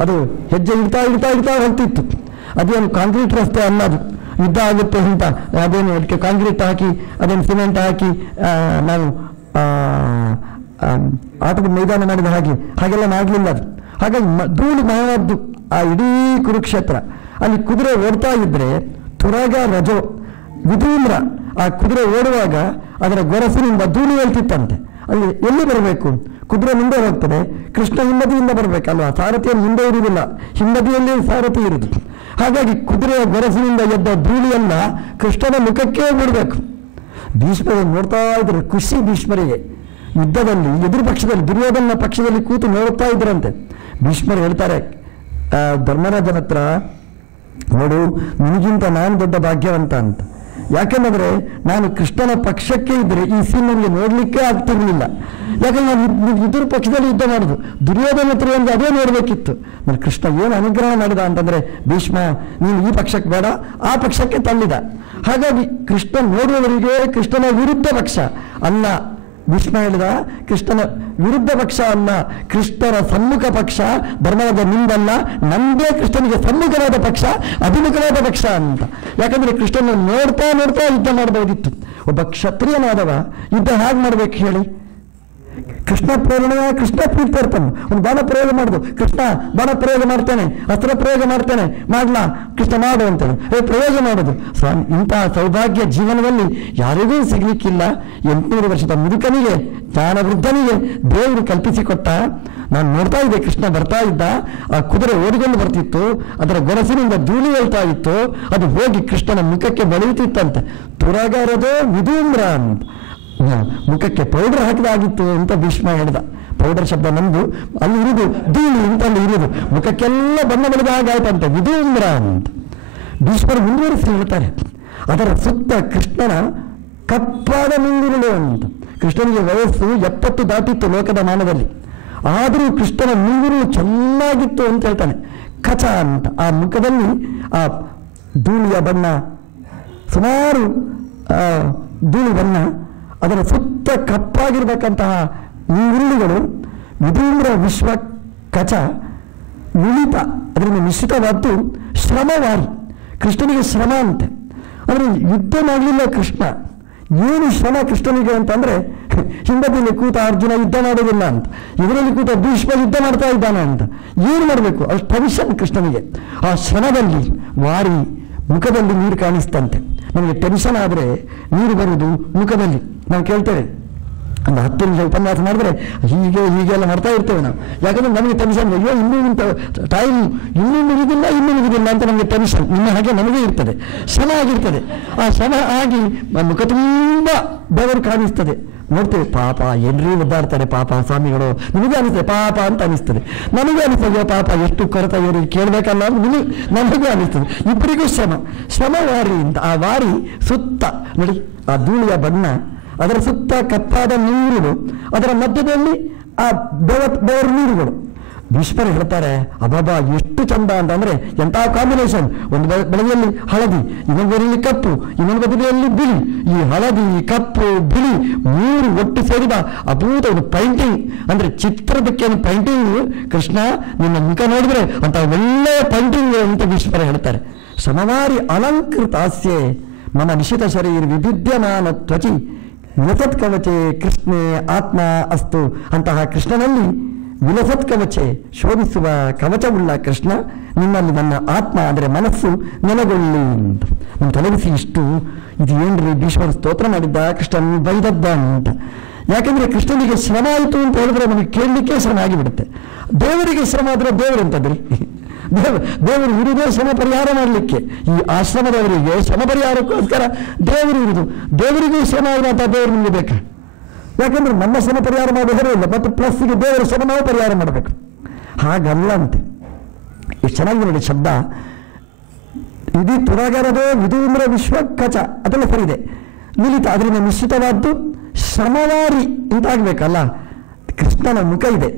ಅದು ಹೆಜ್ಜೆ ಇಡ್ತಾ ಹೋಗ್ತಿತ್ತು. ಅದೇನು ಕಾಂಕ್ರೀಟ್ ರಸ್ತೆ ಅನ್ನೋದು, ಯುದ್ಧ ಆಗುತ್ತೆ ಅಂತ ಅದೇನು ಅದಕ್ಕೆ ಕಾಂಕ್ರೀಟ್ ಹಾಕಿ ಅದೇನು ಸಿಮೆಂಟ್ ಹಾಕಿ ನಾವು ಆಟದ ಮೈದಾನ ಮಾಡಿದ ಹಾಗೆಲ್ಲ ಮಾಡಲಿಲ್ಲ ಅದು. ಹಾಗಾಗಿ ಧೂಳು ಮಯವಾದ್ದು ಆ ಇಡೀ ಕುರುಕ್ಷೇತ್ರ. ಅಲ್ಲಿ ಕುದುರೆ ಓಡ್ತಾ ಇದ್ರೆ ತುರಗ ರಜೋ ವಿಧೂಮ್ರ, ಆ ಕುದುರೆ ಓಡುವಾಗ ಅದರ ಗೊರಸಿನಿಂದ ಧೂಳು ಹೇಳ್ತಿತ್ತಂತೆ. ಅಲ್ಲಿ ಎಲ್ಲಿ ಬರಬೇಕು? ಕುದುರೆ ಮುಂದೆ ಹೋಗ್ತದೆ, ಕೃಷ್ಣ ಹಿಂಬದಿಯಿಂದ ಬರಬೇಕಲ್ವಾ, ಸಾರಥಿಯನ್ನು ಮುಂದೆ ಇರುವುದಿಲ್ಲ, ಹಿಂಬದಿಯಲ್ಲೇ ಸಾರಥಿ ಇರುವುದು. ಹಾಗಾಗಿ ಕುದುರೆಯ ಗೊರಸಿನಿಂದ ಎದ್ದ ಧೂಳಿಯನ್ನ ಕೃಷ್ಣನ ಮುಖಕ್ಕೆ ಬಿಡಬೇಕು. ಭೀಷ್ಮರು ನೋಡ್ತಾ ಇದ್ರು, ಖುಷಿ ಭೀಷ್ಮರಿಗೆ. ಯುದ್ಧದಲ್ಲಿ ಎದುರು ಪಕ್ಷದಲ್ಲಿ ದುರ್ಯೋಧನ ಪಕ್ಷದಲ್ಲಿ ಕೂತು ನೋಡ್ತಾ ಇದ್ರಂತೆ. ಭೀಷ್ಮರು ಹೇಳ್ತಾರೆ ಧರ್ಮರಾಜನ ಹತ್ರ, ನೋಡು ನಿನಗಿಂತ ನಾನು ದೊಡ್ಡ ಭಾಗ್ಯವಂತ ಅಂತ. ಯಾಕೆಂದ್ರೆ ನಾನು ಕೃಷ್ಣನ ಪಕ್ಷಕ್ಕೆ ಇದ್ರೆ ಈ ಸೀನ್ ನನಗೆ ನೋಡ್ಲಿಕ್ಕೆ ಆಗ್ತಿರ್ಲಿಲ್ಲ. ಯಾಕಂದ್ರೆ ನಾನು ಎದುರು ಪಕ್ಷದಲ್ಲಿ ಯುದ್ಧ ಮಾಡುದು, ದುರ್ಯೋಧನ ಹತ್ರ ಒಂದು ಅದೇ ನೋಡ್ಬೇಕಿತ್ತು. ನಾನು ಕೃಷ್ಣ ಏನು ಅನುಗ್ರಹ ಮಾಡಿದ ಅಂತಂದ್ರೆ, ಭೀಷ್ಮ ನೀನು ಈ ಪಕ್ಷಕ್ಕೆ ಬೇಡ ಆ ಪಕ್ಷಕ್ಕೆ ತಳ್ಳಿದ. ಹಾಗಾಗಿ ಕೃಷ್ಣ ನೋಡುವವರಿಗೆ ಕೃಷ್ಣನ ವಿರುದ್ಧ ಪಕ್ಷ ಅಲ್ಲ. ಭೀಷ್ಮ ಹೇಳಿದ, ಕೃಷ್ಣನ ವಿರುದ್ಧ ಪಕ್ಷ ಅಲ್ಲ, ಕೃಷ್ಣನ ಸಮ್ಮುಖ ಪಕ್ಷ ಧರ್ಮರಾಜ ನಿಂದಲ್ಲ, ನಮ್ದೇ ಕೃಷ್ಣನಿಗೆ ಸಮ್ಮುಖವಾದ ಪಕ್ಷ, ಅಭಿಮುಖವಾದ ಪಕ್ಷ ಅಂತ. ಯಾಕಂದ್ರೆ ಕೃಷ್ಣನ ನೋಡ್ತಾ ಯುದ್ಧ ಮಾಡಬಹುದಿತ್ತು. ಒಬ್ಬ ಕ್ಷತ್ರಿಯನಾದವ ಯುದ್ಧ ಹೇಗೆ ಮಾಡ್ಬೇಕು ಹೇಳಿ? ಕೃಷ್ಣ ಪ್ರೇರಣೆ, ಕೃಷ್ಣ ಪ್ರೀತಿ ಇರ್ತಾನೆ. ಒಂದು ಬಾಣ ಪ್ರಯೋಗ ಮಾಡುದು, ಕೃಷ್ಣ ಬಾಣ ಪ್ರಯೋಗ ಮಾಡ್ತಾನೆ, ಅಸ್ತ್ರ ಪ್ರಯೋಗ ಮಾಡ್ತಾನೆ, ಮಾಡ್ಲಾ ಕೃಷ್ಣ ಮಾಡು ಅಂತೇಳಿ ಪ್ರಯೋಗ ಮಾಡೋದು. ಇಂತಹ ಸೌಭಾಗ್ಯ ಜೀವನದಲ್ಲಿ ಯಾರಿಗೂ ಸಿಗ್ಲಿಕ್ಕಿಲ್ಲ. 800 ವರ್ಷದ ಮುದುಕನಿಗೆ, ಜ್ಞಾನವೃದ್ಧನಿಗೆ ದೇವರು ಕಲ್ಪಿಸಿಕೊಟ್ಟ. ನಾನು ನೋಡ್ತಾ ಇದ್ದೆ, ಕೃಷ್ಣ ಬರ್ತಾ ಇದ್ದ, ಆ ಕುದುರೆ ಓಡಿಕೊಂಡು ಬರ್ತಿತ್ತು, ಅದರ ಗೊರಸಿನಿಂದ ಧೂಳಿ ಹೇಳ್ತಾ ಇತ್ತು, ಅದು ಹೋಗಿ ಕೃಷ್ಣನ ಮುಖಕ್ಕೆ ಬಳಿಯುತ್ತಿತ್ತಂತೆ. ತುರಗರದೋ ವಿಧೂಮ್ರ ಅಂತ, ಮುಖಕ್ಕೆ ಪೌಡರ್ ಹಾಕಿದಾಗಿತ್ತು ಅಂತ ಭೀಷ್ಮ ಹೇಳಿದ. ಪೌಡರ್ ಶಬ್ದ ನಮ್ದು, ಅಲ್ಲಿ ಇರುವುದು ಧೂಳಿ ಅಂತ, ಅಲ್ಲಿ ಇರುವುದು ಮುಖಕ್ಕೆಲ್ಲ ಬಣ್ಣ ಬಳಿದ ಹಾಗಾಯ್ತಂತೆ, ವಿಧೂಮ್ರ ಅಂತ. ಭೀಷ್ಮರು ಮುಂದುವರಿಸಿ ಹೇಳ್ತಾರೆ, ಅದರ ಸುತ್ತ ಕೃಷ್ಣನ ಕಪ್ಪಾದ ಮುಂಗುರುಳು ಅಂತ. ಕೃಷ್ಣನಿಗೆ ವಯಸ್ಸು 70 ದಾಟಿತ್ತು ಲೋಕದ ಮಾನದಲ್ಲಿ, ಆದರೂ ಕೃಷ್ಣನ ಮುಂಗುರುಳು ಚೆನ್ನಾಗಿತ್ತು ಅಂತ ಹೇಳ್ತಾನೆ. ಕಚ ಅಂತ, ಆ ಮುಖದಲ್ಲಿ ಆ ಧೂಳಿಯ ಬಣ್ಣ, ಸುಮಾರು ಧೂಳಿ ಬಣ್ಣ, ಅದರ ಸುತ್ತ ಕಪ್ಪಾಗಿರ್ಬೇಕಂತಹ ಮುಂಗುರುಳುಗಳು. ವಿಧೂಮ್ರ ವಿಶ್ವ ಕಚ ಮಿಳಿತ, ಅದರಿಂದ ಮಿಶ್ರಿತವಾದ್ದು ಶ್ರಮವಾರಿ. ಕೃಷ್ಣನಿಗೆ ಶ್ರಮ ಅಂತೆ. ಆದರೆ ಯುದ್ಧ ಮಾಡಲಿಲ್ಲ ಕೃಷ್ಣ. ಏನು ಶ್ರಮ ಕೃಷ್ಣನಿಗೆ ಅಂತಂದ್ರೆ, ಹಿಂಬದಿಯಲ್ಲಿ ಕೂತ ಅರ್ಜುನ ಯುದ್ಧ ಮಾಡೋದಿಲ್ಲ ಅಂತ, ಇದರಲ್ಲಿ ಕೂತ ಭೀಷ್ಮ ಯುದ್ಧ ಮಾಡ್ತಾ ಇದ್ದಾನೆ ಅಂತ. ಏನು ಮಾಡಬೇಕು ಅಷ್ಟು ಟೆನ್ಷನ್ ಕೃಷ್ಣನಿಗೆ. ಆ ಶ್ರಮದಲ್ಲಿ ವಾರಿ ಮುಖದಲ್ಲಿ ನೀರು ಕಾಣಿಸ್ತಂತೆ. ನಮಗೆ ಟೆನ್ಷನ್ ಆದರೆ ನೀರು ಬರುವುದು ಮುಖದಲ್ಲಿ. ನಾವು ಕೇಳ್ತೇವೆ, ಒಂದು 10 ನಿಮಿಷ ಉಪನ್ಯಾಸ ಮಾಡಿದ್ರೆ ಹೀಗೆಲ್ಲ ಮಾಡ್ತಾ ಇರ್ತೇವೆ ನಾವು. ಯಾಕಂದ್ರೆ ನಮಗೆ ಟೆನ್ಷನ್, ಅಯ್ಯೋ ಇನ್ನೂ ಇಂಥ ಟೈಮ್ ಇನ್ನೂ ಮುಗಿದಿಲ್ಲ ಅಂತ ನಮಗೆ ಟೆನ್ಷನ್. ಇನ್ನು ಹಾಗೆ ನಮಗೆ ಇರ್ತದೆ, ಶ್ರಮ ಆಗಿರ್ತದೆ. ಆ ಶ್ರಮ ಆಗಿ ಮುಖ ತುಂಬ ಬೆವರು ಕಾಣಿಸ್ತದೆ. ನೋಡ್ತೇವೆ, ಪಾಪ ಏನ್ರೀ ಒದ್ದಾಡ್ತಾರೆ ಪಾಪ ಸ್ವಾಮಿಗಳು, ನಿಮಗೆ ಅನಿಸ್ತದೆ ಪಾಪ ಅಂತ ಅನಿಸ್ತದೆ. ನನಗೆ ಅನಿಸ್ತದೆ ಪಾಪ ಎಷ್ಟು ಕೊರತೆ ಇವರಿಗೆ ಕೇಳಬೇಕಲ್ಲ, ನಮಗೂ ಅನಿಸ್ತದೆ. ಇಬ್ಬರಿಗೂ ಶ್ರಮ ವಾರಿ ಅಂತ. ಆ ವಾರಿ ಸುತ್ತ ನೋಡಿ, ಆ ಧೂಳಿಯ ಬಣ್ಣ, ಅದರ ಸುತ್ತ ಕಪ್ಪಾದ ನೀರುಗಳು, ಅದರ ಮಧ್ಯದಲ್ಲಿ ಆ ಬೆವರು ನೀರುಗಳು. ಭೀಷ್ಮರು ಹೇಳ್ತಾರೆ, ಅಬಾಬಾ ಎಷ್ಟು ಚಂದ ಅಂತಂದ್ರೆ, ಎಂಥ ಕಾಂಬಿನೇಷನ್. ಒಂದು ಬದಿಯಲ್ಲಿ ಹಳದಿ, ಇನ್ನೊಂದು ಬದಿಯಲ್ಲಿ ಕಪ್ಪು, ಇನ್ನೊಂದು ಬದಿಯಲ್ಲಿ ಬಿಳಿ. ಈ ಹಳದಿ, ಕಪ್ಪು, ಬಿಳಿ 3 ಒಟ್ಟು ಸೇರಿದ ಅದ್ಭುತ ಒಂದು ಪೈಂಟಿಂಗ್. ಅಂದ್ರೆ ಚಿತ್ರದಕ್ಕೆ ಪೈಂಟಿಂಗ್. ಕೃಷ್ಣ ನಿನ್ನ ಮುಖ ನೋಡಿದ್ರೆ ಅಂತ ಒಳ್ಳೆಯ ಪೈಂಟಿಂಗ್ ಅಂತ ಭೀಷ್ಮರು ಹೇಳ್ತಾರೆ. ಸಮವಾರಿ ಅಲಂಕೃತ ಹಾಸ್ಯೆ ಮನ ನಿಶಿತ ಶರೀರ ವಿದ್ಯಮಾನ ತ್ವಚಿ ವಿಲಸತ್ ಕವಚೆ ಕೃಷ್ಣೇ ಆತ್ಮ ಅಸ್ತು. ಅಂತಹ ಕೃಷ್ಣನಲ್ಲಿ ವಿಲಸತ್ ಕವಚೆ, ಶೋಭಿಸುವ ಕವಚವುಳ್ಳ ಕೃಷ್ಣ, ನಿಮ್ಮಲ್ಲಿ ನನ್ನ ಆತ್ಮ ಅಂದರೆ ಮನಸ್ಸು ನೆಲೆಗೊಳ್ಳಿ ಅಂತ. ನಮ್ಮ ತೊಲಗಿಸಿ ಇಷ್ಟು ಇದು ಏನ್ರಿ ಭೀಷ್ಮರು ಸ್ತೋತ್ರ ಮಾಡಿದ್ದ, ಕೃಷ್ಣನ ಬೈದದ್ದ ಅಂತ. ಯಾಕಂದ್ರೆ ಕೃಷ್ಣನಿಗೆ ಶ್ರಮ ಆಯಿತು ಅಂತ ಹೇಳಿದ್ರೆ ನಮಗೆ ಕೇಳಲಿಕ್ಕೆ ಶ್ರಮ ಆಗಿಬಿಡುತ್ತೆ. ದೇವರಿಗೆ ಶ್ರಮ ಆದರೆ ದೇವರೆಂತದ್ರಿ, ದೇವರು ಇರುವುದೇ ಶ್ರಮ ಪರಿಹಾರ ಮಾಡಲಿಕ್ಕೆ. ಈ ಆಶ್ರಮದವರಿಗೆ ಶ್ರಮ ಪರಿಹಾರಕ್ಕೋಸ್ಕರ ದೇವರು ಇರುವುದು. ದೇವರಿಗೂ ಶ್ರಮ ಆಗಿರುವಂಥ ದೇವರು ನಿಮಗೆ ಬೇಕಾ? ಯಾಕಂದ್ರೆ ನಮ್ಮ ಶ್ರಮ ಪರಿಹಾರ ಮಾಡೋದೇ ಇಲ್ಲ, ಮತ್ತು ಪ್ಲಸ್ಗೆ ದೇವರ ಶ್ರಮ ನಾವು ಪರಿಹಾರ ಮಾಡಬೇಕು. ಹಾಗಲ್ಲ ಅಂತೆ. ಎಷ್ಟು ಚೆನ್ನಾಗಿ ನೋಡಿ ಶಬ್ದ. ಇದು ತುರಗರದೋ ವಿಧೂಮ್ರ ವಿಶ್ವ ಕಚ, ಅದೆಲ್ಲ ಸರಿದೆ. ಮಿಲಿತ, ಅದರಿಂದ ಮಿಶ್ರಿತವಾದ್ದು ಶ್ರಮವಾರಿ ಇಂತಾಗಬೇಕಲ್ಲ. ಕೃಷ್ಣನ ಮುಖ ಇದೆ,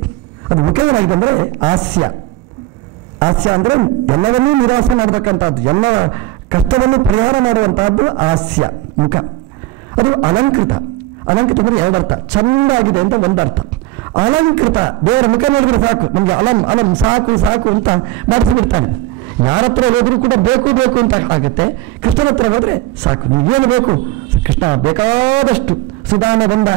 ಅದು ಮುಖ ಏನಾಗಿದೆ ಅಂದರೆ ಹಾಸ್ಯ. ಹಾಸ್ಯ ಅಂದರೆ ಎಲ್ಲವನ್ನೂ ನಿರಾಸೆ ಮಾಡತಕ್ಕಂಥದ್ದು, ಎಲ್ಲ ಕಷ್ಟವನ್ನು ಪರಿಹಾರ ಮಾಡುವಂತಹದ್ದು ಹಾಸ್ಯ ಮುಖ. ಅದು ಅಲಂಕೃತ. ಅಲಂಕೃತ ಅಂದರೆ ಎರಡರ್ಥ, ಚೆಂದಾಗಿದೆ ಅಂತ ಒಂದರ್ಥ. ಅಲಂಕೃತ, ದೇವರ ಮುಖ ನೋಡಿದ್ರೆ ಸಾಕು ನಮಗೆ ಅಲಂ ಸಾಕು ಸಾಕು ಅಂತ ಮಾಡಿಸಿಬಿಡ್ತಾನೆ. ಯಾರ ಹತ್ರ ಹೋದ್ರೂ ಕೂಡ ಬೇಕು ಬೇಕು ಅಂತ ಆಗುತ್ತೆ. ಕೃಷ್ಣನ ಹತ್ರ ಹೋದ್ರೆ ಸಾಕು, ನಿಮಗೇನು ಬೇಕು ಕೃಷ್ಣ ಬೇಕಾದಷ್ಟು, ಸುಧಾನ ಬಂದ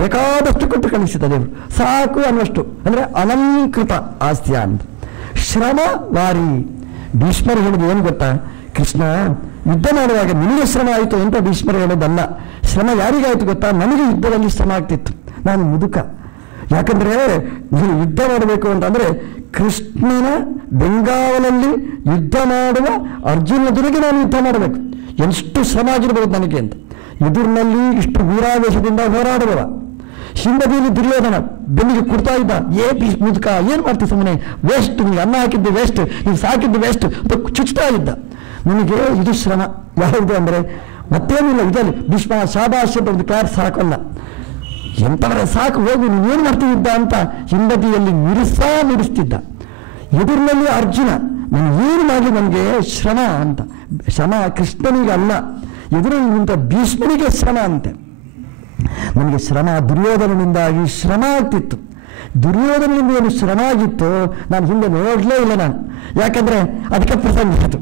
ಬೇಕಾದಷ್ಟು ಕೊಟ್ಟು ಕಳಿಸಿದ ದೇವರು, ಸಾಕು ಅನ್ನುವಷ್ಟು. ಅಂದರೆ ಅಲಂಕೃತ ಹಾಸ್ಯ ಅಂತ. ಶ್ರಮವಾರಿ, ಭೀಷ್ಮರು ಹೇಳೋದು ಏನು ಗೊತ್ತಾ, ಕೃಷ್ಣ ಯುದ್ಧ ಮಾಡುವಾಗ ನಿನಗೆ ಶ್ರಮ ಆಯಿತು ಅಂತ ಭೀಷ್ಮರು ಹೇಳೋದಲ್ಲ. ಶ್ರಮ ಯಾರಿಗಾಯಿತು ಗೊತ್ತಾ, ನನಗೆ ಯುದ್ಧದಲ್ಲಿ ಶ್ರಮ ಆಗ್ತಿತ್ತು, ನಾನು ಮುದುಕ. ಯಾಕಂದ್ರೆ ನೀನು ಯುದ್ಧ ಮಾಡಬೇಕು ಅಂತಂದ್ರೆ ಕೃಷ್ಣನ ಬೆಂಗಾವಲಲ್ಲಿ ಯುದ್ಧ ಮಾಡುವ ಅರ್ಜುನನಿಗೆ ನಾನು ಯುದ್ಧ ಮಾಡಬೇಕು, ಎಷ್ಟು ಶ್ರಮ ಆಗಿರ್ಬೋದು ನನಗೆ ಅಂತ. ಎದುರಿನಲ್ಲಿ ಇಷ್ಟು ವೀರಾವೇಶದಿಂದ ಹೋರಾಡುವ, ಹಿಂಬದಿಯಲ್ಲಿ ದುರ್ಯೋಧನ ಬೆನ್ನಿಗೆ ಕೊಡ್ತಾ ಇದ್ದ, ಮುದುಕ ಏನು ಮಾಡ್ತೀವಿ ಸುಮ್ಮನೆ, ವೇಸ್ಟ್, ನೀವು ಅನ್ನ ಹಾಕಿದ್ದು ವೇಸ್ಟ್, ನೀವು ಸಾಕಿದ್ದು ವೇಸ್ಟ್ ಅಂತ ಚುಚ್ತಾ ಇದ್ದ. ನನಗೆ ಇದು ಶ್ರಮ. ಯಾವುದು ಅಂದರೆ ಮತ್ತೇನಿಲ್ಲ, ಇದರಲ್ಲಿ ಭೀಷ್ಮ ಶಾಬಾಷ್ ಅಂತ ಒಂದು ಕ್ಲಾಸ್ ಸಾಕಲ್ಲ, ಎಂತವರೇ ಸಾಕು ಹೋಗು ನೀವೇನು ಮಾಡ್ತಿದ್ದ ಅಂತ ಹಿಂಬದಿಯಲ್ಲಿ ನುಡಿಸ್ತಿದ್ದ. ಎದುರಿನಲ್ಲಿ ಅರ್ಜುನ, ನಾನು ಏನು ಮಾಡಲಿ ನನಗೆ ಶ್ರಮ ಅಂತ. ಶ್ರಮ ಕೃಷ್ಣನಿಗೆ ಅಲ್ಲ, ಎದುರಲ್ಲಿ ನಿಂತ ಭೀಷ್ಮನಿಗೆ ಶ್ರಮ ಅಂತೆ. ನನಗೆ ಶ್ರಮ ದುರ್ಯೋಧನನಿಂದಾಗಿ ಶ್ರಮ ಆಗ್ತಿತ್ತು. ದುರ್ಯೋಧನನಿಂದ ಏನು ಶ್ರಮ ಆಗಿತ್ತು ನಾನು ಹಿಂದೆ ನೋಡಲೇ ಇಲ್ಲ ನಾನು. ಯಾಕಂದ್ರೆ ಅದಕ್ಕೆ ಪ್ರಸಂಗ ಆಯಿತು.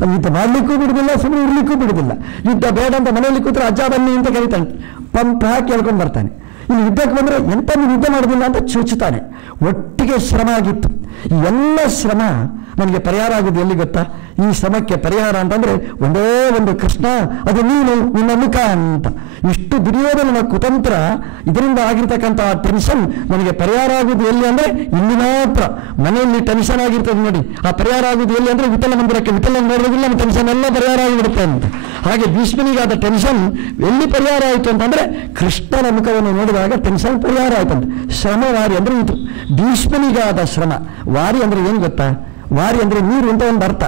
ಅದು ಯುದ್ಧ ಮಾಡಲಿಕ್ಕೂ ಬಿಡುದಿಲ್ಲ, ಸುಮ್ಮನೆ ಇರ್ಲಿಕ್ಕೂ ಬಿಡುದಿಲ್ಲ. ಯುದ್ಧ ಬೇಡ ಅಂತ ಮನೆಯಲ್ಲಿ ಕೂತ್ರೆ ಅಜ್ಜ ಬನ್ನಿ ಅಂತ ಕರೀತಾನೆ, ಪಂಪ್ ಹಾಕಿ ಹೇಳ್ಕೊಂಡು ಬರ್ತಾನೆ. ಇನ್ನು ಯುದ್ಧಕ್ಕೆ ಬಂದರೆ ಎಂತ ಯುದ್ಧ ಮಾಡೋದಿಲ್ಲ ಅಂತ ಚುಚ್ಚುತ್ತಾನೆ. ಒಟ್ಟಿಗೆ ಶ್ರಮ ಆಗಿತ್ತು. ಈ ಎಲ್ಲ ಶ್ರಮ ನನಗೆ ಪರಿಹಾರ ಆಗೋದು ಎಲ್ಲಿ ಗೊತ್ತಾ, ಈ ಶ್ರಮಕ್ಕೆ ಪರಿಹಾರ ಅಂತಂದ್ರೆ ಒಂದೇ ಒಂದು ಕೃಷ್ಣ, ಅದು ನೀನು ನಿನ್ನ ಮುಖ ಅಂತ. ಇಷ್ಟು ದುರ್ಯೋಧನನ ಕುತಂತ್ರ, ಇದರಿಂದ ಆಗಿರ್ತಕ್ಕಂತಹ ಟೆನ್ಷನ್ ನನಗೆ ಪರಿಹಾರ ಆಗುವುದು ಎಲ್ಲಿ ಅಂದ್ರೆ ಇಲ್ಲಿ ಮಾತ್ರ. ಮನೆಯಲ್ಲಿ ಟೆನ್ಷನ್ ಆಗಿರ್ತದೆ ನೋಡಿ, ಆ ಪರಿಹಾರ ಆಗುವುದು ಎಲ್ಲಿ ಅಂದ್ರೆ ವಿಠಲ ಮಂದಿರಕ್ಕೆ ವಿಠಲ ನೋಡೋದಿಲ್ಲ, ನಮ್ಮ ಟೆನ್ಷನ್ ಎಲ್ಲ ಪರಿಹಾರ ಆಗಿಬಿಡುತ್ತೆ ಅಂತ. ಹಾಗೆ ಭೀಷ್ಮನಿಗಾದ ಟೆನ್ಷನ್ ಎಲ್ಲಿ ಪರಿಹಾರ ಆಯಿತು ಅಂತಂದ್ರೆ ಕೃಷ್ಣನ ಮುಖವನ್ನು ನೋಡಿದಾಗ ಟೆನ್ಷನ್ ಪರಿಹಾರ ಆಯ್ತಂತ. ಶ್ರಮವಾರಿ ಅಂದ್ರೆ ಇದು ಭೀಷ್ಮನಿಗಾದ ಶ್ರಮ. ವಾರಿ ಅಂದ್ರೆ ಏನು ಗೊತ್ತಾ, ವಾರಿ ಅಂದ್ರೆ ನೀರು ಅಂತ ಒಂದು ಅರ್ಥ.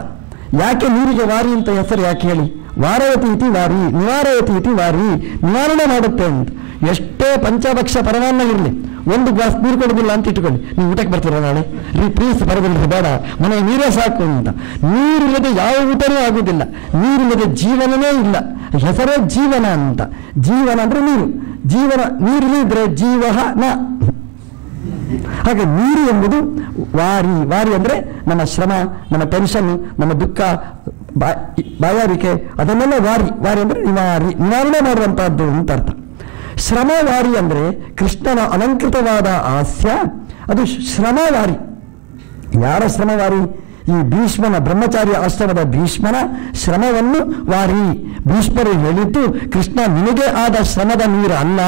ಯಾಕೆ ನೀರಿಗೆ ವಾರಿ ಅಂತ ಹೆಸರು ಯಾಕೆ ಹೇಳಿ, ವಾರಯತಿ ಇತಿ ವಾರಿ, ನಿವಾರಯತಿ ಇತಿ ವಾರಿ, ನಿವಾರಣೆ ಮಾಡುತ್ತೆ ಅಂತ. ಎಷ್ಟೇ ಪಂಚಭಕ್ಷ ಪರಮಾನ್ನ ಇರಲಿ, ಒಂದು ಗ್ಲಾಸ್ ನೀರು ಕೊಡೋದಿಲ್ಲ ಅಂತ ಇಟ್ಕೊಳ್ಳಿ, ನೀವು ಊಟಕ್ಕೆ ಬರ್ತೀರ ನಾಳೆ, ಪ್ಲೀಸ್ ಬರೋದಿಲ್ಲ, ಬೇಡ, ಮನೆ ನೀರೇ ಸಾಕು ಅಂತ. ನೀರಿಲ್ಲದೆ ಯಾವ ಊಟನೂ ಆಗುವುದಿಲ್ಲ, ನೀರಿಲ್ಲದೆ ಜೀವನವೇ ಇಲ್ಲ. ಹೆಸರೇ ಜೀವನ ಅಂತ. ಜೀವನ ಅಂದ್ರೆ ನೀರು, ಜೀವನ ನೀರಿದ್ರೆ ಜೀವನ. ಹಾಗೆ ನೀರು ಎಂಬುದು ವಾರಿ. ವಾರಿ ಅಂದ್ರೆ ನಮ್ಮ ಶ್ರಮ, ನಮ್ಮ ಟೆನ್ಷನ್, ನಮ್ಮ ದುಃಖ, ಬಾಯಾರಿಕೆ, ಅದನ್ನೆಲ್ಲ ವಾರಿ. ವಾರಿ ಅಂದ್ರೆ ನಿವಾರಣೆ ಮಾಡುವಂತಹದ್ದು ಅಂತ ಅರ್ಥ. ಶ್ರಮವಾರಿ ಅಂದ್ರೆ ಕೃಷ್ಣನ ಅಲಂಕೃತವಾದ ಹಾಸ್ಯ, ಅದು ಶ್ರಮವಾರಿ. ಯಾರ ಶ್ರಮವಾರಿ? ಈ ಭೀಷ್ಮನ, ಬ್ರಹ್ಮಚಾರ್ಯ ಆಶ್ರಮದ ಭೀಷ್ಮನ ಶ್ರಮವನ್ನು ವಾರಿ. ಭೀಷ್ಮರು ಹೇಳಿದ್ದು ಕೃಷ್ಣ ನಿನಗೆ ಆದ ಶ್ರಮದ ನೀರು ಅಲ್ಲ,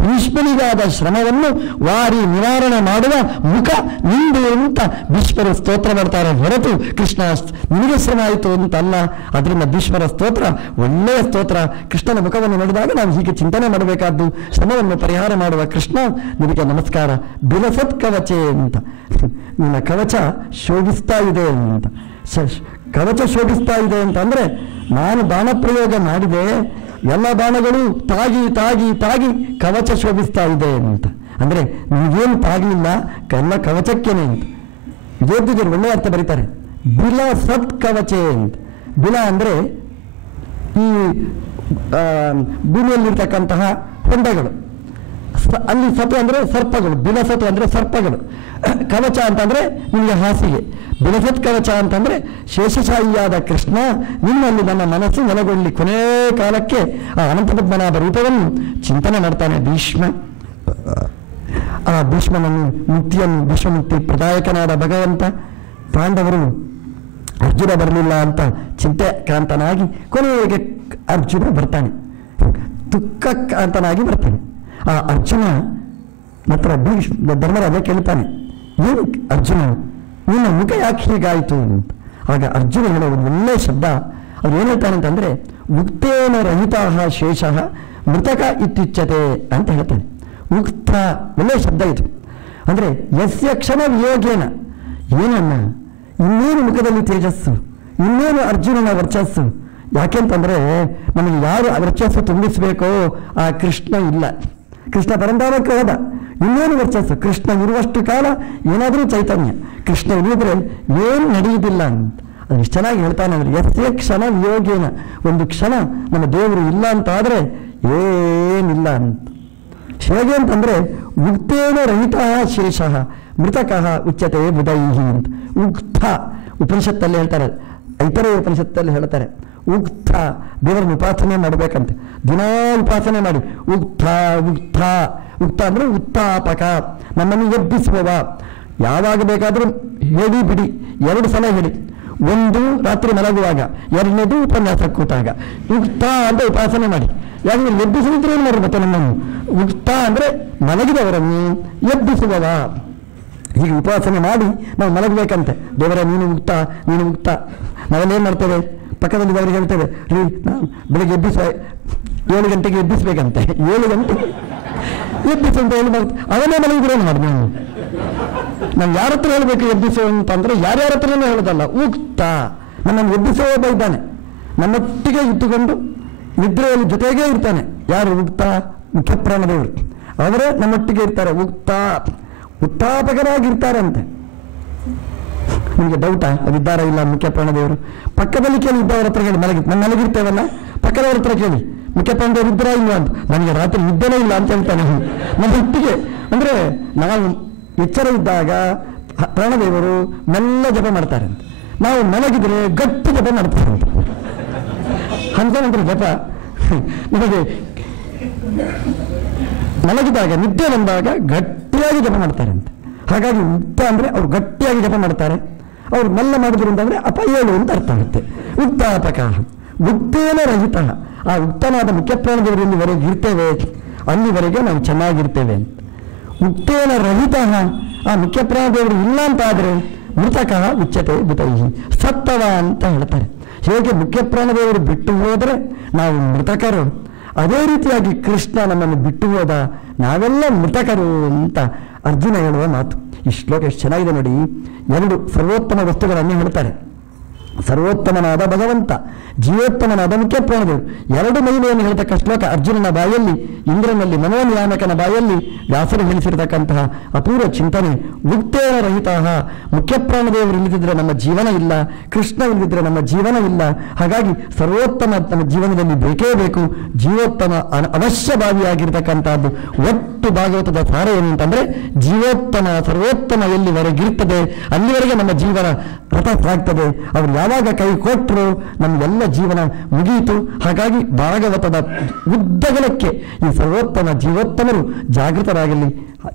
ಭೀಷ್ಮನಿಗಾದ ಶ್ರಮವನ್ನು ವಾರಿ ನಿವಾರಣೆ ಮಾಡುವ ಮುಖ ನಿಂದು ಅಂತ ಭೀಷ್ಮರು ಸ್ತೋತ್ರ ಮಾಡ್ತಾರೆ ಹೊರತು ಕೃಷ್ಣ ನಿನಗೆ ಶ್ರಮ ಆಯಿತು ಅಂತ ಅಲ್ಲ. ಅದರಿಂದ ಭೀಷ್ಮರ ಸ್ತೋತ್ರ ಒಳ್ಳೆಯ ಸ್ತೋತ್ರ. ಕೃಷ್ಣನ ಮುಖವನ್ನು ನೋಡಿದಾಗ ನಾವು ಹೀಗೆ ಚಿಂತನೆ ಮಾಡಬೇಕಾದ್ದು, ಶ್ರಮವನ್ನು ಪರಿಹಾರ ಮಾಡುವ ಕೃಷ್ಣ ನಿನಗೆ ನಮಸ್ಕಾರ. ಬಿಲಸತ್ ಕವಚೆ ಅಂತ, ನಿನ್ನ ಕವಚ ಶೋಭಿಸ್ತಾ ಇದೆ ಅಂತ. ಕವಚ ಶೋಭಿಸ್ತಾ ಇದೆ ಅಂತ ಅಂದ್ರೆ ನಾನು ಬಾಣ ಪ್ರಯೋಗ ಮಾಡಿದೆ, ಎಲ್ಲ ಬಾಣಗಳು ತಾಗಿ ತಾಗಿ ತಾಗಿ ಕವಚ ಶೋಭಿಸ್ತಾ ಇದೆ ಅಂತ. ಅಂದ್ರೆ ನಿಮಗೇನು ತಾಗಲಿಲ್ಲ, ಎಲ್ಲ ಕವಚಕ್ಕೇನೆ ಅಂತ. ಜೋತಿಗೆ ಒಳ್ಳೆಯ ಅರ್ಥ ಬರೀತಾರೆ, ಬಿಲ ಸತ್ ಕವಚೆ ಅಂತ. ಬಿಲ ಅಂದ್ರೆ ಈ ಭೂಮಿಯಲ್ಲಿರ್ತಕ್ಕಂತಹ ಹೊಂಡಗಳು, ಅಲ್ಲಿ ಸತು ಅಂದ್ರೆ ಸರ್ಪಗಳು, ಬಿಲಸತು ಅಂದ್ರೆ ಸರ್ಪಗಳು, ಕವಚ ಅಂತಂದ್ರೆ ನಿಮಗೆ ಹಾಸಿಗೆ. ಬಿಲಸತ್ ಕವಚ ಅಂತಂದ್ರೆ ಶೇಷಶಾಹಿಯಾದ ಕೃಷ್ಣ ನಿನ್ನಲ್ಲಿ ನನ್ನ ಮನಸ್ಸು ನೆಲೆಗೊಳ್ಳಿ. ಕೊನೆ ಕಾಲಕ್ಕೆ ಆ ಅನಂತಪದ್ಮನಾಭ ರೂಪವನ್ನು ಚಿಂತನೆ ಮಾಡ್ತಾನೆ ಭೀಷ್ಮ. ಆ ಭೀಷ್ಮನನ್ನು ಮುಕ್ತಿಯನ್ನು, ವಿಶ್ವಮುಕ್ತಿ ಪ್ರದಾಯಕನಾದ ಭಗವಂತ, ಪಾಂಡವರು ಅರ್ಜುನ ಬರಲಿಲ್ಲ ಅಂತ ಚಿಂತೆಕ್ರಾಂತನಾಗಿ ಕೊನೆಗೆ ಅರ್ಜುನ ಬರ್ತಾನೆ, ದುಃಖಕ್ರಾಂತನಾಗಿ ಬರ್ತಾನೆ. ಆ ಅರ್ಜುನ ಮಾತ್ರ ಧರ್ಮರಾಜ ಕೇಳ್ತಾನೆ, ಏನು ಅರ್ಜುನ ನಿನ್ನ ಮುಖ ಯಾಕೆ ಹೀಗಾಯಿತು ಅಂತ. ಆಗ ಅರ್ಜುನ ಹೇಳೋ ಒಂದು ಒಳ್ಳೆಯ ಶಬ್ದ, ಅವ್ರು ಏನು ಹೇಳ್ತಾನೆ ಅಂತಂದ್ರೆ ಮುಕ್ತೇನ ರಹಿತ ಶೇಷಃ ಮೃತಕ ಇತ್ಯುಚ್ಯತೆ ಅಂತ ಹೇಳ್ತಾನೆ. ಮುಕ್ತ, ಒಳ್ಳೆಯ ಶಬ್ದ ಇದು. ಅಂದ್ರೆ ಯಸ್ಯ ಕ್ಷಣ ವಿಯೋಗೇನ, ಏನನ್ನ ಇನ್ನೇನು ಮುಖದಲ್ಲಿ ತೇಜಸ್ಸು, ಇನ್ನೇನು ಅರ್ಜುನನ ವರ್ಚಸ್ಸು. ಯಾಕೆಂತಂದ್ರೆ ನಮಗೆ ಯಾರು ವರ್ಚಸ್ಸು ತುಂಬಿಸಬೇಕೋ ಆ ಕೃಷ್ಣ ಇಲ್ಲ. ಕೃಷ್ಣ ಪರಂಧಾಮಕ್ಕೆ ಹೋದ. ಇನ್ನೇನು ವರ್ಚಸ್ಸು, ಕೃಷ್ಣ ಇರುವಷ್ಟು ಕಾಲ ಏನಾದರೂ ಚೈತನ್ಯ, ಕೃಷ್ಣ ಇಳಿದ್ರೆ ಏನು ನಡೆಯುವುದಿಲ್ಲ ಅಂತ. ಅದು ಎಷ್ಟು ಚೆನ್ನಾಗಿ ಹೇಳ್ತಾನೆ ಅಂದರೆ, ಯಸ್ಯ ಕ್ಷಣ ವಿಯೋಗೇನ, ಒಂದು ಕ್ಷಣ ನಮ್ಮ ದೇವರು ಇಲ್ಲ ಅಂತ ಆದರೆ ಏನಿಲ್ಲ ಅಂತ. ಹೇಗೆ ಅಂತಂದರೆ, ಉಕ್ತೇನ ರಹಿತ ಶೇಷಃ ಮೃತಕಃ ಉಚ್ಯತೆ ಬುಧೈಹಿ ಅಂತ. ಉಕ್ತ ಉಪನಿಷತ್ತಲ್ಲಿ ಹೇಳ್ತಾರೆ, ಇತರೆ ಉಪನಿಷತ್ತಲ್ಲಿ ಹೇಳ್ತಾರೆ, ಉಕ್ತ ದೇವರನ್ನು ಉಪಾಸನೆ ಮಾಡಬೇಕಂತೆ, ದಿನಾ ಉಪಾಸನೆ ಮಾಡಿ. ಉಕ್ತ ಉಕ್ತ ಉಕ್ತ ಅಂದರೆ ಉತ್ತಾಪಕ, ನಮ್ಮನ್ನು ಎಬ್ಬಿಸುವವ. ಯಾವಾಗ ಬೇಕಾದರೂ ಹೇಳಿ ಬಿಡಿ, 2 ಸಲ ಹೇಳಿ. ಒಂದು ರಾತ್ರಿ ಮಲಗುವಾಗ, 2ನೇದು ಉಪನ್ಯಾಸ ಕೂತಾಗ. ಉಕ್ತ ಅಂತ ಉಪಾಸನೆ ಮಾಡಿ. ಯಾಕಂದ್ರೆ ಎಬ್ಬಿಸಿದ್ರೆ ಏನು ಮಾಡಿ ಮತ್ತೆ ನಮ್ಮನ್ನು. ಉಕ್ತ ಅಂದರೆ ಮಲಗಿದವರನ್ನು ಎಬ್ಬಿಸುವವ. ಹೀಗೆ ಉಪಾಸನೆ ಮಾಡಿ ನಾವು ಮಲಗಬೇಕಂತೆ. ದೇವರ ನೀನು ಮುಕ್ತ, ನೀನು ಮುಕ್ತ. ನಾವೆಲ್ಲೇನು ಮಾಡ್ತೇವೆ, ಪಕ್ಕದಲ್ಲಿದ್ದವರಿಗೆ ಹೇಳ್ತೇವೆ, ರೀ ನಾವು ಬೆಳಗ್ಗೆ ಎಬ್ಬಿಸುವ 7 ಗಂಟೆಗೆ ಎಬ್ಬಿಸ್ಬೇಕಂತೆ. 7 ಗಂಟೆ ಎಬ್ಬಿಸು ಅಂತ ಹೇಳಿ ಮಾಡ್ತೀವಿ. ಅವನೇ ಮಲಗಿದ್ರೇನು ಮಾಡಿ ನಾವು ಯಾರ ಹತ್ರ ಹೇಳಬೇಕು ಎಬ್ಬಿಸು ಅಂತಂದರೆ, ಯಾರ್ಯಾರ ಹತ್ರನೂ ಹೇಳೋದಲ್ಲ. ಉಕ್ತ ನಮ್ಮನ್ನು ಎಬ್ಬಿಸುವ ಒಬ್ಬ ಇದ್ದಾನೆ, ನಮ್ಮೊಟ್ಟಿಗೆ ಇಟ್ಟುಕೊಂಡು ನಿದ್ರೆಯಲ್ಲಿ ಜೊತೆಗೇ ಇರ್ತಾನೆ. ಯಾರು? ಉಕ್ತ, ಮುಖ್ಯಪ್ರಾಣದೇವರು. ಅವರೇ ನಮ್ಮೊಟ್ಟಿಗೆ ಇರ್ತಾರೆ. ಉಕ್ತ ಉತ್ತಾಪಕರಾಗಿರ್ತಾರಂತೆ. ನಿಮಗೆ ಡೌಟಾ ಅದಿದ್ದಾರ ಇಲ್ಲ ಮುಖ್ಯಪ್ರಾಣದೇವರು? ಪಕ್ಕದಲ್ಲಿ ಕೇಳಿ, ಇದ್ದವರ ಹತ್ರ ಕೇಳಿ. ನಾನು ಮಲಗಿರ್ತೇವಲ್ಲ, ಪಕ್ಕದವ್ರ ಹತ್ರ ಕೇಳಿ, ಮುಖ್ಯಪ್ರಾಣದೇವರು ಇದ್ದರಾ ಇಲ್ಲ ಅಂತ. ನನಗೆ ರಾತ್ರಿ ನಿದ್ದೆನೇ ಇಲ್ಲ ಅಂತ ಹೇಳ್ತಾನೆ. ನಮ್ಮ ಒಟ್ಟಿಗೆ ಅಂದರೆ ನಾವು ಎಚ್ಚರ ಇದ್ದಾಗ ಪ್ರಾಣದೇವರು ಮೆಲ್ಲ ಜಪ ಮಾಡ್ತಾರಂತೆ, ನಾವು ಮಲಗಿದ್ರೆ ಗಟ್ಟಿ ಜಪ ಮಾಡ್ತಾರಂತೆ. ಅಂತ ಜಪ ನಮಗೆ ಮಲಗಿದಾಗ ನಿದ್ದೆ ಬಂದಾಗ ಗಟ್ಟಿಯಾಗಿ ಜಪ ಮಾಡ್ತಾರಂತೆ. ಹಾಗಾಗಿ ಉಕ್ತ ಅಂದರೆ ಅವ್ರು ಗಟ್ಟಿಯಾಗಿ ಜಪ ಮಾಡ್ತಾರೆ. ಅವ್ರು ಮೆಲ್ಲ ಮಾಡಿದ್ರು ಅಂತಂದರೆ ಅಪಯೇಳು ಅಂತ ಅರ್ಥ ಆಗುತ್ತೆ. ಉಕ್ತಾಪಕ ಉಕ್ತೇನ ರಹಿತ. ಆ ಉಕ್ತನಾದ ಮುಖ್ಯಪ್ರಾಣದೇವರು ಎಲ್ಲಿವರೆಗೆ ಇರ್ತೇವೆ ಅಲ್ಲಿವರೆಗೆ ನಾವು ಚೆನ್ನಾಗಿರ್ತೇವೆ ಅಂತ. ಉಕ್ತೇನ ರಹಿತ, ಆ ಮುಖ್ಯಪ್ರಾಣದೇವರು ಇಲ್ಲ ಅಂತ ಆದರೆ ಮೃತಕಃ ಉಚ್ಯತೆ ಬುಧೈಹಿ, ಸತ್ತವ ಅಂತ ಹೇಳ್ತಾರೆ. ಹೇಗೆ ಮುಖ್ಯಪ್ರಾಣದೇವರು ಬಿಟ್ಟು ಹೋದರೆ ನಾವು ಮೃತಕರು, ಅದೇ ರೀತಿಯಾಗಿ ಕೃಷ್ಣ ನಮ್ಮನ್ನು ಬಿಟ್ಟು ಹೋದ, ನಾವೆಲ್ಲ ಮೃತಕರು ಅಂತ ಅರ್ಜುನ ಹೇಳುವ ಮಾತು. ಈ ಶ್ಲೋಕ ಎಷ್ಟು ಚೆನ್ನಾಗಿದೆ ನೋಡಿ. 2 ಸರ್ವೋತ್ತಮ ವಸ್ತುಗಳನ್ನು ಹೇಳ್ತಾರೆ. ಸರ್ವೋತ್ತಮನಾದ ಭಗವಂತ, ಜೀವೋತ್ತಮನಾದ ಮುಖ್ಯಪ್ರಾಣದೇವರು. 2 ಮಹಿಮೆಯನ್ನು ಹೇಳ್ತಕ್ಕ ಶ್ಲೋಕ ಅರ್ಜುನನ ಬಾಯಲ್ಲಿ, ಇಂದ್ರನಲ್ಲಿ ಮನೋನಿಯಾಮಕನ ಬಾಯಲ್ಲಿ ವ್ಯಾಸರು ಹೇಳಿಸಿರತಕ್ಕಂತಹ ಅಪೂರ್ವ ಚಿಂತನೆ. ಉಕ್ತೇನ ರಹಿತ, ಮುಖ್ಯಪ್ರಾಣದೇವರು ಇಲ್ಲದಿದ್ದರೆ ನಮ್ಮ ಜೀವನ ಇಲ್ಲ, ಕೃಷ್ಣ ಇಲ್ಲದಿದ್ದರೆ ನಮ್ಮ ಜೀವನ ಇಲ್ಲ. ಹಾಗಾಗಿ ಸರ್ವೋತ್ತಮ ನಮ್ಮ ಜೀವನದಲ್ಲಿ ಬೇಕೇ ಬೇಕು. ಜೀವೋತ್ತಮ ಅವಶ್ಯ ಭಾವಿಯಾಗಿರ್ತಕ್ಕಂಥದ್ದು. ಒಟ್ಟು ಭಾಗವತದ ಸಾರ ಏನು ಅಂತಂದರೆ, ಜೀವೋತ್ತಮ ಸರ್ವೋತ್ತಮ ಎಲ್ಲಿವರೆಗಿರ್ತದೆ ಅಲ್ಲಿವರೆಗೆ ನಮ್ಮ ಜೀವನ ರಥ ಸಾಗ್ತದೆ. ಅವರು ಯಾವಾಗ ಕೈ ಕೊಟ್ಟರು ನಮಗೆಲ್ಲ ಜೀವನ ಮುಗಿಯಿತು. ಹಾಗಾಗಿ ಭಾಗವತದ ಉದ್ದಗಲಕ್ಕೆ ಈ ಸರ್ವೋತ್ತಮ ಜೀವೋತ್ತಮರು ಜಾಗೃತರಾಗಲಿ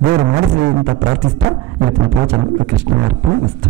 ದೇವರು ಮಾಡಿಸಲಿ ಅಂತ ಪ್ರಾರ್ಥಿಸ್ತಾ ಇವತ್ತಿನ ಪ್ರವಚನ ಕೃಷ್ಣ ಅರ್ಪಣೆ ವಸ್ತು.